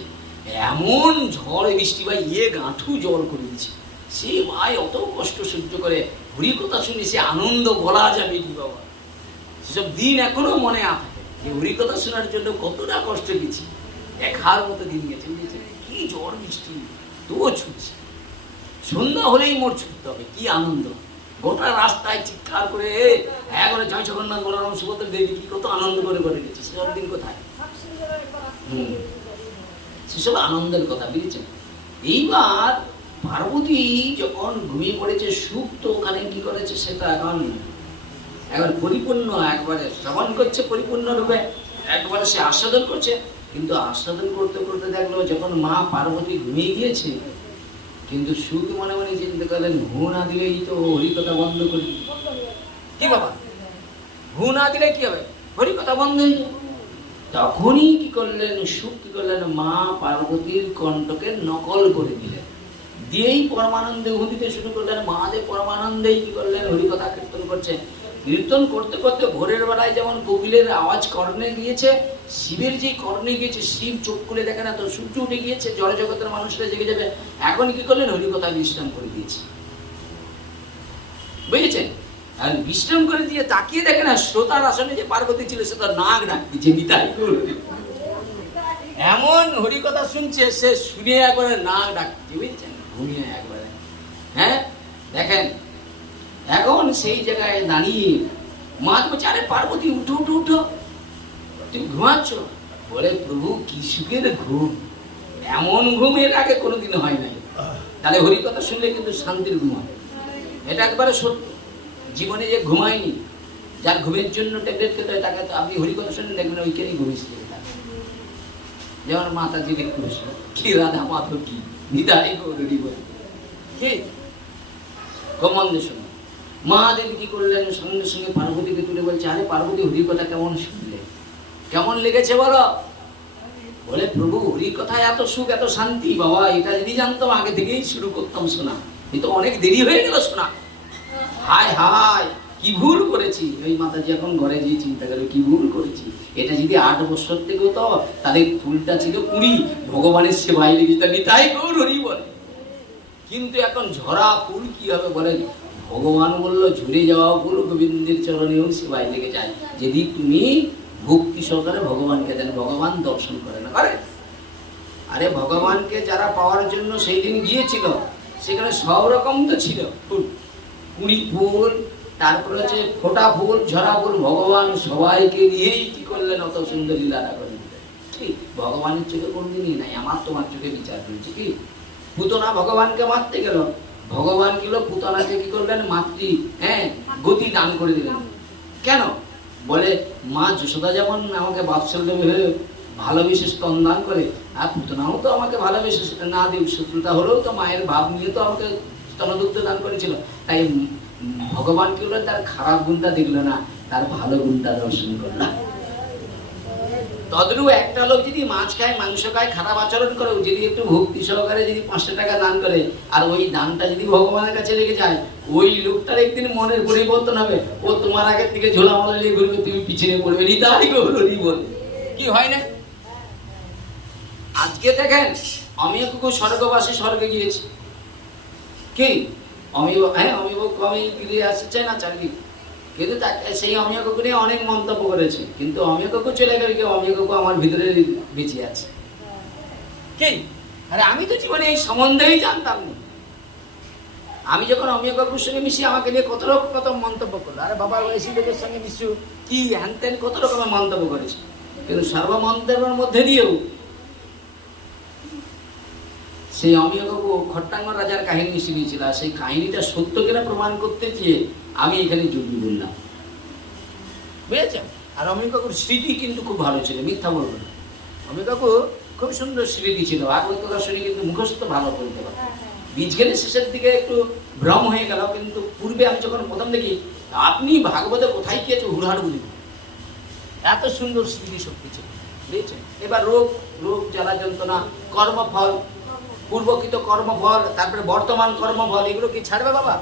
এমন ঝড় বৃষ্টি ভাই গাঁঠু জল করে দিচ্ছে, সে ভাই অত কষ্ট সহ্য করে হরিকথা শুনে সে আনন্দ বলা যাবে কি বাবা? সেসব দিন এখনো মনে আছে যে হরিকথা শোনার জন্য কতটা কষ্ট গেছি, দেখার মতো দিন গেছে, বুঝেছে? কি ঝড় বৃষ্টি, তবুও ছুটছে, সন্ধ্যা হলেই মোট ছুটতে হবে, কি আনন্দ! গোটা রাস্তায় চিৎকার করে একবারে জয় জগন্নাথ বলরাম সুভদ্রা দেবী কি কত আনন্দ করে করে গেছে, সেসব দিন কোথায়? সেসব আনন্দের কথা, বুঝেছেন? এইবার পার্বতী যখন ঘুমিয়ে পড়েছে, সুখ তো ওখানে কি করেছে সেটা এখন একবার পরিপূর্ণ একবারে শ্রবণ করছে, পরিপূর্ণ রূপে একবারে সে আস্বাদন করছে। কিন্তু আস্বাদন করতে করতে দেখলো যখন মা পার্বতী ঘুমিয়ে গিয়েছে, কিন্তু সুখ মনে মনে চিন্তা করলেন, ঘু না দিলেই তো হরিকথা বন্ধ করি। কি বাবা, ঘু না দিলে কি হবে? হরিকথা বন্ধ হয়ে যাবে। তখনই কি করলেন, সুখ কি করলেন, মা পার্বতীর কণ্ঠকে নকল করে দিলেন, দিয়েই পরমানন্দে ঘু দিতে শুরু করলেন। মহাদেব পরমানন্দেই কি করলেন, হরিকথা কীর্তন করছে। কীর্তন করতে করতে ভোরের বেলায় যেমন কোকিলের আওয়াজ কর্ণে গিয়েছে, শিবের যে কর্ণে গিয়েছে, শিব চোখ খুলে দেখে না তো সূর্য উঠে গিয়েছে, জড়জগতের মানুষরা জেগে যাবে। এখন কি করলেন, হরিকথা বিশ্রাম করে দিয়েছে, বুঝেছেন? আর বিশ্রাম করে দিয়ে তাকিয়ে দেখে না, শ্রোতার আসনে যে পার্বতী ছিল সে তার নাক ডাকছে, নিতাই এমন হরিকথা শুনছে, সে শুনে একবারে নাক ডাকছে, বুঝেছেন? ঘুমিয়ে একবারে। হ্যাঁ দেখেন, এখন সেই জায়গায় দাঁড়িয়ে মা বলছে, আরে পার্বতী উঠো উঠো উঠো, তুমি ঘুমাচ্ছ? বলে, প্রভু কি সুখের ঘুম, এমন ঘুম এর আগে কোনোদিন হয় নাই। তাহলে হরিকথা শুনলে কিন্তু শান্তির ঘুম হয়, এটা একবারে সত্য। জীবনে যে ঘুমায়নি, যার ঘুমের জন্য ট্যাবলেট খেতে হয়, তাকে আপনি হরিকথা শুনলে দেখবেন ওইখানেই ঘুমিয়েছিল। যেমন মাতাজি দেখতে বসলো, কি রাধা মাধব কি নিতাই গৌরী বলে, কি কমন্দে শোনো। মহাদেব কি করলেন, সঙ্গে সঙ্গে পার্বতীকে তুলে বলছে, আরে পার্বতী হরিকথা কেমন শুনলে, কেমন লেগেছে বলো? বলে, প্রভু হরিকথায় এত সুখ এত শান্তি, বাবা এটা যদি জানতাম আগে থেকেই শুরু করতাম শোনা, কিন্তু অনেক দেরি হয়ে গেল শোনা। হায় হায় কি ভুল করেছি। ওই মাতাজি এখন ঘরে গিয়ে চিন্তা করে, কি ভুল করেছি, এটা যদি 8 বছর থেকে হতো তাহলে ফুলটা ছিল 20, ভগবানের সেবায় লেগে নিতাই গৌর হরি বলে। কিন্তু এখন ঝরা ফুল কি হবে বলেন? ভগবান বলল ঝরে যাওয়া ফুল গোবিন্দের চরণেও সেবায় লেগে যায়। যদি তুমি ভক্তি সহকারে ভগবানকে দেন, ভগবান দর্শন করে না করে। আরে ভগবানকে যারা পাওয়ার জন্য সেই দিন গিয়েছিল, সেখানে সব রকম তো ছিল ফুল, কুড়ি ফুল, তারপরে হচ্ছে ফোটা ফুল, ঝরা ফুল। ভগবান সবাইকে নিয়েই কি করলেন? অত সুন্দর লীলাটা করে দিলেন। ঠিক ভগবানের চোখে কোনদিনই নাই, আমার তোমার চোখে বিচার করেছি। কি পুতনা ভগবানকে মারতে গেল, ভগবান গেল পুতনাকে কি করলেন? মাতৃ গতি দান করে দিলেন। কেন? বলে মা যশোদা যেমন আমাকে বাৎসল্য হয়ে ভালোবেসে স্তনদান করে, আর পুতনাও তো আমাকে ভালোবেসে না দিয়ে শত্রুতা হলেও তো মায়ের ভাব নিয়ে তো আমাকে স্তনদুগ্ধ দান করেছিল। তাই ভগবান কি হলো? তার খারাপ গুণটা দেখলো না, তার ভালো গুণটা দর্শন করলো। তদ্রূপ একটা লোক যদি মাছ খায়, মাংস খায়, খারাপ আচরণ করে, যদি একটু ভক্তি সহকারে যদি 500 টাকা দান করে, আর ওই দানটা যদি ভগবানের কাছে লেগে যায়, ওই লোকটার একদিন মনের পরিবর্তন হবে। ও তোমার আগের থেকে ঝোলা মালা নিয়ে ঘুরবে, তুমি পিছনে পড়বে। নিতাই গৌরী বল কি হয় না? আজকে দেখেন অমিয় কুকুর স্বর্গবাসী স্বর্গে গিয়েছে। কি অমিয় ফিরে আসছে না চাকরি, কিন্তু সেই অমিয় কুকুর নিয়ে অনেক মন্তব্য করেছে। কিন্তু অমিয় কুকুর চলে গেলে কেউ অমিয় কুকুর আমার ভিতরে বেঁচে আছে। কি আরে আমি তো জীবনে এই সম্বন্ধেই জানতাম না। আমি যখন অমিয় কুকুর সঙ্গে মিশি, আমাকে নিয়ে কত রকম কত মন্তব্য করলো। আরে বাবা ওইসি লোকের সঙ্গে মিশু কি হ্যান ত্যান কত রকমের মন্তব্য করেছে। কিন্তু সর্বমন্তব্যের মধ্যে দিয়েও সেই অমিয় কাকু খট্টাঙ্গ রাজার কাহিনী শুনিয়েছিল। সেই কাহিনীটা সত্য কিনা প্রমাণ করতে গিয়ে আমি এখানে যুক্তি বললাম, বুঝেছেন? আর অমিয় কাকুর স্মৃতি কিন্তু খুব ভালো ছিল, মিথ্যা বলবো না। অমিয় কাকু খুব সুন্দর স্মৃতি ছিল, ভাগবত কথা শুনে কিন্তু মুখস্থ ভালো বলতে পারে। বীজগণে শেষের দিকে একটু ভ্রম হয়ে গেল, কিন্তু পূর্বে আমি যখন প্রথম দেখি আপনি ভাগবতে কোথায় কি আছে হুড়হাড় বলি, এত সুন্দর স্মৃতি শক্তি ছিল, বুঝেছেন? এবার রোগ জ্বালা যন্ত্রণা, কর্মফল, পূর্বকৃত কর্মফল, তারপরে বর্তমান কর্মফল, এগুলো কি ছাড়বে বাবা?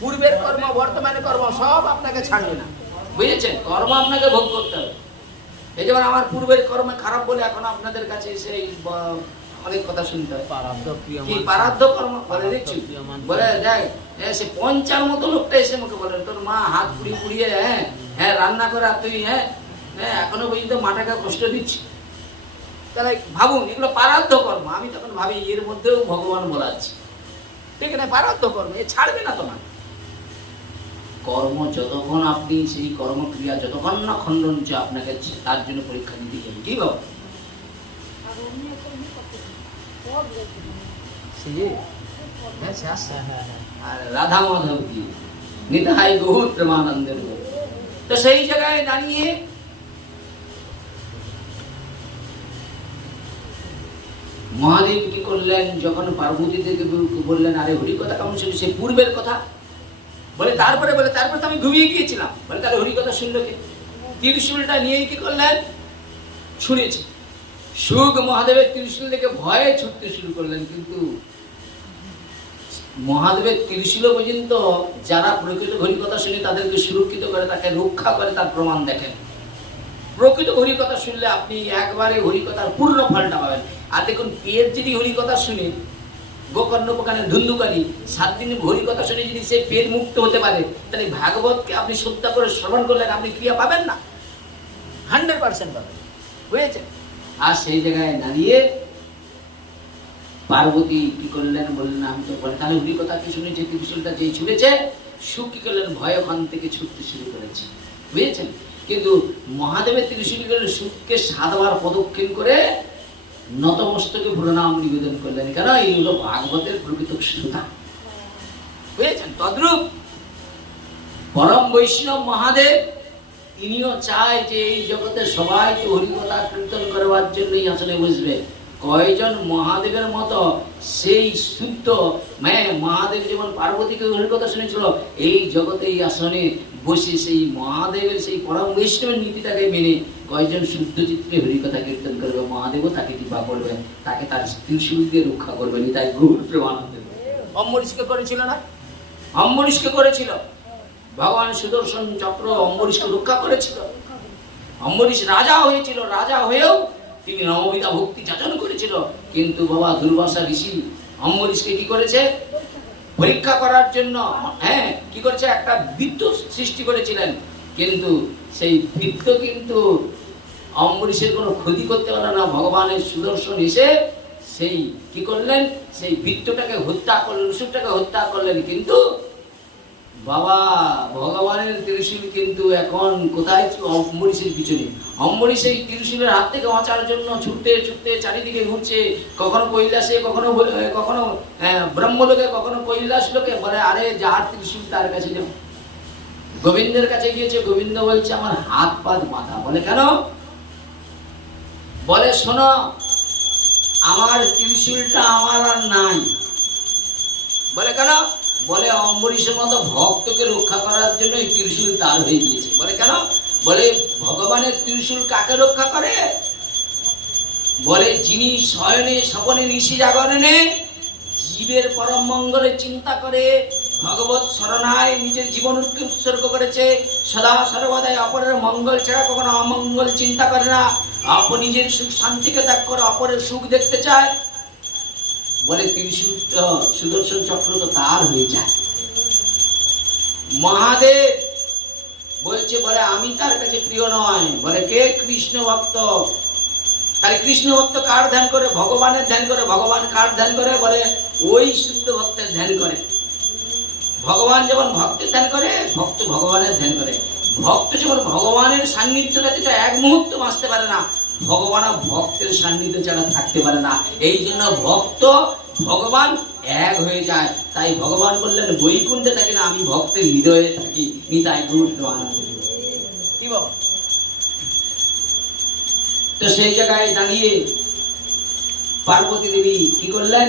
পূর্বের কর্ম, বর্তমানের কর্ম সব আপনাকে ছাড়বে না, বুঝেছেন? কর্ম আপনাকে ভোগ করতে হবে। এই যেমন আমার পূর্বের কর্ম খারাপ বলে এখন আপনাদের কাছে সেই অনেক কথা শুনতে হয়। কি পারাধ্য কর্ম বলে দিচ্ছি, বলে দেখ সে পঞ্চার মতো লোকটা এসে আমাকে বলে তোর মা হাত পুড়িয়ে রান্না করে, আর তুই এখনো পর্যন্ত মাটাকে কষ্ট দিচ্ছি। তাহলে ভাবুন, এগুলো পারাধ্য কর্ম। আমি তখন ভাবি এর মধ্যেও ভগবান বলাচ্ছি, ঠিক না? পারাধ্য কর্ম এ ছাড়বে না তোমার। কর্ম যতক্ষণ আপনি সেই কর্মক্রিয়া যতক্ষণ না খণ্ডন হচ্ছে, আপনাকে তার জন্য পরীক্ষা দিতে যাবে। কি বাবা? আর রাধা মাধব কি নিতাই গৌর প্রেমানন্দের। তো সেই জায়গায় দাঁড়িয়ে মহাদেব কি করলেন? যখন পার্বতী থেকে বললেন আরে হরিকথা কেমন শুনি, সে পূর্বের কথা বলে, তারপরে তো আমি ঘুমিয়ে গিয়েছিলাম। বলে তাহলে হরিকথা শুনলো কি? ত্রিশূলটা নিয়ে কি করলেন? শুনেছি। সুখ মহাদেবের ত্রিশূল থেকে ভয়ে ছুটতে শুরু করলেন। কিন্তু মহাদেবের ত্রিশূল পর্যন্ত যারা প্রকৃত হরিকথা শুনে তাদেরকে সুরক্ষিত করে, তাকে রক্ষা করে, তার প্রমাণ দেখেন। প্রকৃত হরিকথা শুনলে আপনি একবারে হরিকথার পূর্ণ ফলটা পাবেন। আর দেখুন, পেট যদি হরিকথা শুনে, গোকর্ণ প্রকারে ধুন্ধুকারী 7 দিন হরিকথা শুনে যদি সে পেট মুক্ত হতে পারে, তাহলে ভাগবতকে আপনি শ্রদ্ধা করে শ্রবণ করলেন, আপনি ক্রিয়া পাবেন না? 100% পাবেন, বুঝেছেন? আর সেই জায়গায় দাঁড়িয়ে পার্বতী কি করলেন? বললেন আমি তো বলে তাহলে হরিকথা কি শুনেছে? ত্রিশূলটা যেই ছুড়েছে, সুখ কি করলেন? ভয় ওখান থেকে ছুটতে শুরু করেছে, বুঝেছেন? কিন্তু মহাদেবের ত্রিশূল করলেন সুখকে 7 বার প্রদক্ষিণ করে নতমস্তকে প্রণাম নিবেদন করলেন। কেন? এই হলো ভাগবতের প্রকৃত শ্রোতা, বুঝেছেন? তদ্রূপ পরম বৈষ্ণব মহাদেব তিনিও চায় যে এই জগতে সবাই তো হরিকথা কীর্তন করবার জন্যই আসলে বসবে। কয়জন মহাদেবের মতো সেই শুদ্ধ মহাদেব যেমন পার্বতীকে হরিকথা শুনেছিল, এই জগতে এই আসনে বসে সেই মহাদেবের সেই পরম বৈষ্ণবের নীতিটাকে মেনে কয়জন শুদ্ধ চিত্রে হরিকথা কীর্তন করবে, মহাদেবও তাকে কৃপা করবেন, তাকে তার ত্রিশূল দিয়ে রক্ষা করবেন। তাই গৌর প্রেমানন্দ অম্বরীশকে করেছিল না? অম্বরীশকে করেছিল। ভগবান সুদর্শন চক্র অম্বরীশকে রক্ষা করেছিল। অম্বরীশ রাজা হয়েছিল, রাজা হয়েও তিনি নববিধা ভক্তি যাচন করেছিল। কিন্তু বাবা দুর্বাসা ঋষি অম্বরীশকে কি করেছে? পরীক্ষা করার জন্য কি করছে, একটা বৃত্ত সৃষ্টি করেছিলেন, কিন্তু সেই বৃত্ত কিন্তু অম্বরীশের কোনো ক্ষতি করতে পারে না। ভগবানের সুদর্শন এসে সেই কি করলেন, সেই বৃত্তটাকে হত্যা করলেন, অসুরটাকে হত্যা করলেন। কিন্তু বাবা ভগবানের ত্রিশূল কিন্তু এখন কোথায়, অম্বরীশের পিছনে। অম্বরীশ এই ত্রিশূলের হাত থেকে বাঁচার জন্য ছুটতে ছুটতে চারিদিকে ঘুরছে, কখনো কৈলাসে, কখনো কখনো ব্রহ্মলোকে, কখনো কৈলাস লোকে। বলে আরে যার ত্রিশূল তার কাছে যাও। গোবিন্দের কাছে গিয়েছে, গোবিন্দ বলছে আমার হাত পাত বাঁধা। বলে কেন? বলে শোনো, আমার ত্রিশূলটা আমার আর নাই। বলে কেন? বলে অম্বরীশের মতো ভক্তকে রক্ষা করার জন্য এই ত্রিশূল তার হয়ে গিয়েছে। বলে কেন? বলে ভগবানের ত্রিশূল কাকে রক্ষা করে? বলে যিনি শয়নে স্বপনে নিশি জাগরণে জীবের পরম মঙ্গলের চিন্তা করে, ভগবত শরণায় নিজের জীবনকে উৎসর্গ করেছে, সদা সর্বদাই অপরের মঙ্গল ছাড়া কখনো অমঙ্গল চিন্তা করে না, নিজের সুখ শান্তিকে ত্যাগ করে অপরের সুখ দেখতে চায়। বলে ত্রিশূল সুদর্শন চক্র তো তার হয়ে যায়। মহাদেব বলছে, বলে আমি তার কাছে প্রিয় নয়। বলে কে? কৃষ্ণ ভক্ত। তাহলে কৃষ্ণ ভক্ত কার ধ্যান করে? ভগবানের ধ্যান করে। ভগবান কার ধ্যান করে? বলে ওই শুদ্ধ ভক্তের ধ্যান করে। ভগবান যেমন ভক্তের ধ্যান করে, ভক্ত ভগবানের ধ্যান করে। ভক্ত যেমন ভগবানের সান্নিধ্যটা এক মুহূর্ত বাঁচতে পারে না, ভগবান ভক্তের সান্নিধ্য ছাড়া থাকতে পারে না। এই জন্য ভক্ত ভগবান এক হয়ে যায়। তাই ভগবান বললেন বৈকুণ্ঠে থাকি না, আমি ভক্তের হৃদয়ে থাকি। নিতাই গৌর কি বল? তো সেই জায়গায় দাঁড়িয়ে পার্বতী দেবী কি করলেন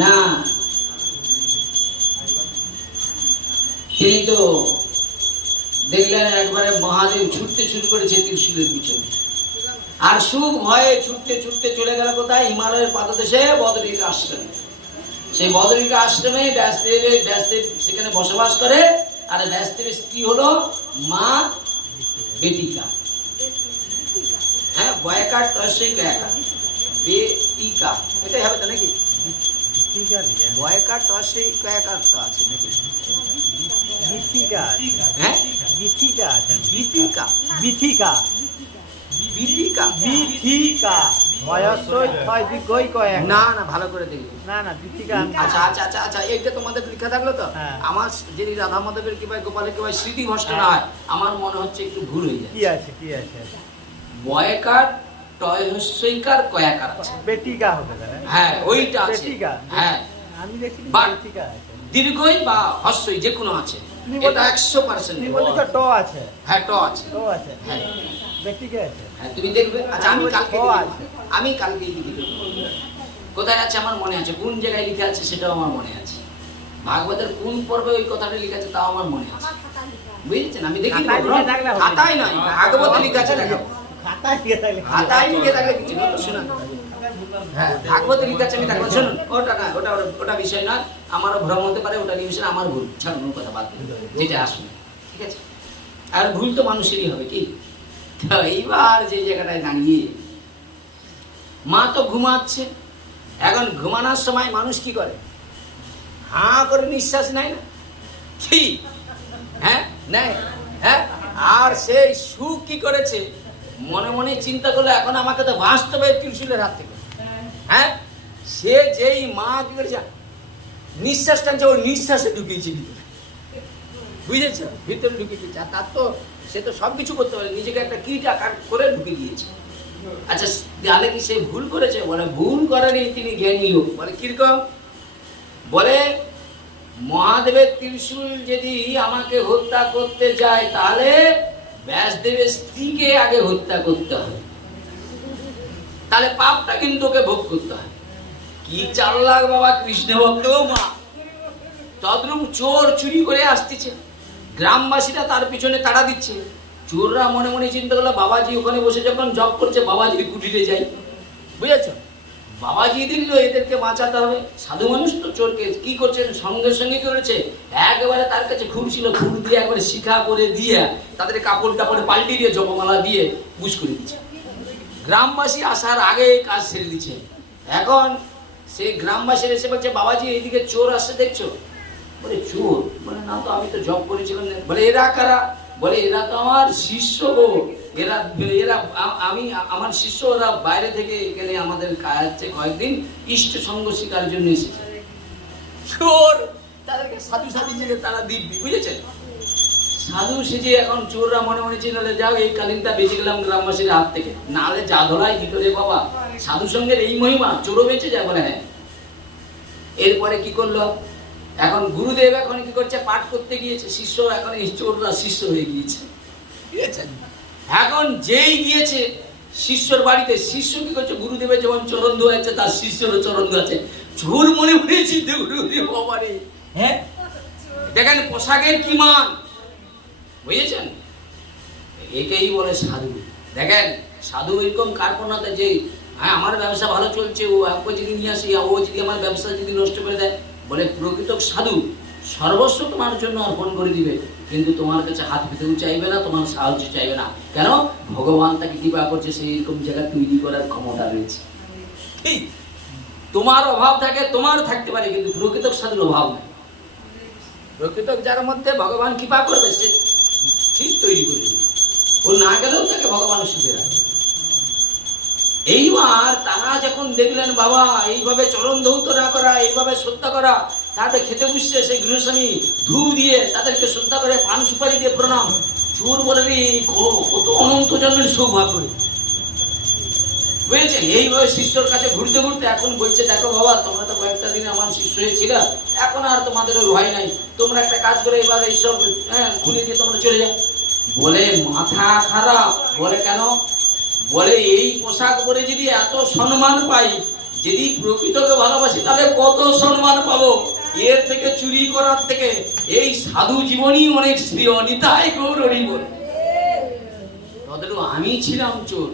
না, তিনি তো দেখলেন একবারে মহাদেব ছুটতে শুরু করেছে ত্রিশূলের পিছনে, আর সুখ ভয়ে ছুটতে ছুটতে চলে গেল কোথায়? হিমালয়ের পাদদেশে বদরিকা আশ্রমে। সেই বদরিকা আশ্রমে ব্যাসদেব সেখানে বসবাস করে। আর ব্যাসদেবের স্ত্রী হলো মা বেটিকা। হ্যাঁ, বয়কার তস্যই কয়াকার, বেটিকা, এটাই হবে তো নাকি? বয়কার তস্যই কয়াকার তো আছে নাকি? হ্যাঁ, বিথিকা আছে। বিথিকা, বিথিকা, বিথিকা, বিথিকা। না না, ভালো করে দেখবে। না না, বিথিকা। আচ্ছা আচ্ছা আচ্ছা আচ্ছা, এইটা তোমাদের লেখা থাকলো তো? আমার যদি রাধা মাধবের কৃপায় গোপালের কৃপায় স্মৃতি ভ্রষ্ট না হয়, আমার মনে হচ্ছে একটু ভুল হয়ে যায়। কি আছে, কি আছে? বয়কার টয়হস্যইকার কয়াকার আছে। বেটিকা হবে তাহলে। হ্যাঁ, ওইটা আছে। বেটিকা। হ্যাঁ, আমি দেখি বেটিকা আছে। দীর্ঘই বা হস্যই যে কোনো আছে, এটা 100%। তুমি বলছো ট আছে। হ্যাঁ, ট আছে। ট আছে। হ্যাঁ, বেটিকা আছে। হ্যাঁ, তুমি দেখবে। আচ্ছা, আমি কালকে আছে। আমি কালকে লিখে দেব। কোথায় আছে আমার মনে আছে, কোন জায়গায় লিখে আছে সেটাও আমার মনে আছে। ভাগবতের কোন পর্বে ওই কথাটা লিখে আছে তাও আমার মনে আছে। বুঝেছেন? আমি দেখি খাতায় নয়, ভাগবতে লিখে আছে দেখাবো। খাতায় লিখে থাকলে কিছু না, শোনা। হ্যাঁ, ভাগবতে লিখে আছে আমি দেখাবো। শুনুন, ওটা না, ওটা বিষয় না, আমারও ভ্রম হতে পারে, ওটা বিষয় আমার ভুল। ছাড়ুন কথা, বাদ দিন, যেটা আসুন, ঠিক আছে? আর ভুল তো মানুষেরই হবে, কি? তো এইবার যে জায়গাটায় দাঁড়িয়ে মা তো ঘুমাচ্ছে। এখন ঘুমানোর সময় মানুষ কি করে? হাঁ করে নিঃশ্বাস নেয় না কি? হ্যাঁ, নেয়। হ্যাঁ, আর সেই সুখ কি করেছে? মনে মনে চিন্তা করলো এখন আমাকে তো বাঁচতে হবে ত্রিশূলের হাত থেকে। হ্যাঁ, সে যেই মা কি করেছে, নিঃশ্বাস টানছে, ওর নিঃশ্বাসে ঢুকিয়েছে ভিতরে। বুঝেছো? ভিতরে ঢুকিয়ে দিয়েছে। আর তার তো সে তো সবকিছু করতে পারে, নিজেকে একটা কীট আকার করে ঢুকিয়ে দিয়েছে। আচ্ছা, তাহলে কি সে ভুল করেছে? বলে ভুল করেনি, তিনি জ্ঞানী লোক। বলে কিরকম? বলে মহাদেবের ত্রিশূল যদি আমাকে হত্যা করতে যায়, তাহলে ব্যাসদেবের স্ত্রীকে আগে হত্যা করতে হবে, তাহলে পাপটা কিন্তু ওকে ভোগ করতে হয়। কি চাল্লাক বাবা কৃষ্ণ ভক্ত মা! তদ্রুপ চোর চুরি করে আসতেছে, গ্রামবাসীরা তার পিছনে তাড়া দিচ্ছে। চোররা মনে মনে চিন্তা করলো বাবাজি ওখানে বসে যখন জব করছে, বাবাজির কুটিরে যাই। বুঝেছ? বাবাজি দেখলো এদেরকে বাঁচাতে হবে। সাধু মানুষ তো চোরকে কি করছেন, সঙ্গে সঙ্গে করেছে, একেবারে তার কাছে খুর ছিল, খুর দিয়ে একবারে শিখা করে দিয়ে তাদের কাপড় টাপড়ে পাল্টি দিয়ে জপমালা দিয়ে বুঝ করে দিচ্ছে। গ্রামবাসী আসার আগে কাজ ছেড়ে দিচ্ছে। এখন সেই গ্রামবাসীর এসে বলছে, বাবাজি এইদিকে চোর আসছে দেখছো? বলে চোর? বলে না তো, আমি তো জব করেছিলাম। বলে এরা কারা? বলে এরা তো আমার শিষ্য গো, এরা এরা আমি আমার শিষ্য, ওরা বাইরে থেকে এখানে আমাদের কাছে কয়েকদিন ইষ্ট সঙ্গ শিকার জন্য এসেছে। চোর তাদেরকে সাধু সাধু সেজে তারা দিব্যি, বুঝেছেন? সাধু সেজে এখন চোররা মনে মনে চিন্তা, যাও এই কালিনটা বেঁচে গেলাম গ্রামবাসীর হাত থেকে, নাহলে যা ধরাই দিত রে বাবা। সাধু সঙ্গের এই মহিমা, চোরও বেঁচে যায়। বলে হ্যাঁ। এরপরে কি করলো, এখন গুরুদেব এখন কি করছে, পাঠ করতে গিয়েছে, শিষ্য এখন এই চোররা শিষ্য হয়ে গিয়েছে, বুঝেছেন? এখন যেই গিয়েছে শিষ্যর বাড়িতে, শিষ্য কি করছে, গুরুদেবের যেমন চরণ ধোয়াচ্ছে তার শিষ্যরও চরণ ধোয়াচ্ছে। চোর মনে মনেছি গুরুদেব বাবারে, হ্যাঁ দেখেন পোশাকের কি মান, বুঝেছেন? একেই বলে সাধু। দেখেন সাধু এরকম কার্পণ্যতা যে হ্যাঁ আমার ব্যবসা ভালো চলছে, ও আমাকে যদি নিয়ে আসি, ও যদি আমার ব্যবসা যদি নষ্ট করে দেয়, বলে প্রকৃত সাধু সর্বস্ব তোমার জন্য অর্পণ করে দিবে, কিন্তু তোমার কাছে হাত পেতেও চাইবে না, তোমার সাহায্য চাইবে না। কেন? ভগবান তাকে কৃপা করছে, সেই এরকম জায়গা তৈরি করার ক্ষমতা রয়েছে। ঠিক, তোমার অভাব থাকে, তোমার থাকতে পারে, কিন্তু প্রকৃত সাধুর অভাব নেই। প্রকৃত যার মধ্যে ভগবান কৃপা করবে, সে ঠিক তৈরি করে দিবে, ও না গেলেও তাকে ভগবান সুখে রাখবে। এইবার তারা যখন দেখলেন বাবা এইভাবে চরণ ধৌত না করা, এইভাবে শ্রদ্ধা করা, তাদের খেতে বসছে, সেই গৃহস্বামী ধূপ দিয়ে তাদেরকে শ্রদ্ধা করে, পান সুপারি দিয়ে প্রণাম। চোর বলে কত অনন্ত জন্মের সৌভাগ্য, বুঝেছেন? এইভাবে শিষ্যর কাছে ঘুরতে ঘুরতে এখন বলছে, দেখো বাবা তোমরা তো কয়েকটা দিন আমার শিষ্য হয়েছিল, এখন আর তোমাদের ভয় নাই, তোমরা একটা কাজ করে এবার এইসব খুলে দিয়ে তোমরা চলে যাও। বলে মাথা খারাপ। বলে কেন? বলে এই পোশাক পরে যদি এত সম্মান পাই, যদি প্রকৃতকে ভালোবাসি, তাহলে কত সম্মান পাবো? এর থেকে চুরি করার থেকে এই সাধু জীবনই অনেক শ্রেয়। নিতাই গৌর হরি বল। আমি ছিলাম চোর,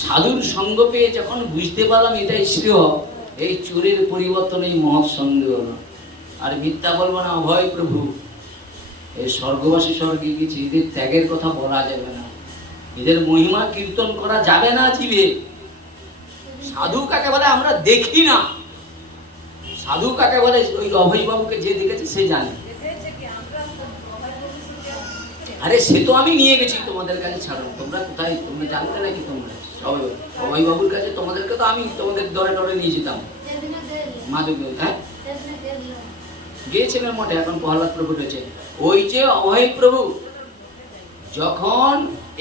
সাধুর সঙ্গ পেয়ে যখন বুঝতে পারলাম এটাই শ্রেয়, এই চোরের পরিবর্তন এই মহৎ সন্দেহ না। আর মিথ্যা বলবো না, অভয় প্রভু এই স্বর্গবাসী স্বর্গে গেছি, এদের ত্যাগের কথা বলা যাবে না, এদের মহিমা কীর্তন করা যাবে না জীবে। সাধু কাকে বলে আমরা দেখি না, সাধু কাকে বলে ওই অভয় বাবুকে যে দেখেছে সে জানে। আরে সে তো আমি নিয়ে গেছি তোমাদের কাছে, ছাড়ো তোমরা কোথায়, তোমরা জানতে নাকি? তোমরা সবাই অভয় বাবুর কাছে, তোমাদেরকে তো আমি তোমাদের দরে দরে নিয়ে যেতাম। মাধব হ্যাঁ গিয়েছিলেন মঠে, এখন প্রহ্লাদ প্রভু রয়েছে। ওই যে অভয় প্রভু যখন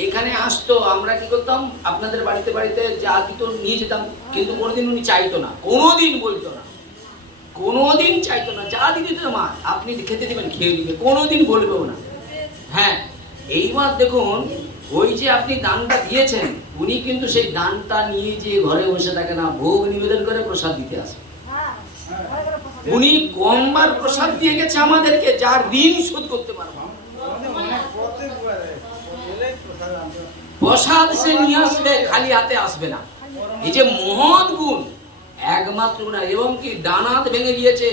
এখানে আসতো, আমরা কি করতাম, আপনাদের বাড়িতে বাড়িতে যা দিত নিয়ে যেতাম, কিন্তু কোনোদিন উনি চাইতো না, কোনোদিন বলতো না, কোনোদিন চাইতো না, যা দিত মা আপনি খেতে দিবেন, খেয়ে দিবে, কোনোদিন বলবেও না। হ্যাঁ এইবার দেখুন, ওই যে আপনি দানটা দিয়েছেন, উনি কিন্তু সেই দানটা নিয়ে যে ঘরে বসে থাকে না, ভোগ নিবেদন করে প্রসাদ দিতে আসে। উনি কমবার প্রসাদ দিয়ে গেছে আমাদেরকে, যার ঋণ শোধ করতে পারবো। প্রসাদ সে নিয়ে আসবে, খালি হাতে আসবে না। এই যে মহৎ গুণ একমাত্র না, এবং কি ডানাত ভেঙে গিয়েছে,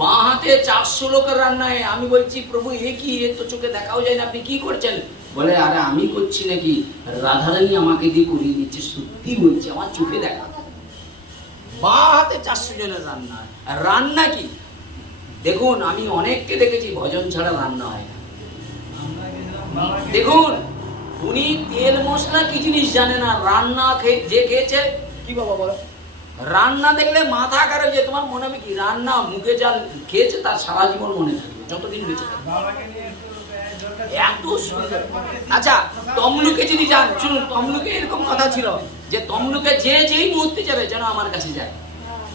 বাঁ হাতে 400 লোকের রান্নায়। আমি বলছি প্রভু এ কি, এ তো চোখে দেখাও যায় না, আপনি কি করছেন? বলে আরে আমি করছি নাকি, রাধারানী আমাকে দিয়ে করিয়ে দিচ্ছে, সত্যি বলছি আমার চোখে দেখা। বাঁ হাতে 400 জনের রান্না। আর রান্না কি দেখুন, আমি অনেককে দেখেছি ভজন ছাড়া রান্না হয় না। দেখুন উনি তেল মশলা কি জিনিস জানে না, রান্না যে খেয়েছে কি বাবা বলো, রান্না দেখলে মাথা খারাপ, যে তোমার মনে হবে কি রান্না মুখে যা খেয়েছে তার সারা জীবন মনে থাকবে, যতদিন বেঁচে থাকবে। এত সুন্দর। আচ্ছা তমলুকে যদি যান, শুনুন তমলুকে এরকম কথা ছিল যে তমলুকে যেই মুহূর্তে যাবে যেন আমার কাছে যায়।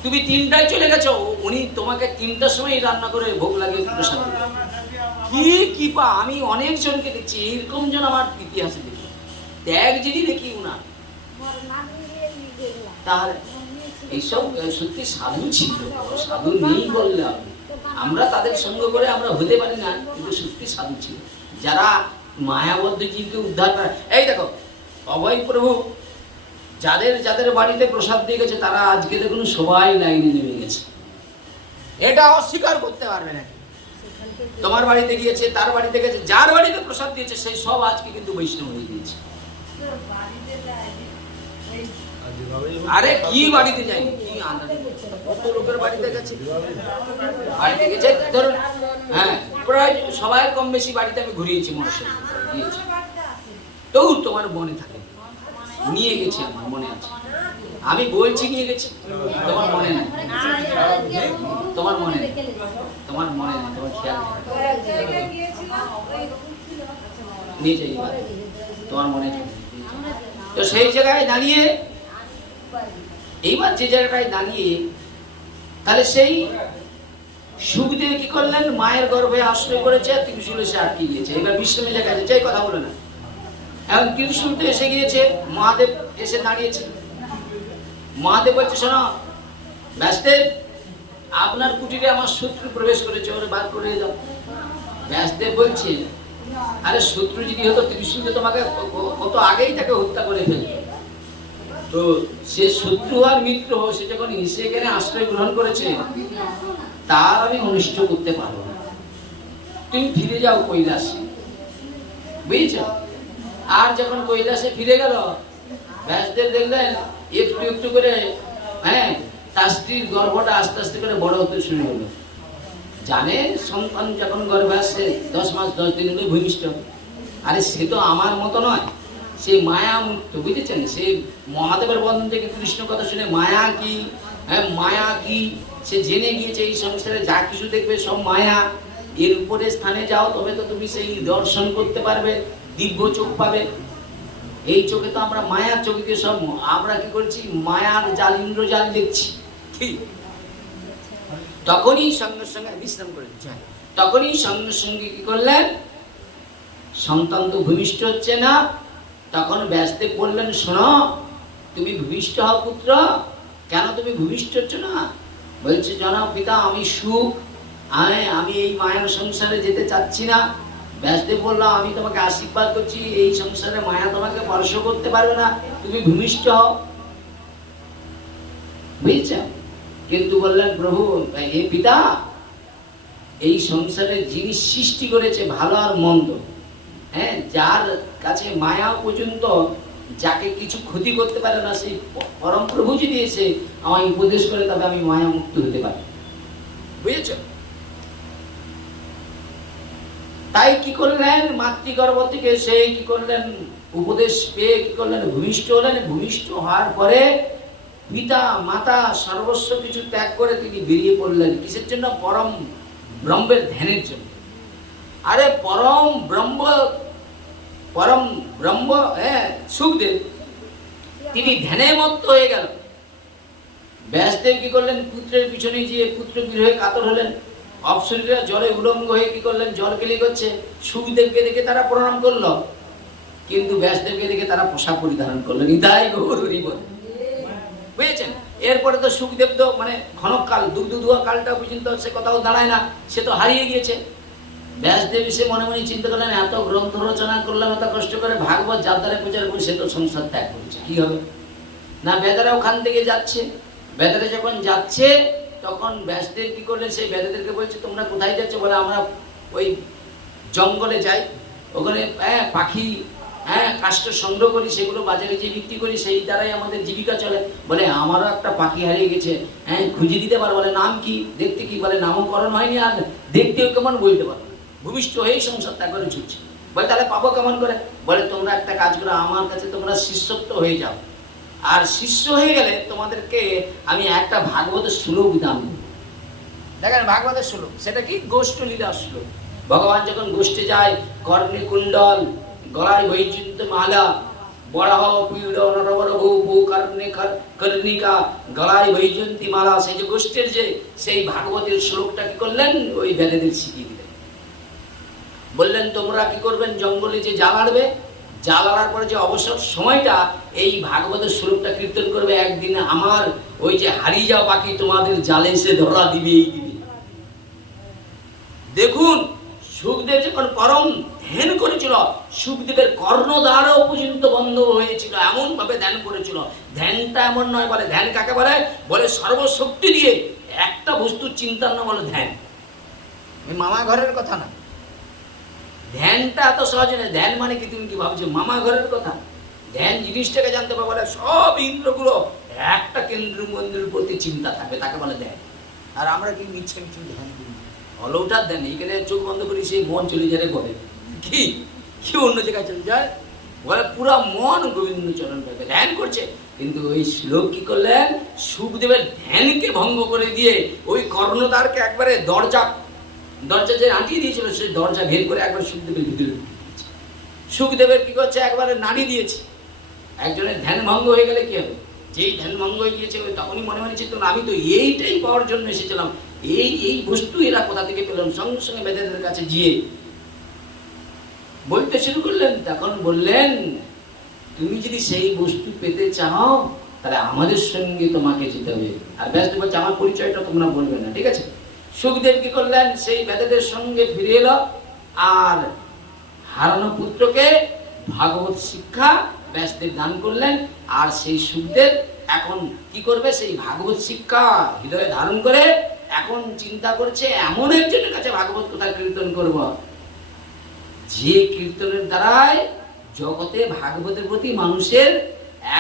তুমি 3টায় চলে গেছো, উনি তোমাকে 3টার সময় রান্না করে ভোগ লাগিয়ে প্রসাদ দেবে। কি কৃপা! আমি অনেক জনকে দেখছি এরকম যেন আমার ইতিহাসে দেখি, ত্যাগ যদি দেখি উনার, তাহলে এইসব সত্যি সাধু ছিল। সাধু নেই বললে আমরা তাদের সঙ্গ করে আমরা হতে পারি না, কিন্তু সত্যি সাধু ছিল যারা মায়াবদ্ধ জীবকে উদ্ধার করে। এই দেখো অভয় প্রভু যাদের যাদের বাড়িতে প্রসাদ দিয়ে গেছে, তারা আজকে দেখুন সবাই লাইনে নেমে গেছে। এটা অস্বীকার করতে পারবে না। তোমার বাড়িতে গিয়েছে, তার বাড়িতে গেছে, যার বাড়িতে প্রসাদ দিয়েছে সেই সব আজকে কিন্তু বৈষ্ণব হয়ে গিয়েছে। আরে কি বাড়িতে যায়নি, কি আনন্দ, কত লোকের বাড়িতে গেছে, বাড়িতে গেছে ধরুন, হ্যাঁ প্রায় সবাই কম বেশি বাড়িতে আমি ঘুরিয়েছি, মনসা দিয়েছি, তবু তোমার মনে থাকে, নিয়ে গেছে, আমার মনে আছে, আমি বলছি নিয়ে গেছি, তোমার মনে নেই, তোমার মনে নেই, তোমার মনে নেই, তোমার খেয়াল নেই, নিয়ে যাই তোমার মনে থাকে। তো সেই জায়গায় দাঁড়িয়ে, এইবার যে জায়গাটায় দাঁড়িয়ে, তাহলে সেই সুখদেব কি করলেন, মায়ের গর্ভে আশ্রয় করেছে, ত্রিশূল এসে আটকে গিয়েছে, এবার বিশ্রামের জায়গায় যাই কথা বলে না, এখন ত্রিশূল তো এসে গিয়েছে, মহাদেব এসে দাঁড়িয়েছে, মহাদেব বলছে শোনো ব্যাসদেব, আপনার কুটিরে আমার শত্রু প্রবেশ করেছে, ওরে বার করে দাও। ব্যাসদেব বলছে আরে শত্রু যদি হতো ত্রিশূল তোমাকে কত আগেই তাকে হত্যা করে ফেলত, তো সে শত্রু আর মিত্র সে যখন এসে এখানে আশ্রয় গ্রহণ করেছে, তার আমি অনিষ্ট করতে পারবো না, তুমি ফিরে যাও কৈলাসে, বুঝেছ। আর যখন কৈলাসে ফিরে গেল, ব্যাসদেব দেখলেন একটু একটু করে, হ্যাঁ তার স্ত্রীর গর্ভটা আস্তে আস্তে করে বড় হতে শুরু হলো। জানে সন্তান যখন গর্ভে আসে 10 মাস 10 দিন হলে ভূমিষ্ঠ, আরে সে তো আমার মতো নয়, সে মায়া মুক্ত, বুঝেছেন, সে মহাদেবের বন্ধন থেকে কৃষ্ণ কথা শুনে মায়া কি, হ্যাঁ মায়া কি সে জেনে গিয়েছে, এই সংসারে যা কিছু দেখবে সব মায়া, এর উপরে স্থানে যাও তবে তো তুমি সেই দর্শন করতে পারবে, দিব্য চোখ পাবে। এই চোখে তো আমরা মায়ার চোখে সব আমরা কি করছি, মায়ার জাল, ইন্দ্রজাল দেখছি, ঠিক। তখনই সঙ্গে সঙ্গে বিশ্রাম করে যায়, তখনই সঙ্গে সঙ্গে কি করলেন, সন্তান তো ভূমিষ্ঠ হচ্ছে না, তখন ব্যাসদেব বললেন শোনো তুমি ভূমিষ্ঠ হও পুত্র, কেন তুমি ভূমিষ্ঠ হচ্ছ না? বলছে জানাও পিতা, আমি সুখ, আমি এই মায়ার সংসারে যেতে চাচ্ছি না। ব্যাসদেব বললো আমি তোমাকে আশীর্বাদ করছি, এই সংসারে মায়া তোমাকে স্পর্শ করতে পারবে না, তুমি ভূমিষ্ঠ হও, বুঝছ। কিন্তু বললেন প্রভু হে পিতা, এই সংসারে যিনি সৃষ্টি করেছে ভালো আর মন্দ, হ্যাঁ যার কাছে মায়া পর্যন্ত যাকে কিছু ক্ষতি করতে পারে না, সেই পরম প্রভু যদি এসে আমায় উপদেশ করে তবে আমি মায়া মুক্ত হতে পারি, বুঝেছ। তাই কি করলেন, মাতৃগর্ভ থেকে সেই কি করলেন, উপদেশ পেয়ে কি করলেন, ভূমিষ্ঠ হলেন। ভূমিষ্ঠ হওয়ার পরে পিতা মাতা সর্বস্ব কিছু ত্যাগ করে তিনি বেরিয়ে পড়লেন, কিসের জন্য, পরম ব্রহ্মের ধ্যানের জন্য। আরে পরম ব্রহ্ম হ্যাঁ সুখদেব তিনি ধ্যানে মত্ত হয়ে গেল। ব্যাসদেব কি করলেন, পুত্রের পিছনে গিয়ে পুত্র বিরহে কাতর হলেন, অপ্সরীরা জলে উলঙ্গ হয়ে কি করলেন, জল কেলি করছে, সুখদেবকে দেখে তারা প্রণাম করলো, কিন্তু ব্যাসদেবকে দেখে তারা পোশাক পরিধারণ করলেন, ইদাই গৌর হরিবল, বুঝেছেন। এরপরে তো সুখদেব তো মানে ক্ষণকাল দুয়া কালটা পর্যন্ত সে কোথাও দাঁড়ায় না, সে তো হারিয়ে গিয়েছে। ব্যাসদেব সে মনে মনে চিন্তা করলেন এত গ্রন্থ রচনা করলাম, এত কষ্ট করে ভাগবত যার দ্বারা প্রচার করে, সে তো সংসার ত্যাগ করেছে, কি হবে না। বেদারা ওখান থেকে যাচ্ছে, বেদারা যখন যাচ্ছে তখন ব্যাসদেব কি করলেন, সেই বেদাদেরকে বলছে তোমরা কোথায় যাচ্ছ, বলে আমরা ওই জঙ্গলে যাই, ওখানে পাখি কাষ্ঠ সংগ্রহ করি, সেগুলো বাজারে যে বিক্রি করি, সেই দ্বারাই আমাদের জীবিকা চলে। বলে আমারও একটা পাখি হারিয়ে গেছে, খুঁজে দিতে পারো, বলে নাম কি, দেখতে কি, বলে নামকরণ হয়নি আর দেখতেও কেমন, বলতে পারো, ভূমিষ্ঠ হয়েই সংসার ত্যাগ করে ছুটছে। বলে তাহলে পাবো কেমন করে, বলে তোমরা একটা কাজ করো, আমার কাছে তোমরা শিষ্যত্ব হয়ে যাও, আর শিষ্য হয়ে গেলে তোমাদেরকে আমি একটা ভাগবতের শ্লোক দান দেব। দেখেন ভাগবতের শ্লোক, সেটা কি, গোষ্ঠ লীলা শ্লোক। ভগবান যখন গোষ্ঠে যায়, কর্ণে কুণ্ডল, গলায় বৈজয়ন্ত মালা, বরাহ পীড় নরবর ভূ কর্ণে কর্ণিকা, গলায় বৈজয়ন্তী মালা, সেই যে গোষ্ঠের যে সেই ভাগবতের শ্লোকটা কি করলেন, ওই বেদেদের শিখিয়ে দিলেন। বললেন তোমরা কি করবেন, জঙ্গলে যে জাল আড়বে, জাল আড়ার পরে যে অবসর সময়টা এই ভাগবতের শ্লোকটা কীর্তন করবে, একদিন আমার ওই যে হারিয়ে যাওয়া পাখি তোমাদের জালে এসে ধরা দিবে, এই দিবে। দেখুন সুখদেব যখন পরম ধ্যান করেছিল, সুখদেবের কর্ণদ্বারও পর্যন্ত বন্ধ হয়েছিল, এমন ভাবে ধ্যান করেছিল। ধ্যানটা এমন নয়, বলে ধ্যান কাকে বলে, বলে সর্বশক্তি দিয়ে একটা বস্তুর চিন্তার নাম হলো ধ্যান। মামা ঘরের কথা না, ধ্যানটা এত সহজ নয়। ধ্যান মানে কি, তুমি কি ভাবছো মামা ঘরের কথা? ধ্যান জিনিসটাকে জানতে পারবো, বলে সব ইন্দ্রগুলো একটা কেন্দ্র মন্দিরের প্রতি চিন্তা থাকবে, তাকে বলে ধ্যান। আর আমরা কি মিছে মিছে ধ্যান করি, অলৌটার ধ্যান। এখানে চোখ বন্ধ করি সেই মন চলে যায় বলে কি কি অন্য জায়গায় চলে যায়, বলে পুরা মন গোবিন্দ চরণ পাবে, ধ্যান করছে। কিন্তু ওই শ্লোক কি করলেন, সুখদেবের ধ্যানকে ভঙ্গ করে দিয়ে ওই কর্ণধারকে একবারে দরজা যে আঁটিয়ে দিয়েছিল সেই দরজা ভেদ করে একবার সুখদেবের ভিতরে সুখদেবের কি করছে, একবারে নাড়ি দিয়েছে। একজনের ধ্যান ভঙ্গ হয়ে গেলে কি হবে, যেই ধ্যান ভঙ্গ হয়ে গিয়েছে তখনই মনে মনে চিন্তা, আমি তো এইটাই পাওয়ার জন্য এসেছিলাম, এই বস্তু এরা কোথা থেকে পেলাম। সঙ্গে সঙ্গে বেদেদের কাছে গিয়ে বলতে শুরু করলেন। তখন বললেন, তুমি যদি সেই বস্তু পেতে চাও তাহলে আমাদের সঙ্গে তোমাকে যেতে হবে। আর ব্যাসদেব বলছে, আমার পরিচয়টা তোমরা বলবে না, ঠিক আছে। সুখদেব কি করলেন, সেই বেদেদের সঙ্গে ফিরে এলো, আর হারানো পুত্রকে ভাগবত শিক্ষা ব্যাসদেব দান করলেন। আর সেই সুখদেব এখন কি করবে, সেই ভাগবত শিক্ষা হৃদয়ে ধারণ করে এখন চিন্তা করছে এমন একজনের কাছে ভাগবত কথা কীর্তন করব, যে কীর্তনের দ্বারায় জগতে ভাগবতের প্রতি মানুষের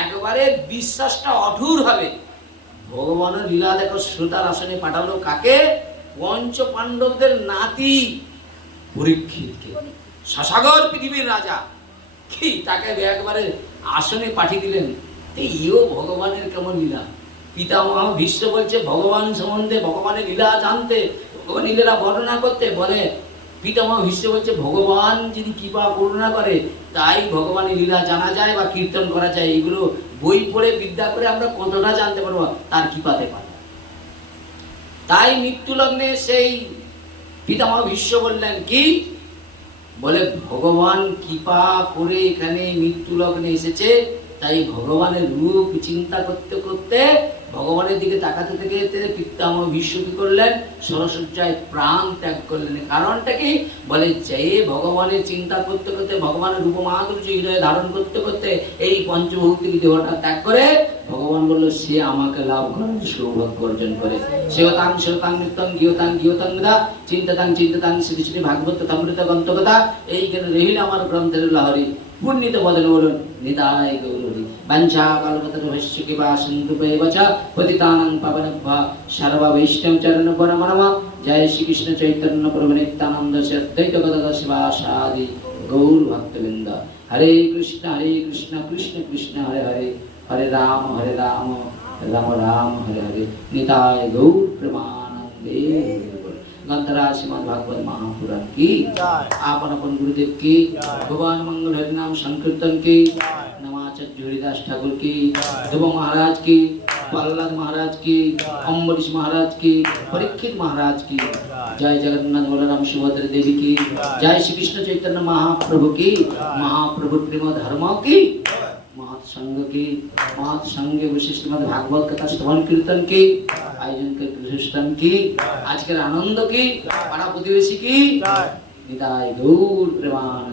একবারে বিশ্বাসটা অঢুর হবে। ভগবানের লীলা দেখো, শ্রোতার আসনে পাঠালো কাকে, পঞ্চ পাণ্ডবদের নাতি পরীক্ষিতকে, শশাগর পৃথিবীর রাজা, কি তাকে একবারে আসনে পাঠিয়ে দিলেন। ইও ভগবানের কেমন লীলা। পিতামহ ভীষ্ম বলছে ভগবান সম্বন্ধে, ভগবানের লীলা জানতে, ভগবানের লীলা বর্ণনা করতে, বলে পিতামহ ভীষ্ম বলছে ভগবান যদি কৃপা করুণা করে তাই ভগবানের লীলা জানা যায় বা কীর্তন করা যায়। এগুলো বই পড়ে বিদ্যা করে আমরা কতটা জানতে পারবো, তার কৃপাতে পারে। তাই মৃত্যু লগ্নে সেই পিতামহ ভীষ্ম বললেন কি, বলে ভগবান কৃপা করে এখানে মৃত্যু লগ্নে এসেছে, তাই ভগবানের রূপ চিন্তা করতে করতে ভগবানের দিকে তাকাতে থেকে পিতামহ ভীষ্ম কি করলেন, সরসজ্জায় প্রাণ ত্যাগ করলেন। কারণটা কি, বলে যে ভগবানের চিন্তা করতে করতে, ভগবানের রূপ মাধুর্য হৃদয়ে ধারণ করতে করতে এই পঞ্চভৌতিক দেহটা ত্যাগ করে ভগবান বলল সে আমাকে লাভ করার সৌভাগ্য অর্জন করে। সেবতাং সেবতাং নিত্যং গিয়তাং গিয়তাং দা চিন্তাতাং চিন্তাতাং শ্রী শ্রী ভাগবত অমৃত গন্তকথা। এইখানে রহিল আমার গ্রন্থের লহরী, পুণ্যিত বদন বলুন নিতাই গৌরী। বাঞ্ছা কালকতর ভস্য কিবা সিন্ধুপে বচা পতিতানাং পাবনভ্য সর্ব বৈষ্ণব চরণ পরমনমঃ। জয় শ্রীকৃষ্ণ চৈতন্য প্রভু নিত্যানন্দ শ্রী অদ্বৈত গদাধর শিবাসাদি গৌর ভক্তবৃন্দ। হরে কৃষ্ণ কৃষ্ণ কৃষ্ণ হরে হরে, হরে রাম রাম রাম হরে হরে। নিতাই গৌর প্রেমানন্দে। গ্রন্থরাজ শ্রীমদ্ ভাগবত महापुराण की, आपन अपन गुरुदेव की, भगवान मंगल हरिनाम संकीर्तन की, नमाचार्य हरिदास ठाकुर की, ध्रुव महाराज की, प्रहलाद महाराज की, अम्बरीश महाराज की, परीक्षित महाराज की, जय जगन्नाथ बलराम सुभद्रा देवी की, जय श्री कृष्ण चैतन्य महाप्रभु की, महाप्रभु प्रेम धर्म की, महत संघ की, महत संघ विशिष्ट भागवत कथा श्रवण कीर्तन की, आयोजन के ख्रिस्टान की, आज के आनंद की, पाड़ा प्रतिवेशी की, निताय गौर प्रेमानंद।